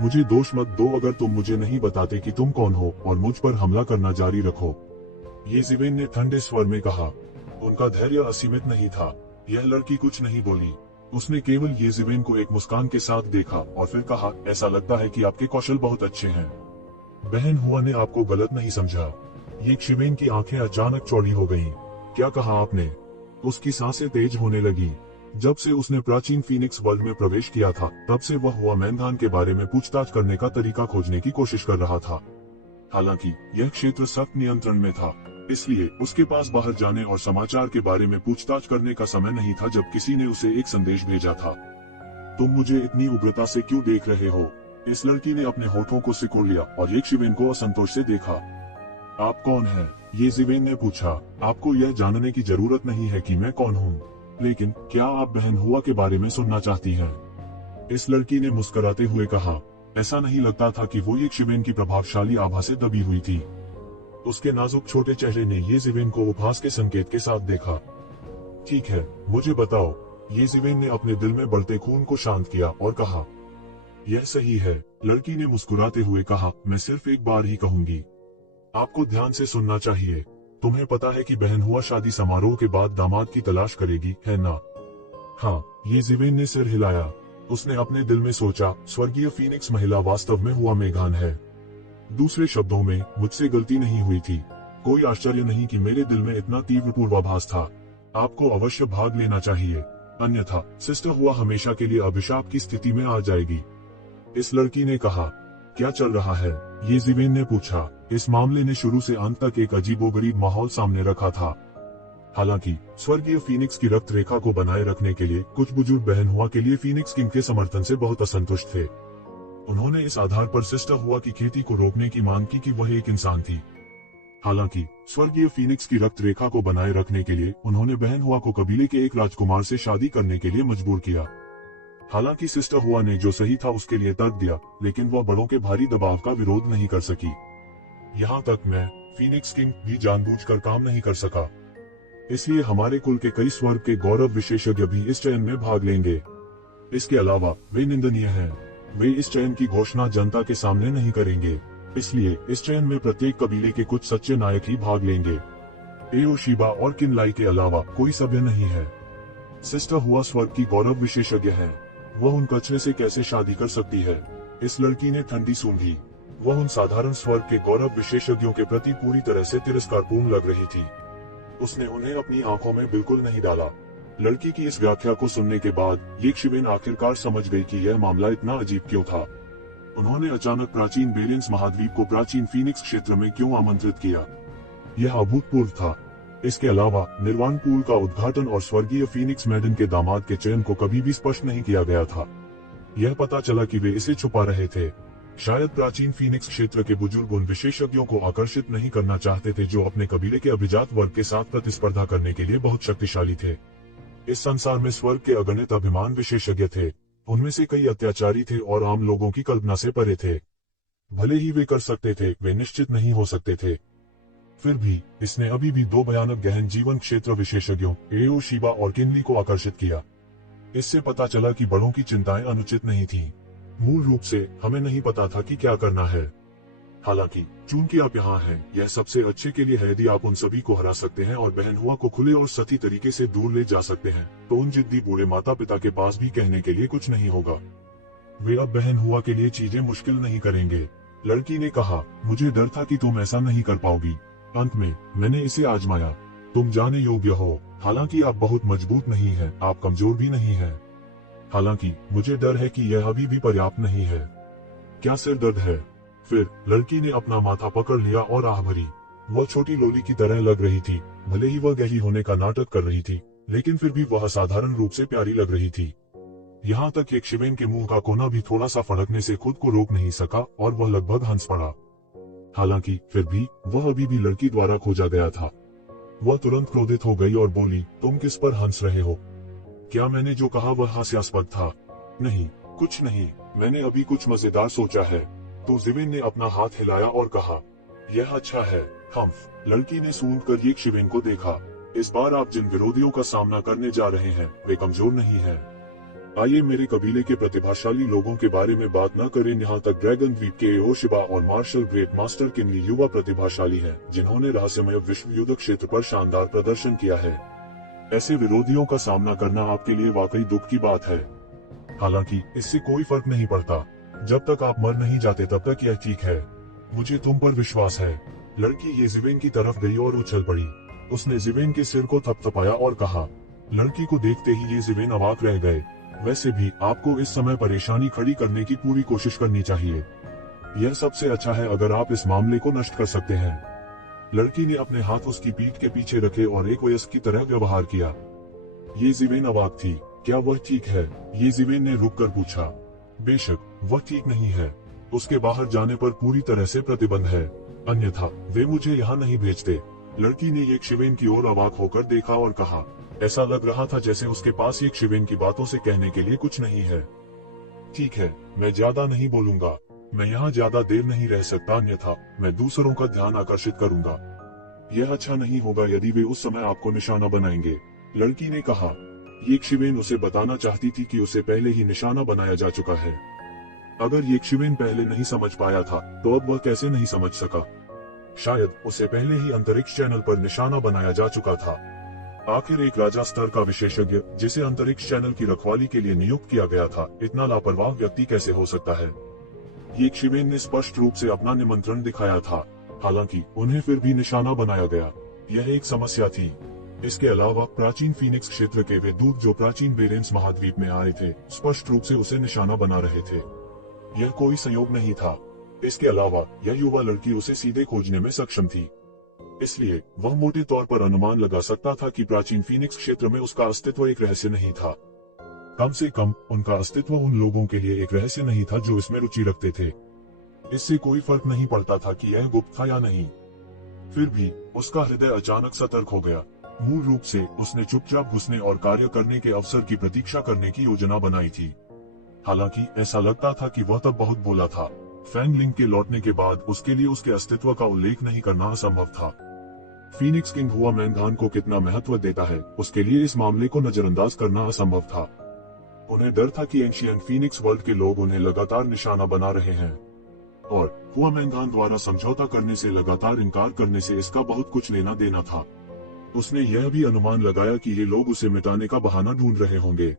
मुझे दोष मत दो अगर तुम मुझे नहीं बताते कि तुम कौन हो और मुझ पर हमला करना जारी रखो, ये जिवेन ने ठंडे स्वर में कहा। उनका धैर्य असीमित नहीं था। यह लड़की कुछ नहीं बोली। उसने केवल ये जिवेन को एक मुस्कान के साथ देखा और फिर कहा, ऐसा लगता है कि आपके कौशल बहुत अच्छे हैं। बहन हुआ ने आपको गलत नहीं समझा। ये शिवेन की आंखें अचानक चौड़ी हो गईं। क्या कहा आपने? उसकी सांसें तेज होने लगी। जब से उसने प्राचीन फीनिक्स वर्ल्ड में प्रवेश किया था, तब से वह हुआ मैनगान के बारे में पूछताछ करने का तरीका खोजने की कोशिश कर रहा था। हालांकि यह क्षेत्र सख्त नियंत्रण में था, इसलिए उसके पास बाहर जाने और समाचार के बारे में पूछताछ करने का समय नहीं था जब किसी ने उसे एक संदेश भेजा था। तुम मुझे इतनी उग्रता से क्यों देख रहे हो? इस लड़की ने अपने होठों को सिकोड़ लिया और एक शिवेन को असंतोष से देखा। आप कौन हैं? ये जिवेन ने पूछा। आपको यह जानने की जरूरत नहीं है कि मैं कौन हूँ, लेकिन क्या आप बहन हुआ के बारे में सुनना चाहती हैं? इस लड़की ने मुस्कुराते हुए कहा। ऐसा नहीं लगता था कि वो एक शिवेन की प्रभावशाली आभा से दबी हुई थी। उसके नाजुक छोटे चेहरे ने ये जिवेन को उपहास के संकेत के साथ देखा। ठीक है, मुझे बताओ। ये जिवेन ने अपने दिल में बढ़ते खून को शांत किया और कहा। यह सही है, लड़की ने मुस्कुराते हुए कहा। मैं सिर्फ एक बार ही कहूंगी। आपको ध्यान से सुनना चाहिए। तुम्हें पता है कि बहन हुआ शादी समारोह के बाद दामाद की तलाश करेगी, है ना? हाँ, ये जिवेन ने सिर हिलाया। उसने अपने दिल में सोचा, स्वर्गीय फीनिक्स महिला वास्तव में हुआ मेघान है। दूसरे शब्दों में, मुझसे गलती नहीं हुई थी। कोई आश्चर्य नहीं कि मेरे दिल में इतना तीव्र पूर्वाभास था। आपको अवश्य भाग लेना चाहिए, अन्यथा सिस्टर हुआ हमेशा के लिए अभिशाप की स्थिति में आ जाएगी। इस लड़की ने कहा। क्या चल रहा है? ये जिवेन ने पूछा। इस मामले ने शुरू से अंत तक एक अजीबोगरीब माहौल सामने रखा था। हालांकि स्वर्गीय फीनिक्स की रक्त रेखा को बनाए रखने के लिए कुछ बुजुर्ग बहन हुआ के लिए फीनिक्स किंग के समर्थन से बहुत असंतुष्ट थे। उन्होंने इस आधार पर सिस्टर हुआ की खेती को रोकने की मांग की कि वह एक इंसान थी। हालांकि स्वर्गीय फीनिक्स की रक्त रेखा को बनाए रखने के लिए उन्होंने बहन हुआ को कबीले के एक राजकुमार से शादी करने के लिए मजबूर किया। हालांकि सिस्टर हुआ ने जो सही था उसके लिए तर्क दिया, लेकिन वह बड़ों के भारी दबाव का विरोध नहीं कर सकी। यहाँ तक मैं, फीनिक्स किंग, भी जानबूझकर काम नहीं कर सका। इसलिए हमारे कुल के कई स्वर्ग के गौरव विशेषज्ञ भी इस चयन में भाग लेंगे। इसके अलावा वे निंदनीय हैं। वे इस चयन की घोषणा जनता के सामने नहीं करेंगे। इसलिए इस चयन में प्रत्येक कबीले के कुछ सच्चे नायक ही भाग लेंगे। एओशिबा और किनलाई के अलावा कोई सभ्य नहीं है। सिस्टर हुआ स्वर्ग की गौरव विशेषज्ञ है। वह उन कचरे से कैसे शादी कर सकती है? इस लड़की ने ठंडी सूंघी। वह उन साधारण स्वर्ग के गौरव विशेषज्ञों के प्रति पूरी तरह से तिरस्कारपूर्ण लग रही थी। उसने उन्हें अपनी आंखों में बिल्कुल नहीं डाला। लड़की की इस व्याख्या को सुनने के बाद ये शिवेन आखिरकार समझ गई कि यह मामला इतना अजीब क्यों था। उन्होंने अचानक प्राचीन बेलेंस महाद्वीप को प्राचीन फीनिक्स क्षेत्र में क्यों आमंत्रित किया? यह अभूतपूर्व था। इसके अलावा निर्वाण पूल का उद्घाटन और स्वर्गीय फीनिक्स मैडन के दामाद के चयन को कभी भी स्पष्ट नहीं किया गया था। यह पता चला कि वे इसे छुपा रहे थे। शायद प्राचीन फीनिक्स क्षेत्र के बुजुर्ग उन विशेषज्ञों को आकर्षित नहीं करना चाहते थे जो अपने कबीले के अभिजात वर्ग के साथ प्रतिस्पर्धा करने के लिए बहुत शक्तिशाली थे। इस संसार में स्वर्ग के अगणित अभिमान विशेषज्ञ थे। उनमें से कई अत्याचारी थे और आम लोगों की कल्पना से परे थे। भले ही वे कर सकते थे, वे निश्चित नहीं हो सकते थे। फिर भी इसने अभी भी दो भयानक गहन जीवन क्षेत्र विशेषज्ञों एओशिबा और किनली को आकर्षित किया। इससे पता चला कि बड़ों की चिंताएं अनुचित नहीं थीं। मूल रूप से हमें नहीं पता था कि क्या करना है। हालांकि चूंकि आप यहाँ हैं, यह सबसे अच्छे के लिए है। यदि आप उन सभी को हरा सकते हैं और बहन हुआ को खुले और सही तरीके से दूर ले जा सकते हैं, तो उन जिद्दी बूढ़े माता पिता के पास भी कहने के लिए कुछ नहीं होगा। वे अब बहन हुआ के लिए चीजें मुश्किल नहीं करेंगे। लड़की ने कहा, मुझे डर था कि तुम ऐसा नहीं कर पाओगी। अंत में मैंने इसे आजमाया। तुम जाने योग्य हो। हालांकि आप बहुत मजबूत नहीं हैं, आप कमजोर भी नहीं हैं। हालांकि मुझे डर है कि यह अभी भी पर्याप्त नहीं है। क्या सिर दर्द है? फिर लड़की ने अपना माथा पकड़ लिया और आह भरी। वह छोटी लोली की तरह लग रही थी, भले ही वह गही होने का नाटक कर रही थी। लेकिन फिर भी वह साधारण रूप से प्यारी लग रही थी। यहाँ तक कि शिवेन के मुंह का कोना भी थोड़ा सा फड़कने से खुद को रोक नहीं सका और वह लगभग हंस पड़ा। हालांकि फिर भी वह अभी भी लड़की द्वारा खोजा गया था। वह तुरंत क्रोधित हो गई और बोली, तुम किस पर हंस रहे हो? क्या मैंने जो कहा वह हास्यास्पद था? नहीं, कुछ नहीं, मैंने अभी कुछ मजेदार सोचा है। तो जिवेन ने अपना हाथ हिलाया और कहा, यह अच्छा है। हम्फ। लड़की ने सूंघ कर ये शिवेन को देखा। इस बार आप जिन विरोधियों का सामना करने जा रहे हैं वे कमजोर नहीं हैं। आइए मेरे कबीले के प्रतिभाशाली लोगों के बारे में बात न करें। यहाँ तक ड्रैगन द्वीप के ओशिबा और मार्शल ग्रेट मास्टर किनली युवा प्रतिभाशाली हैं, जिन्होंने रहस्यमय विश्व युद्ध क्षेत्र पर शानदार प्रदर्शन किया है। ऐसे विरोधियों का सामना करना आपके लिए वाकई दुख की बात है। हालांकि इससे कोई फर्क नहीं पड़ता। जब तक आप मर नहीं जाते तब तक यह ठीक है। मुझे तुम पर विश्वास है। लड़की ये जिवेन की तरफ गई और उछल पड़ी। उसने जिवेन के सिर को थपथपाया और कहा। लड़की को देखते ही ये जिवेन अवाक रह गए। वैसे भी आपको इस समय परेशानी खड़ी करने की पूरी कोशिश करनी चाहिए। यह सबसे अच्छा है अगर आप इस मामले को नष्ट कर सकते हैं। लड़की ने अपने हाथ उसकी पीठ के पीछे रखे और एक वयस्क की तरह व्यवहार किया। ये जिवेन अवाक थी। क्या वह ठीक है? ये जिवेन ने रुक कर पूछा। बेशक, वह ठीक नहीं है। उसके बाहर जाने पर पूरी तरह से प्रतिबंध है, अन्यथा वे मुझे यहाँ नहीं भेजते। लड़की ने एक शिवेन की ओर अवाक होकर देखा और कहा। ऐसा लग रहा था जैसे उसके पास एक शिवेन की बातों से कहने के लिए कुछ नहीं है। ठीक है, मैं ज्यादा नहीं बोलूंगा। मैं यहाँ ज्यादा देर नहीं रह सकता, अन्यथा मैं दूसरों का ध्यान आकर्षित करूंगा। यह अच्छा नहीं होगा यदि वे उस समय आपको निशाना बनाएंगे, लड़की ने कहा। ये शिवेन उसे बताना चाहती थी कि उसे पहले ही निशाना बनाया जा चुका है। अगर ये शिवेन पहले नहीं समझ पाया था तो अब वह कैसे नहीं समझ सका? शायद उसे पहले ही अंतरिक्ष चैनल पर निशाना बनाया जा चुका था। आखिर एक राजा स्तर का विशेषज्ञ जिसे अंतरिक्ष चैनल की रखवाली के लिए नियुक्त किया गया था, इतना लापरवाह व्यक्ति कैसे हो सकता है? ये शिवेन ने स्पष्ट रूप से अपना निमंत्रण दिखाया था, हालांकि उन्हें फिर भी निशाना बनाया गया। यह एक समस्या थी। इसके अलावा प्राचीन फीनिक्स क्षेत्र के वे दूत जो प्राचीन बेरेंस महाद्वीप में आए थे, स्पष्ट रूप से उसे निशाना बना रहे थे। यह कोई संयोग नहीं था। इसके अलावा यह युवा लड़की उसे सीधे खोजने में सक्षम थी, इसलिए वह मोटे तौर पर अनुमान लगा सकता था कि प्राचीन फीनिक्स क्षेत्र में उसका अस्तित्व एक रहस्य नहीं था। कम से कम उनका अस्तित्व उन लोगों के लिए एक रहस्य नहीं था जो इसमें रुचि रखते थे। इससे कोई फर्क नहीं पड़ता था कि यह गुप्त था या नहीं। फिर भी उसका हृदय अचानक सतर्क हो गया। मूल रूप से उसने चुपचाप घुसने और कार्य करने के अवसर की प्रतीक्षा करने की योजना बनाई थी। हालांकि ऐसा लगता था कि वह तब बहुत भोला था। फैंगलिंग के लौटने के बाद उसके लिए उसके अस्तित्व का उल्लेख नहीं करना असंभव था। फीनिक्स किंग हुआ मैंगान को कितना महत्व देता है, उसके लिए इस मामले को नजरअंदाज करना असंभव था। उन्हें डर था कि एंशियंट फीनिक्स वर्ल्ड के लोग उन्हें लगातार निशाना बना रहे हैं, और हुआ मैंगान द्वारा समझौता करने से लगातार इनकार करने से इसका बहुत कुछ लेना देना था। उसने यह भी अनुमान लगाया कि ये लोग उसे मिटाने का बहाना ढूंढ रहे होंगे,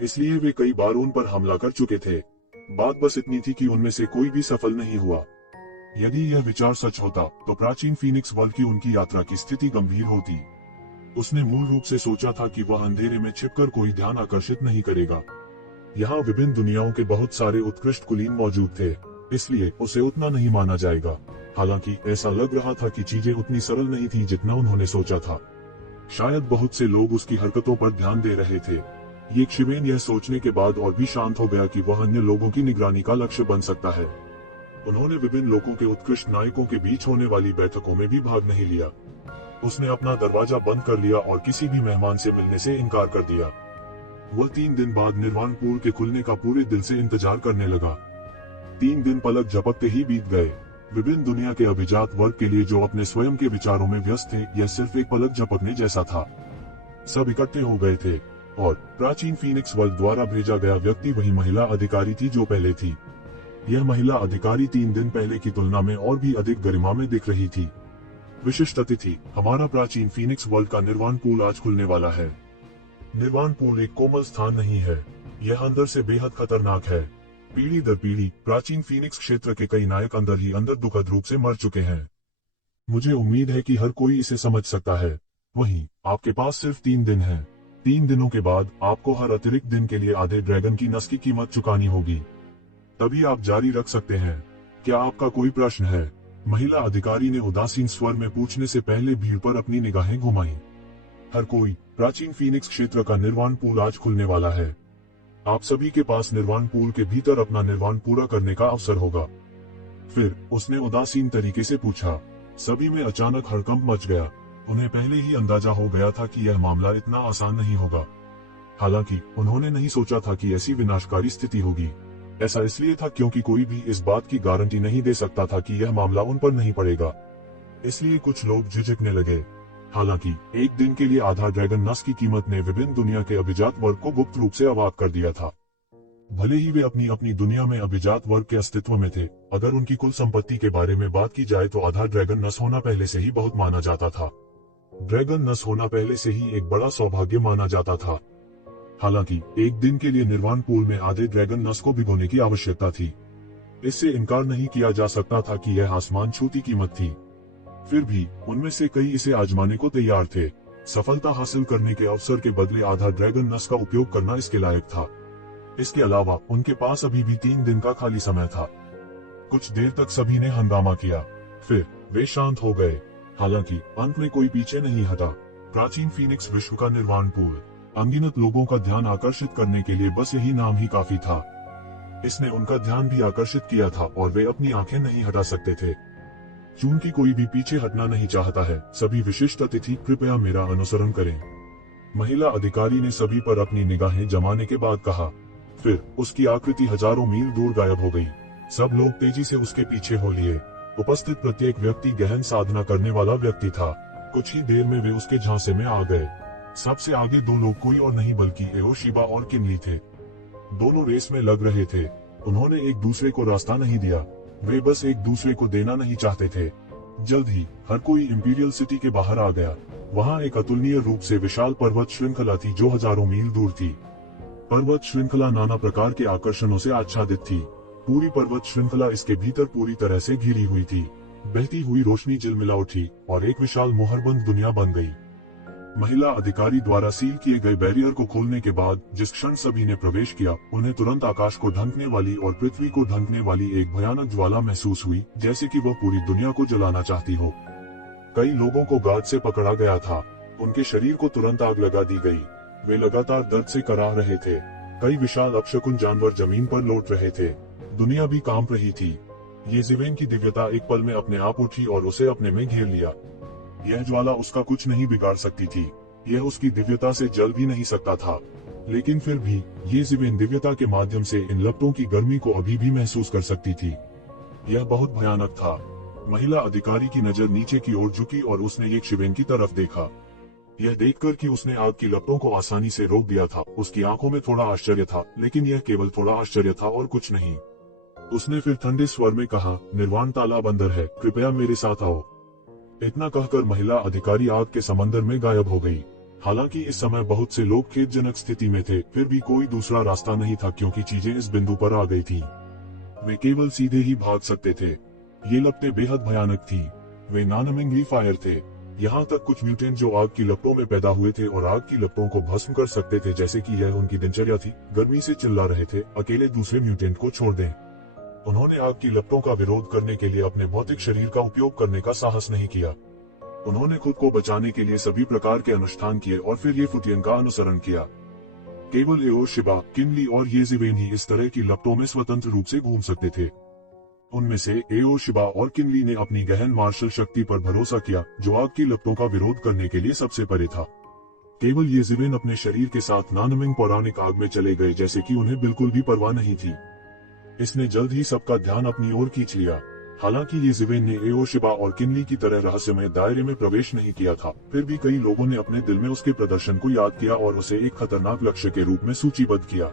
इसलिए वे कई बार उन पर हमला कर चुके थे। बात बस इतनी थी कि उनमें से कोई भी सफल नहीं हुआ। यदि यह विचार सच होता तो प्राचीन फीनिक्स वर्ल्ड की उनकी यात्रा की स्थिति गंभीर होती। उसने मूल रूप से सोचा था कि वह अंधेरे में छिपकर कोई ध्यान आकर्षित नहीं करेगा। यहाँ विभिन्न दुनियाओं के बहुत सारे उत्कृष्ट कुलीन मौजूद थे, इसलिए उसे उतना नहीं माना जाएगा। हालांकि ऐसा लग रहा था कि चीजें उतनी सरल नहीं थी जितना उन्होंने सोचा था। शायद बहुत से लोग उसकी हरकतों पर ध्यान दे रहे थे। ये शिवेन यह सोचने के बाद और भी शांत हो गया कि वह अन्य लोगों की निगरानी का लक्ष्य बन सकता है। उन्होंने विभिन्न लोगों के उत्कृष्ट नायकों के बीच होने वाली बैठकों में भी भाग नहीं लिया। उसने अपना दरवाजा बंद कर लिया और किसी भी मेहमान से मिलने से इनकार कर दिया। वह 3 दिन बाद निर्वाण पूल के खुलने का पूरे दिल से इंतजार करने लगा। 3 दिन पलक झपकते ही बीत गए। विभिन्न दुनिया के अभिजात वर्ग के लिए जो अपने स्वयं के विचारों में व्यस्त थे, यह सिर्फ एक पलक झपकने जैसा था। सब इकट्ठे हो गए थे और प्राचीन फीनिक्स वर्ल्ड द्वारा भेजा गया व्यक्ति वही महिला अधिकारी थी जो पहले थी। यह महिला अधिकारी 3 दिन पहले की तुलना में और भी अधिक गरिमा में दिख रही थी। विशिष्ट अतिथि, हमारा प्राचीन फीनिक्स वर्ल्ड का निर्वाण पूल आज खुलने वाला है। निर्वाण पूल एक कोमल स्थान नहीं है, यह अंदर से बेहद खतरनाक है। पीढ़ी दर पीढ़ी प्राचीन फीनिक्स क्षेत्र के कई नायक अंदर ही अंदर दुखद रूप से मर चुके हैं। मुझे उम्मीद है कि हर कोई इसे समझ सकता है। वहीं आपके पास सिर्फ 3 दिन हैं। 3 दिनों के बाद आपको हर अतिरिक्त दिन के लिए आधे ड्रैगन की नस की कीमत चुकानी होगी। तभी आप जारी रख सकते हैं। क्या आपका कोई प्रश्न है? महिला अधिकारी ने उदासीन स्वर में पूछने से पहले भीड़ पर अपनी निगाहें घुमाई। हर कोई, प्राचीन फीनिक्स क्षेत्र का निर्वाण पूल आज खुलने वाला है। आप सभी के पास निर्वाण पूल के भीतर अपना निर्वाण पूरा करने का अवसर होगा। फिर उसने उदासीन तरीके से पूछा। सभी में अचानक हड़कंप मच गया। उन्हें पहले ही अंदाजा हो गया था कि यह मामला इतना आसान नहीं होगा। हालांकि उन्होंने नहीं सोचा था कि ऐसी विनाशकारी स्थिति होगी। ऐसा इसलिए था क्योंकि कोई भी इस बात की गारंटी नहीं दे सकता था कि यह मामला उन पर नहीं पड़ेगा। इसलिए कुछ लोग झिझकने लगे। हालांकि एक दिन के लिए आधा ड्रैगन नस की कीमत ने विभिन्न दुनिया के अभिजात वर्ग को गुप्त रूप से अवाक कर दिया था। भले ही वे अपनी अपनी दुनिया में अभिजात वर्ग के अस्तित्व में थे, अगर उनकी कुल संपत्ति के बारे में बात की जाए तो आधा ड्रैगन नस होना पहले से ही बहुत माना जाता था। ड्रैगन नस होना पहले से ही एक बड़ा सौभाग्य माना जाता था। हालांकि एक दिन के लिए निर्वाण पूल में आधे ड्रैगन नस को भिगोने की आवश्यकता थी। इससे इनकार नहीं किया जा सकता था कि यह आसमान छूती कीमत थी। फिर भी उनमें से कई इसे आजमाने को तैयार थे। सफलता हासिल करने के अवसर के बदले आधा ड्रैगन नस का उपयोग करना इसके लायक था। इसके अलावा उनके पास अभी भी 3 दिन का खाली समय था। कुछ देर तक सभी ने हंगामा किया, फिर वे शांत हो गए। हालांकि अंत में कोई पीछे नहीं हटा। प्राचीन फीनिक्स विश्व का निर्वाण पूल अनगिनत लोगों का ध्यान आकर्षित करने के लिए बस यही नाम ही काफी था। इसने उनका ध्यान भी आकर्षित किया था और वे अपनी आंखें नहीं हटा सकते थे। चूंकि कोई भी पीछे हटना नहीं चाहता है, सभी विशिष्ट अतिथि कृपया मेरा अनुसरण करें। महिला अधिकारी ने सभी पर अपनी निगाहें जमाने के बाद कहा। फिर उसकी आकृति हजारों मील दूर गायब हो गई। सब लोग तेजी से उसके पीछे हो लिए। उपस्थित प्रत्येक व्यक्ति गहन साधना करने वाला व्यक्ति था। कुछ ही देर में वे उसके झांसे में आ गए। सबसे आगे 2 लोग कोई और नहीं बल्कि एओशिबा और किनली थे। दोनों रेस में लग रहे थे। उन्होंने एक दूसरे को रास्ता नहीं दिया, वे बस एक दूसरे को देना नहीं चाहते थे। जल्द ही हर कोई इंपीरियल सिटी के बाहर आ गया। वहाँ एक अतुलनीय रूप से विशाल पर्वत श्रृंखला थी जो हजारों मील दूर थी। पर्वत श्रृंखला नाना प्रकार के आकर्षणों से आच्छादित थी। पूरी पर्वत श्रृंखला इसके भीतर पूरी तरह से घिरी हुई थी। बहती हुई रोशनी झिलमिला उठी और एक विशाल मोहरबंद दुनिया बन गई। महिला अधिकारी द्वारा सील किए गए बैरियर को खोलने के बाद जिस क्षण सभी ने प्रवेश किया, उन्हें तुरंत आकाश को ढंकने वाली और पृथ्वी को ढंकने वाली एक भयानक ज्वाला महसूस हुई, जैसे कि वह पूरी दुनिया को जलाना चाहती हो। कई लोगों को गाद से पकड़ा गया था। उनके शरीर को तुरंत आग लगा दी गई। वे लगातार दर्द से कराह रहे थे। कई विशाल अपशकुन जानवर जमीन पर लौट रहे थे। दुनिया भी कांप रही थी। येज़ेवेन की दिव्यता एक पल में अपने आप उठी और उसे अपने में घेर लिया। यह ज्वाला उसका कुछ नहीं बिगाड़ सकती थी। यह उसकी दिव्यता से जल भी नहीं सकता था। लेकिन फिर भी येज़ेवेन दिव्यता के माध्यम से इन लपटों की गर्मी को अभी भी महसूस कर सकती थी। यह बहुत भयानक था। महिला अधिकारी की नजर नीचे की ओर झुकी और उसने येज़ेवेन की तरफ देखा। यह देखकर कि उसने आग की लपटों को आसानी से रोक दिया था, उसकी आंखों में थोड़ा आश्चर्य था, लेकिन यह केवल थोड़ा आश्चर्य था और कुछ नहीं। उसने फिर ठंडे स्वर में कहा, निर्वाण तालाब अंदर है, कृपया मेरे साथ आओ। इतना कहकर महिला अधिकारी आग के समंदर में गायब हो गई। हालांकि इस समय बहुत से लोग खेदजनक स्थिति में थे, फिर भी कोई दूसरा रास्ता नहीं था क्योंकि चीजें इस बिंदु पर आ गई थीं। वे केवल सीधे ही भाग सकते थे। ये लपटें बेहद भयानक थीं। वे नॉन-अमिंग फायर थे। यहाँ तक कुछ म्यूटेंट जो आग की लपटों में पैदा हुए थे और आग की लपटों को भस्म कर सकते थे, जैसे कि यह उनकी दिनचर्या थी, गर्मी से चिल्ला रहे थे, अकेले दूसरे म्यूटेंट को छोड़ दें। उन्होंने आग की लपटों का विरोध करने के लिए अपने भौतिक शरीर का उपयोग करने का साहस नहीं किया। उन्होंने खुद को बचाने के लिए सभी प्रकार के अनुष्ठान किए और फिर ये फुटियन का अनुसरण किया। केवल एओशिबा, किनली और येज़ेवेन ही इस तरह की लपटों में स्वतंत्र रूप से घूम सकते थे। उनमें से एओशिबा और किनली ने अपनी गहन मार्शल शक्ति पर भरोसा किया, जो आग की लपटों का विरोध करने के लिए सबसे परे था। केवल येज़ेवेन अपने शरीर के साथ नॉन-अमिंग पौराणिक आग में चले गए, जैसे कि उन्हें बिल्कुल भी परवाह नहीं थी। इसने जल्द ही सबका ध्यान अपनी ओर खींच लिया। हालांकि येज़ेवेन ने एओशिबा और किनली की तरह रहस्यमय दायरे में प्रवेश नहीं किया था, फिर भी कई लोगों ने अपने दिल में उसके प्रदर्शन को याद किया और उसे एक खतरनाक लक्ष्य के रूप में सूचीबद्ध किया।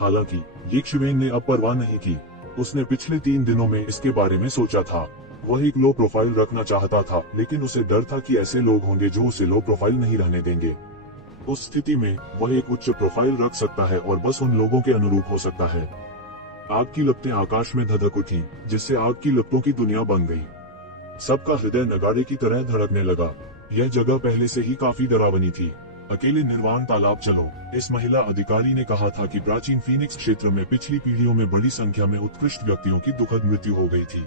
हालांकि येज़ेवेन ने अब परवाह नहीं की। उसने पिछले 3 दिनों में इसके बारे में सोचा था। वह एक लो प्रोफाइल रखना चाहता था, लेकिन उसे डर था कि ऐसे लोग होंगे जो उसे लो प्रोफाइल नहीं रहने देंगे। उस स्थिति में वह एक उच्च प्रोफाइल रख सकता है और बस उन लोगों के अनुरूप हो सकता है। आग की लपटें आकाश में धधक उठी, जिससे आग की लपटों की दुनिया बन गई। सबका हृदय नगाड़े की तरह धड़कने लगा। यह जगह पहले से ही काफी डरावनी थी। अकेले निर्वाण तालाब चलो, इस महिला अधिकारी ने कहा था कि प्राचीन फीनिक्स क्षेत्र में पिछली पीढ़ियों में बड़ी संख्या में उत्कृष्ट व्यक्तियों की दुखद मृत्यु हो गई थी।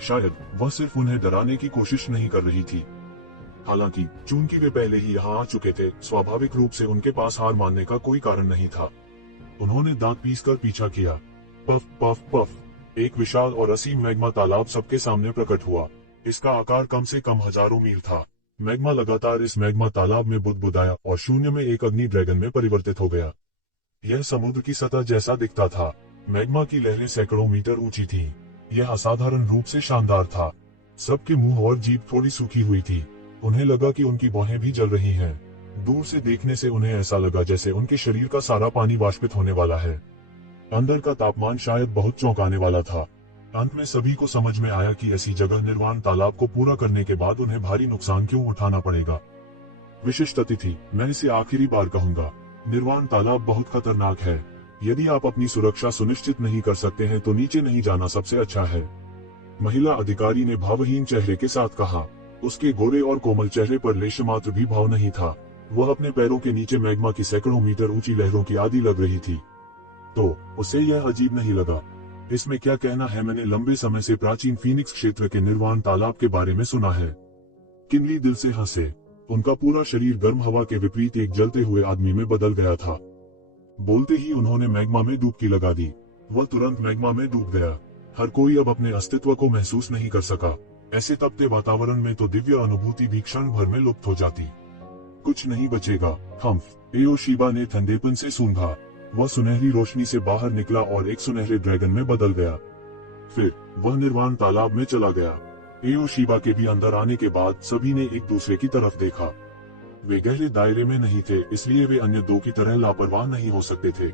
शायद वह सिर्फ उन्हें डराने की कोशिश नहीं कर रही थी। हालांकि चूंकि वे पहले ही यहाँ आ चुके थे, स्वाभाविक रूप से उनके पास हार मानने का कोई कारण नहीं था। उन्होंने दांत पीसकर पीछा किया। Puff puff puff. एक विशाल और असीम मैग्मा तालाब सबके सामने प्रकट हुआ। इसका आकार कम से कम हजारों मील था। मैग्मा लगातार इस मैग्मा तालाब में बुदबुदाया और शून्य में एक अग्नि ड्रैगन में परिवर्तित हो गया। यह समुद्र की सतह जैसा दिखता था। मैग्मा की लहरें सैकड़ों मीटर ऊंची थीं। यह असाधारण रूप से शानदार था। सबके मुंह और जीभ थोड़ी सूखी हुई थी। उन्हें लगा कि उनकी भौहें भी जल रही हैं। दूर से देखने से उन्हें ऐसा लगा जैसे उनके शरीर का सारा पानी वाष्पित होने वाला है। अंदर का तापमान शायद बहुत चौंकाने वाला था। अंत में सभी को समझ में आया कि ऐसी जगह निर्वाण तालाब को पूरा करने के बाद उन्हें भारी नुकसान क्यों उठाना पड़ेगा। विशिष्ट अतिथि, मैं इसे आखिरी बार कहूंगा, निर्वाण तालाब बहुत खतरनाक है। यदि आप अपनी सुरक्षा सुनिश्चित नहीं कर सकते हैं तो नीचे नहीं जाना सबसे अच्छा है। महिला अधिकारी ने भावहीन चेहरे के साथ कहा। उसके गोरे और कोमल चेहरे पर लेशमात्र भी भाव नहीं था। वह अपने पैरों के नीचे मैग्मा की सैकड़ों मीटर ऊंची लहरों की आदी लग रही थी। तो उसे यह अजीब नहीं लगा। इसमें क्या कहना है, मैंने लंबे समय से प्राचीन फीनिक्स क्षेत्र के निर्वाण तालाब के बारे में सुना है। किनली दिल से हंसे। उनका पूरा शरीर गर्म हवा के विपरीत एक जलते हुए आदमी में बदल गया था। बोलते ही उन्होंने मैग्मा में डुबकी लगा दी। वह तुरंत मैग्मा में डूब गया। हर कोई अब अपने अस्तित्व को महसूस नहीं कर सका। ऐसे तपते वातावरण में तो दिव्य अनुभूति भी क्षण भर में लुप्त हो जाती। कुछ नहीं बचेगा। हम्फ। एओशिबा ने ठंडेपन से सूंघा। वह सुनहरी रोशनी से बाहर निकला और एक सुनहरे ड्रैगन में बदल गया। फिर वह निर्वाण तालाब में चला गया। एओशिबा के भी अंदर आने के बाद सभी ने एक दूसरे की तरफ देखा। वे गहरे दायरे में नहीं थे, इसलिए वे अन्य दो की तरह लापरवाह नहीं हो सकते थे।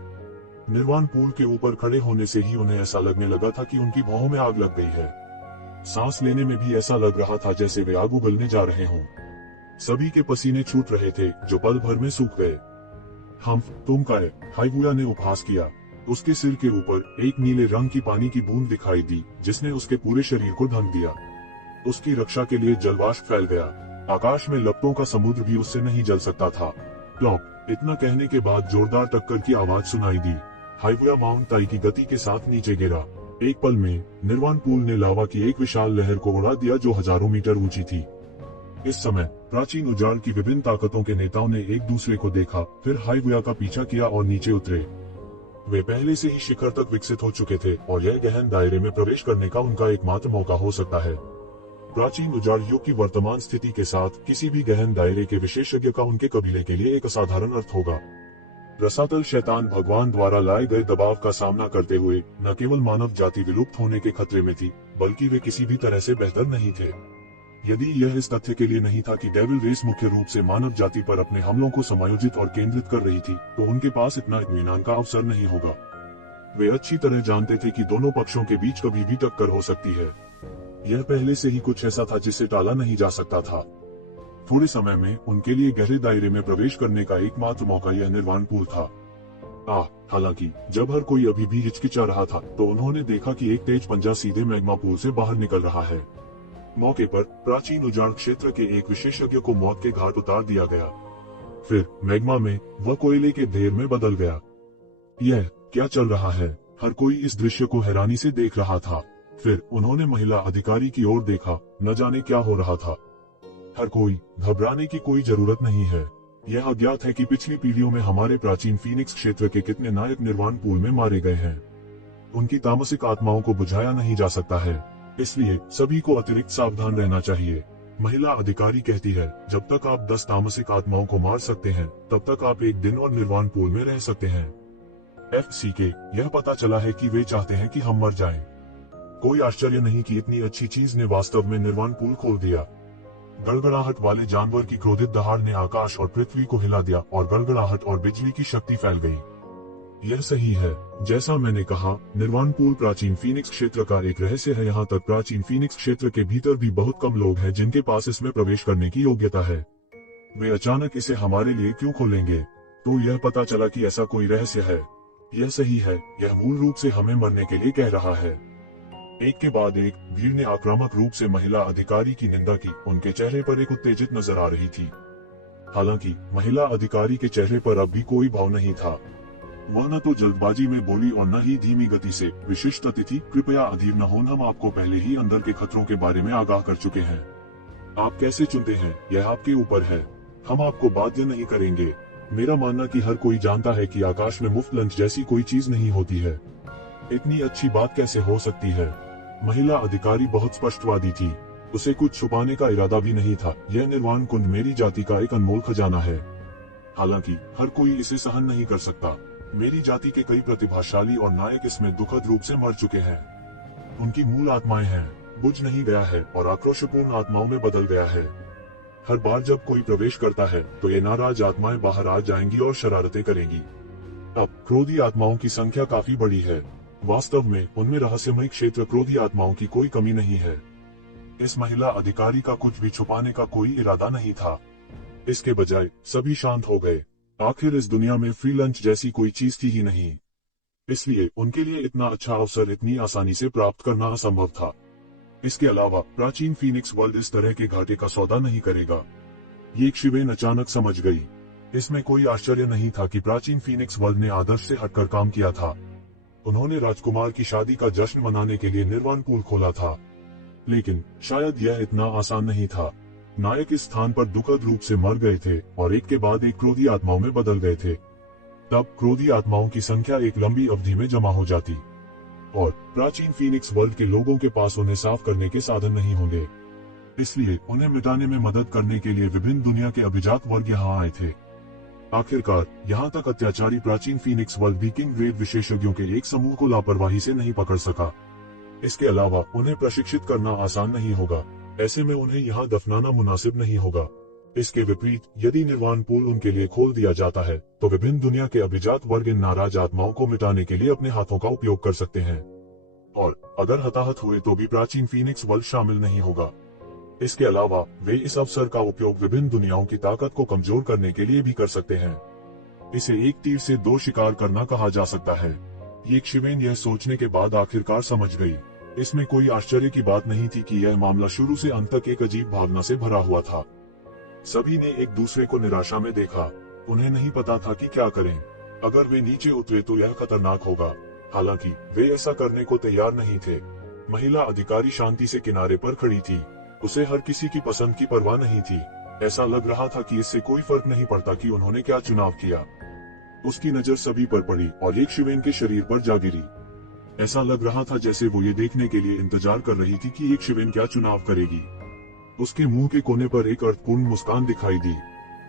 निर्वाण पूल के ऊपर खड़े होने से ही उन्हें ऐसा लगने लगा था कि उनकी भौहों में आग लग गई है। सांस लेने में भी ऐसा लग रहा था जैसे वे आग उगलने जा रहे हों। सभी के पसीने छूट रहे थे, जो पल भर में सूख गए। हम तुम का है, हाइवुया ने उपहास किया। उसके सिर के ऊपर एक नीले रंग की पानी की बूंद दिखाई दी, जिसने उसके पूरे शरीर को ढक दिया। उसकी रक्षा के लिए जलवाष्प फैल गया। आकाश में लपटों का समुद्र भी उससे नहीं जल सकता था। प्लॉप। इतना कहने के बाद जोरदार टक्कर की आवाज सुनाई दी। हाइवुया माउंट ताई की गति के साथ नीचे गिरा। एक पल में निर्वाण पूल ने लावा की एक विशाल लहर को उड़ा दिया जो हजारों मीटर ऊंची थी। इस समय प्राचीन उजाड़ की विभिन्न ताकतों के नेताओं ने एक दूसरे को देखा, फिर हाइवुया का पीछा किया और नीचे उतरे। वे पहले से ही शिखर तक विकसित हो चुके थे और यह गहन दायरे में प्रवेश करने का उनका एकमात्र मौका हो सकता है। प्राचीन उजाड़ युग की वर्तमान स्थिति के साथ किसी भी गहन दायरे के विशेषज्ञ का उनके कबीले के लिए एक असाधारण अर्थ होगा। रसातल शैतान भगवान द्वारा लाए गए दबाव का सामना करते हुए न केवल मानव जाति विलुप्त होने के खतरे में थी, बल्कि वे किसी भी तरह से बेहतर नहीं थे। यदि यह इस तथ्य के लिए नहीं था कि डेविल रेस मुख्य रूप से मानव जाति पर अपने हमलों को समायोजित और केंद्रित कर रही थी, तो उनके पास इतना इत्मीनान का अवसर नहीं होगा। वे अच्छी तरह जानते थे कि दोनों पक्षों के बीच कभी भी टक्कर हो सकती है। यह पहले से ही कुछ ऐसा था जिसे टाला नहीं जा सकता था। थोड़े समय में उनके लिए गहरे दायरे में प्रवेश करने का एकमात्र मौका यह निर्वाण पूल था। हालांकि जब हर कोई अभी भी हिचकिचा रहा था, तो उन्होंने देखा कि एक तेज पंजा सीधे मैग्मा पूल से बाहर निकल रहा है। मौके पर प्राचीन उजाड़ क्षेत्र के एक विशेषज्ञ को मौत के घाट उतार दिया गया। फिर मैग्मा में वह कोयले के ढेर में बदल गया। यह क्या चल रहा है? हर कोई इस दृश्य को हैरानी से देख रहा था। फिर उन्होंने महिला अधिकारी की ओर देखा। न जाने क्या हो रहा था। हर कोई, घबराने की कोई जरूरत नहीं है। यह अज्ञात है कि पिछली पीढ़ियों में हमारे प्राचीन फीनिक्स क्षेत्र के कितने नायक निर्वाण पूल में मारे गए हैं। उनकी तामसिक आत्माओं को बुझाया नहीं जा सकता है, इसलिए सभी को अतिरिक्त सावधान रहना चाहिए। महिला अधिकारी कहती है, जब तक आप 10 तामसिक आत्माओं को मार सकते हैं, तब तक आप एक दिन और निर्वाण पूल में रह सकते हैं। FCK, यह पता चला है कि वे चाहते हैं कि हम मर जाएं। कोई आश्चर्य नहीं कि इतनी अच्छी चीज ने वास्तव में निर्वाण पूल खोल दिया। गड़गड़ाहट वाले जानवर की क्रोधित दहाड़ ने आकाश और पृथ्वी को हिला दिया और गड़गड़ाहट और बिजली की शक्ति फैल गई। यह सही है, जैसा मैंने कहा, निर्वाण पूल प्राचीन फीनिक्स क्षेत्र का एक रहस्य है। यहाँ तक प्राचीन फीनिक्स क्षेत्र के भीतर भी बहुत कम लोग हैं जिनके पास इसमें प्रवेश करने की योग्यता है। वे अचानक इसे हमारे लिए क्यों खोलेंगे? तो यह पता चला कि ऐसा कोई रहस्य है। यह सही है, यह मूल रूप से हमें मरने के लिए कह रहा है। एक के बाद एक भीड़ ने आक्रामक रूप से महिला अधिकारी की निंदा की। उनके चेहरे पर एक उत्तेजित नजर आ रही थी। हालांकि महिला अधिकारी के चेहरे पर अब भी कोई भाव नहीं था। वह न तो जल्दबाजी में बोली और न ही धीमी गति से, विशिष्ट अतिथि, कृपया अधीर न हों, हम आपको पहले ही अंदर के खतरों के बारे में आगाह कर चुके हैं। आप कैसे चुनते हैं यह आपके ऊपर है, हम आपको बाध्य नहीं करेंगे। मेरा मानना कि हर कोई जानता है कि आकाश में मुफ्त लंच जैसी कोई चीज नहीं होती है। इतनी अच्छी बात कैसे हो सकती है? महिला अधिकारी बहुत स्पष्टवादी थी। उसे कुछ छुपाने का इरादा भी नहीं था। यह निर्वाण कुंड मेरी जाति का एक अनमोल खजाना है। हालांकि हर कोई इसे सहन नहीं कर सकता। मेरी जाति के कई प्रतिभाशाली और नायक इसमें दुखद रूप से मर चुके हैं। उनकी मूल आत्माएं हैं, बुझ नहीं गया है और आक्रोशपूर्ण आत्माओं में बदल गया है। हर बार जब कोई प्रवेश करता है तो ये नाराज आत्माएं बाहर आ जाएंगी और शरारतें करेंगी। अब क्रोधी आत्माओं की संख्या काफी बड़ी है। वास्तव में उनमें रहस्यमय क्षेत्र क्रोधी आत्माओं की कोई कमी नहीं है। इस महिला अधिकारी का कुछ भी छुपाने का कोई इरादा नहीं था। इसके बजाय सभी शांत हो गए। आखिर इस दुनिया में फ्री लंच जैसी कोई चीज थी ही नहीं, इसलिए उनके लिए इतना अच्छा अवसर इतनी आसानी से प्राप्त करना असंभव था। इसके अलावा प्राचीन फीनिक्स वर्ल्ड इस तरह के घाटे का सौदा नहीं करेगा। ये शिवेन अचानक समझ गई। इसमें कोई आश्चर्य नहीं था कि प्राचीन फीनिक्स वर्ल्ड ने आदर्श से हटकर काम किया था। उन्होंने राजकुमार की शादी का जश्न मनाने के लिए निर्वाण पूल खोला था, लेकिन शायद यह इतना आसान नहीं था। नायक इस स्थान पर दुखद रूप से मर गए थे और एक के बाद एक क्रोधी आत्माओं में बदल गए थे। तब क्रोधी आत्माओं की संख्या एक लंबी अवधि में जमा हो जाती और प्राचीन फीनिक्स वर्ल्ड के लोगों के पास उन्हें साफ करने के साधन नहीं होंगे। इसलिए उन्हें मिटाने में मदद करने के लिए विभिन्न दुनिया के अभिजात वर्ग यहाँ आए थे। आखिरकार यहाँ तक अत्याचारी प्राचीन फीनिक्स वर्ल्ड भी किंग ग्रेड विशेषज्ञों के एक समूह को लापरवाही से नहीं पकड़ सका। इसके अलावा उन्हें प्रशिक्षित करना आसान नहीं होगा। ऐसे में उन्हें यहाँ दफनाना मुनासिब नहीं होगा। इसके विपरीत यदि निर्वाण पूल उनके लिए खोल दिया जाता है तो विभिन्न दुनिया के अभिजात वर्ग इन नाराज आत्माओं को मिटाने के लिए अपने हाथों का उपयोग कर सकते हैं, और अगर हताहत हुए तो भी प्राचीन फीनिक्स वर्ल्ड शामिल नहीं होगा। इसके अलावा वे इस अवसर का उपयोग विभिन्न दुनियाओं की ताकत को कमजोर करने के लिए भी कर सकते हैं। इसे एक तीर से दो शिकार करना कहा जा सकता है। ये शिवेन यह सोचने के बाद आखिरकार समझ गई। इसमें कोई आश्चर्य की बात नहीं थी कि यह मामला शुरू से अंत तक एक अजीब भावना से भरा हुआ था। सभी ने एक दूसरे को निराशा में देखा। उन्हें नहीं पता था कि क्या करें। अगर वे नीचे उतरे तो यह खतरनाक होगा, हालांकि वे ऐसा करने को तैयार नहीं थे। महिला अधिकारी शांति से किनारे पर खड़ी थी। उसे हर किसी की पसंद की परवाह नहीं थी। ऐसा लग रहा था कि इससे कोई फर्क नहीं पड़ता कि उन्होंने क्या चुनाव किया। उसकी नजर सभी पर पड़ी और एक शिवेन के शरीर पर जा गिरी। ऐसा लग रहा था जैसे वो ये देखने के लिए इंतजार कर रही थी कि एक शिवेन क्या चुनाव करेगी। उसके मुंह के कोने पर एक अर्थपूर्ण मुस्कान दिखाई दी।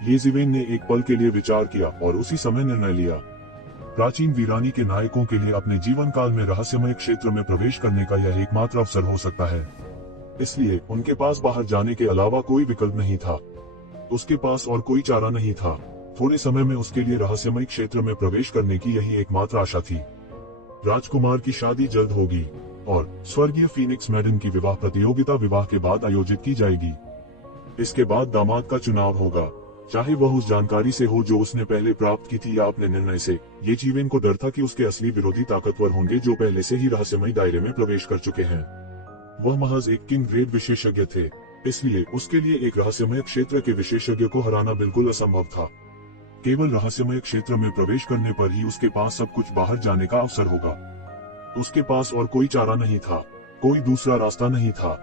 ये शिवेन ने एक पल के लिए विचार किया और उसी समय निर्णय लिया। प्राचीन वीरानी के नायकों के लिए अपने जीवन काल में रहस्यमय क्षेत्र में प्रवेश करने का यह एकमात्र अवसर हो सकता है। इसलिए उनके पास बाहर जाने के अलावा कोई विकल्प नहीं था। उसके पास और कोई चारा नहीं था। थोड़े समय में उसके लिए रहस्यमय क्षेत्र में प्रवेश करने की यही एकमात्र आशा थी। राजकुमार की शादी जल्द होगी और स्वर्गीय फीनिक्स मैडन की विवाह प्रतियोगिता विवाह के बाद आयोजित की जाएगी। इसके बाद दामाद का चुनाव होगा, चाहे वह उस जानकारी से हो जो उसने पहले प्राप्त की थी या अपने निर्णय से। ये जीवन को डर था कि उसके असली विरोधी ताकतवर होंगे जो पहले से ही रहस्यमय दायरे में प्रवेश कर चुके हैं। वह महज एक किंग ग्रेड विशेषज्ञ थे, इसलिए उसके लिए एक रहस्यमय क्षेत्र के विशेषज्ञ को हराना बिल्कुल असंभव था। केवल रहस्यमय क्षेत्र में प्रवेश करने पर ही उसके पास सब कुछ बाहर जाने का अवसर होगा। उसके पास और कोई चारा नहीं था, कोई दूसरा रास्ता नहीं था।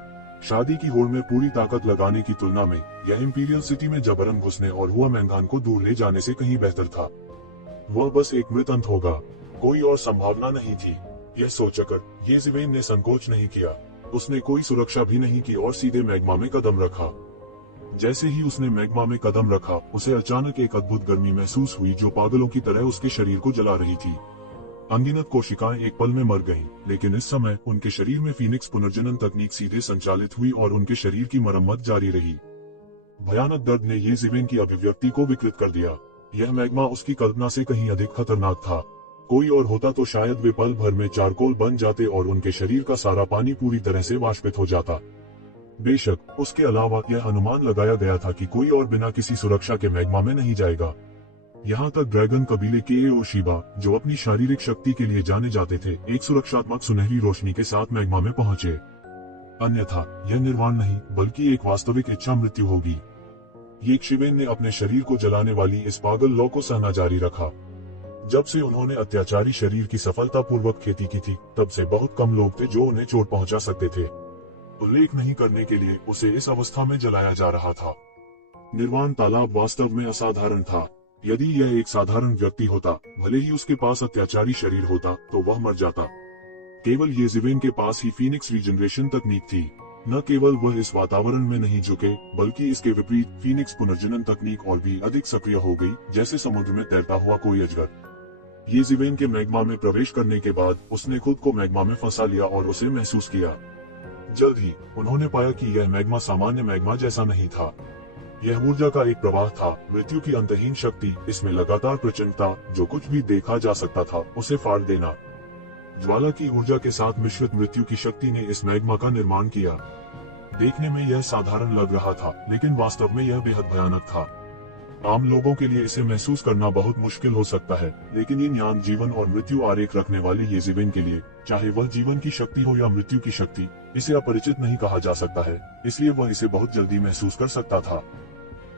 शादी की होड़ में पूरी ताकत लगाने की तुलना में यह इंपीरियल सिटी में जबरन घुसने और हुआ मैंगान को दूर ले जाने से कहीं बेहतर था। वह बस एक मृत अंत होगा, कोई और संभावना नहीं थी। यह सोचकर ये शिवेन ने संकोच नहीं किया। उसने कोई सुरक्षा भी नहीं की और सीधे मैग्मा में कदम रखा। जैसे ही उसने मैग्मा में कदम रखा, उसे अचानक एक अद्भुत गर्मी महसूस हुई जो पागलों की तरह उसके शरीर को जला रही थी। अनगिनत कोशिकाएं एक पल में मर गईं, लेकिन इस समय उनके शरीर में फीनिक्स पुनर्जनन तकनीक सीधे संचालित हुई और उनके शरीर की मरम्मत जारी रही। भयानक दर्द ने ये शिवेन की अभिव्यक्ति को विकृत कर दिया। यह मैग्मा उसकी कल्पना से कहीं अधिक खतरनाक था। कोई और होता तो शायद वे पल भर में चारकोल बन जाते और उनके शरीर का सारा पानी पूरी तरह से वाष्पित हो जाता। बेशक उसके अलावा यह अनुमान लगाया गया था कि कोई और बिना किसी सुरक्षा के मैग्मा में नहीं जाएगा। यहाँ तक ड्रैगन कबीले के एओशिबा, जो अपनी शारीरिक शक्ति के लिए जाने जाते थे, एक सुरक्षात्मक सुनहरी रोशनी के साथ मैग्मा में पहुंचे। अन्यथा यह निर्वाण नहीं बल्कि एक वास्तविक इच्छा मृत्यु होगी। ये शिवेन ने अपने शरीर को जलाने वाली इस पागल लौ को सहना जारी रखा। जब से उन्होंने अत्याचारी शरीर की सफलतापूर्वक खेती की थी, तब से बहुत कम लोग थे जो उन्हें चोट पहुंचा सकते थे। उल्लेख नहीं करने के लिए उसे इस अवस्था में जलाया जा रहा था। निर्वाण तालाब वास्तव में असाधारण था। यदि यह एक साधारण व्यक्ति होता, भले ही उसके पास अत्याचारी शरीर होता, तो वह मर जाता। केवल येज़ेवेन के पास ही फीनिक्स रीजनरेशन तकनीक थी। न केवल वह इस वातावरण में नहीं झुके, बल्कि इसके विपरीत फीनिक्स पुनर्जनन तकनीक और भी अधिक सक्रिय हो गई, जैसे समुद्र में तैरता हुआ कोई अजगर। येज़ेवेन के मैग्मा में प्रवेश करने के बाद उसने खुद को मैग्मा में फंसा लिया और उसे महसूस किया। जल्द ही उन्होंने पाया कि यह मैग्मा सामान्य मैग्मा जैसा नहीं था। यह ऊर्जा का एक प्रवाह था, मृत्यु की अंतहीन शक्ति। इसमें लगातार प्रचंडता, जो कुछ भी देखा जा सकता था उसे फाड़ देना। ज्वाला की ऊर्जा के साथ मिश्रित मृत्यु की शक्ति ने इस मैग्मा का निर्माण किया। देखने में यह साधारण लग रहा था, लेकिन वास्तव में यह बेहद भयानक था। आम लोगों के लिए इसे महसूस करना बहुत मुश्किल हो सकता है, लेकिन ये ज्ञान जीवन और मृत्यु आरेख रखने वाले येज़ेवेन के लिए, चाहे वह जीवन की शक्ति हो या मृत्यु की शक्ति, इसे अपरिचित नहीं कहा जा सकता है। इसलिए वह इसे बहुत जल्दी महसूस कर सकता था।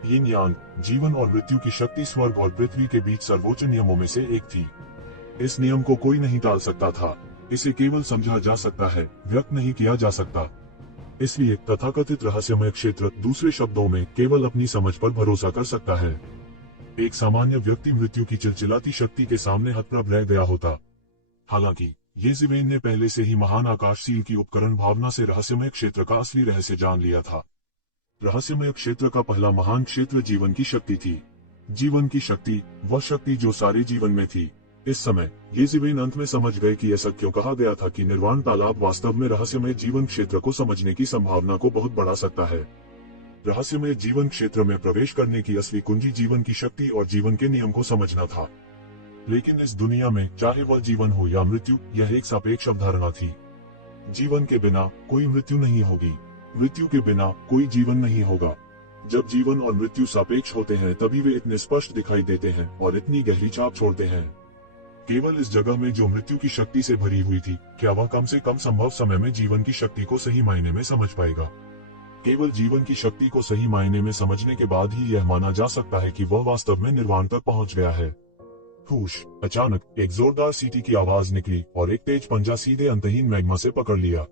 यिन यान, जीवन और मृत्यु की शक्ति स्वर्ग और पृथ्वी के बीच सर्वोच्च नियमों में से एक थी। इस नियम को कोई नहीं टाल सकता था। इसे केवल समझा जा सकता है, व्यक्त नहीं किया जा सकता। इसलिए तथाकथित रहस्यमय क्षेत्र, दूसरे शब्दों में, केवल अपनी समझ पर भरोसा कर सकता है। एक सामान्य व्यक्ति मृत्यु की चिलचिलाती शक्ति के सामने हतप्रभ रह गया होता। हालांकि येज़ेवेन ने पहले से ही महान आकाशसील की उपकरण भावना से रहस्यमय क्षेत्र का असली रहस्य जान लिया था। रहस्यमय क्षेत्र का पहला महान क्षेत्र जीवन की शक्ति थी। जीवन की शक्ति, वह शक्ति जो सारे जीवन में थी। इस समय येज़ेवेन अंत में समझ गए कि ऐसा क्यों कहा गया था कि निर्वाण तालाब वास्तव में रहस्यमय जीवन क्षेत्र को समझने की संभावना को बहुत बढ़ा सकता है। रहस्यमय जीवन क्षेत्र में प्रवेश करने की असली कुंजी जीवन की शक्ति और जीवन के नियम को समझना था। लेकिन इस दुनिया में, चाहे वह जीवन हो या मृत्यु, यह एक सापेक्ष अवधारणा थी। जीवन के बिना कोई मृत्यु नहीं होगी, मृत्यु के बिना कोई जीवन नहीं होगा। जब जीवन और मृत्यु सापेक्ष होते हैं, तभी वे इतने स्पष्ट दिखाई देते हैं और इतनी गहरी छाप छोड़ते हैं। केवल इस जगह में जो मृत्यु की शक्ति से भरी हुई थी, क्या वह कम से कम संभव समय में जीवन की शक्ति को सही मायने में समझ पाएगा? केवल जीवन की शक्ति को सही मायने में समझने के बाद ही यह माना जा सकता है कि वह वास्तव में निर्वाण तक पहुंच गया है। हुश! अचानक एक जोरदार सीटी की आवाज निकली और एक तेज पंजा सीधे अंतहीन मैग्मा से पकड़ लिया।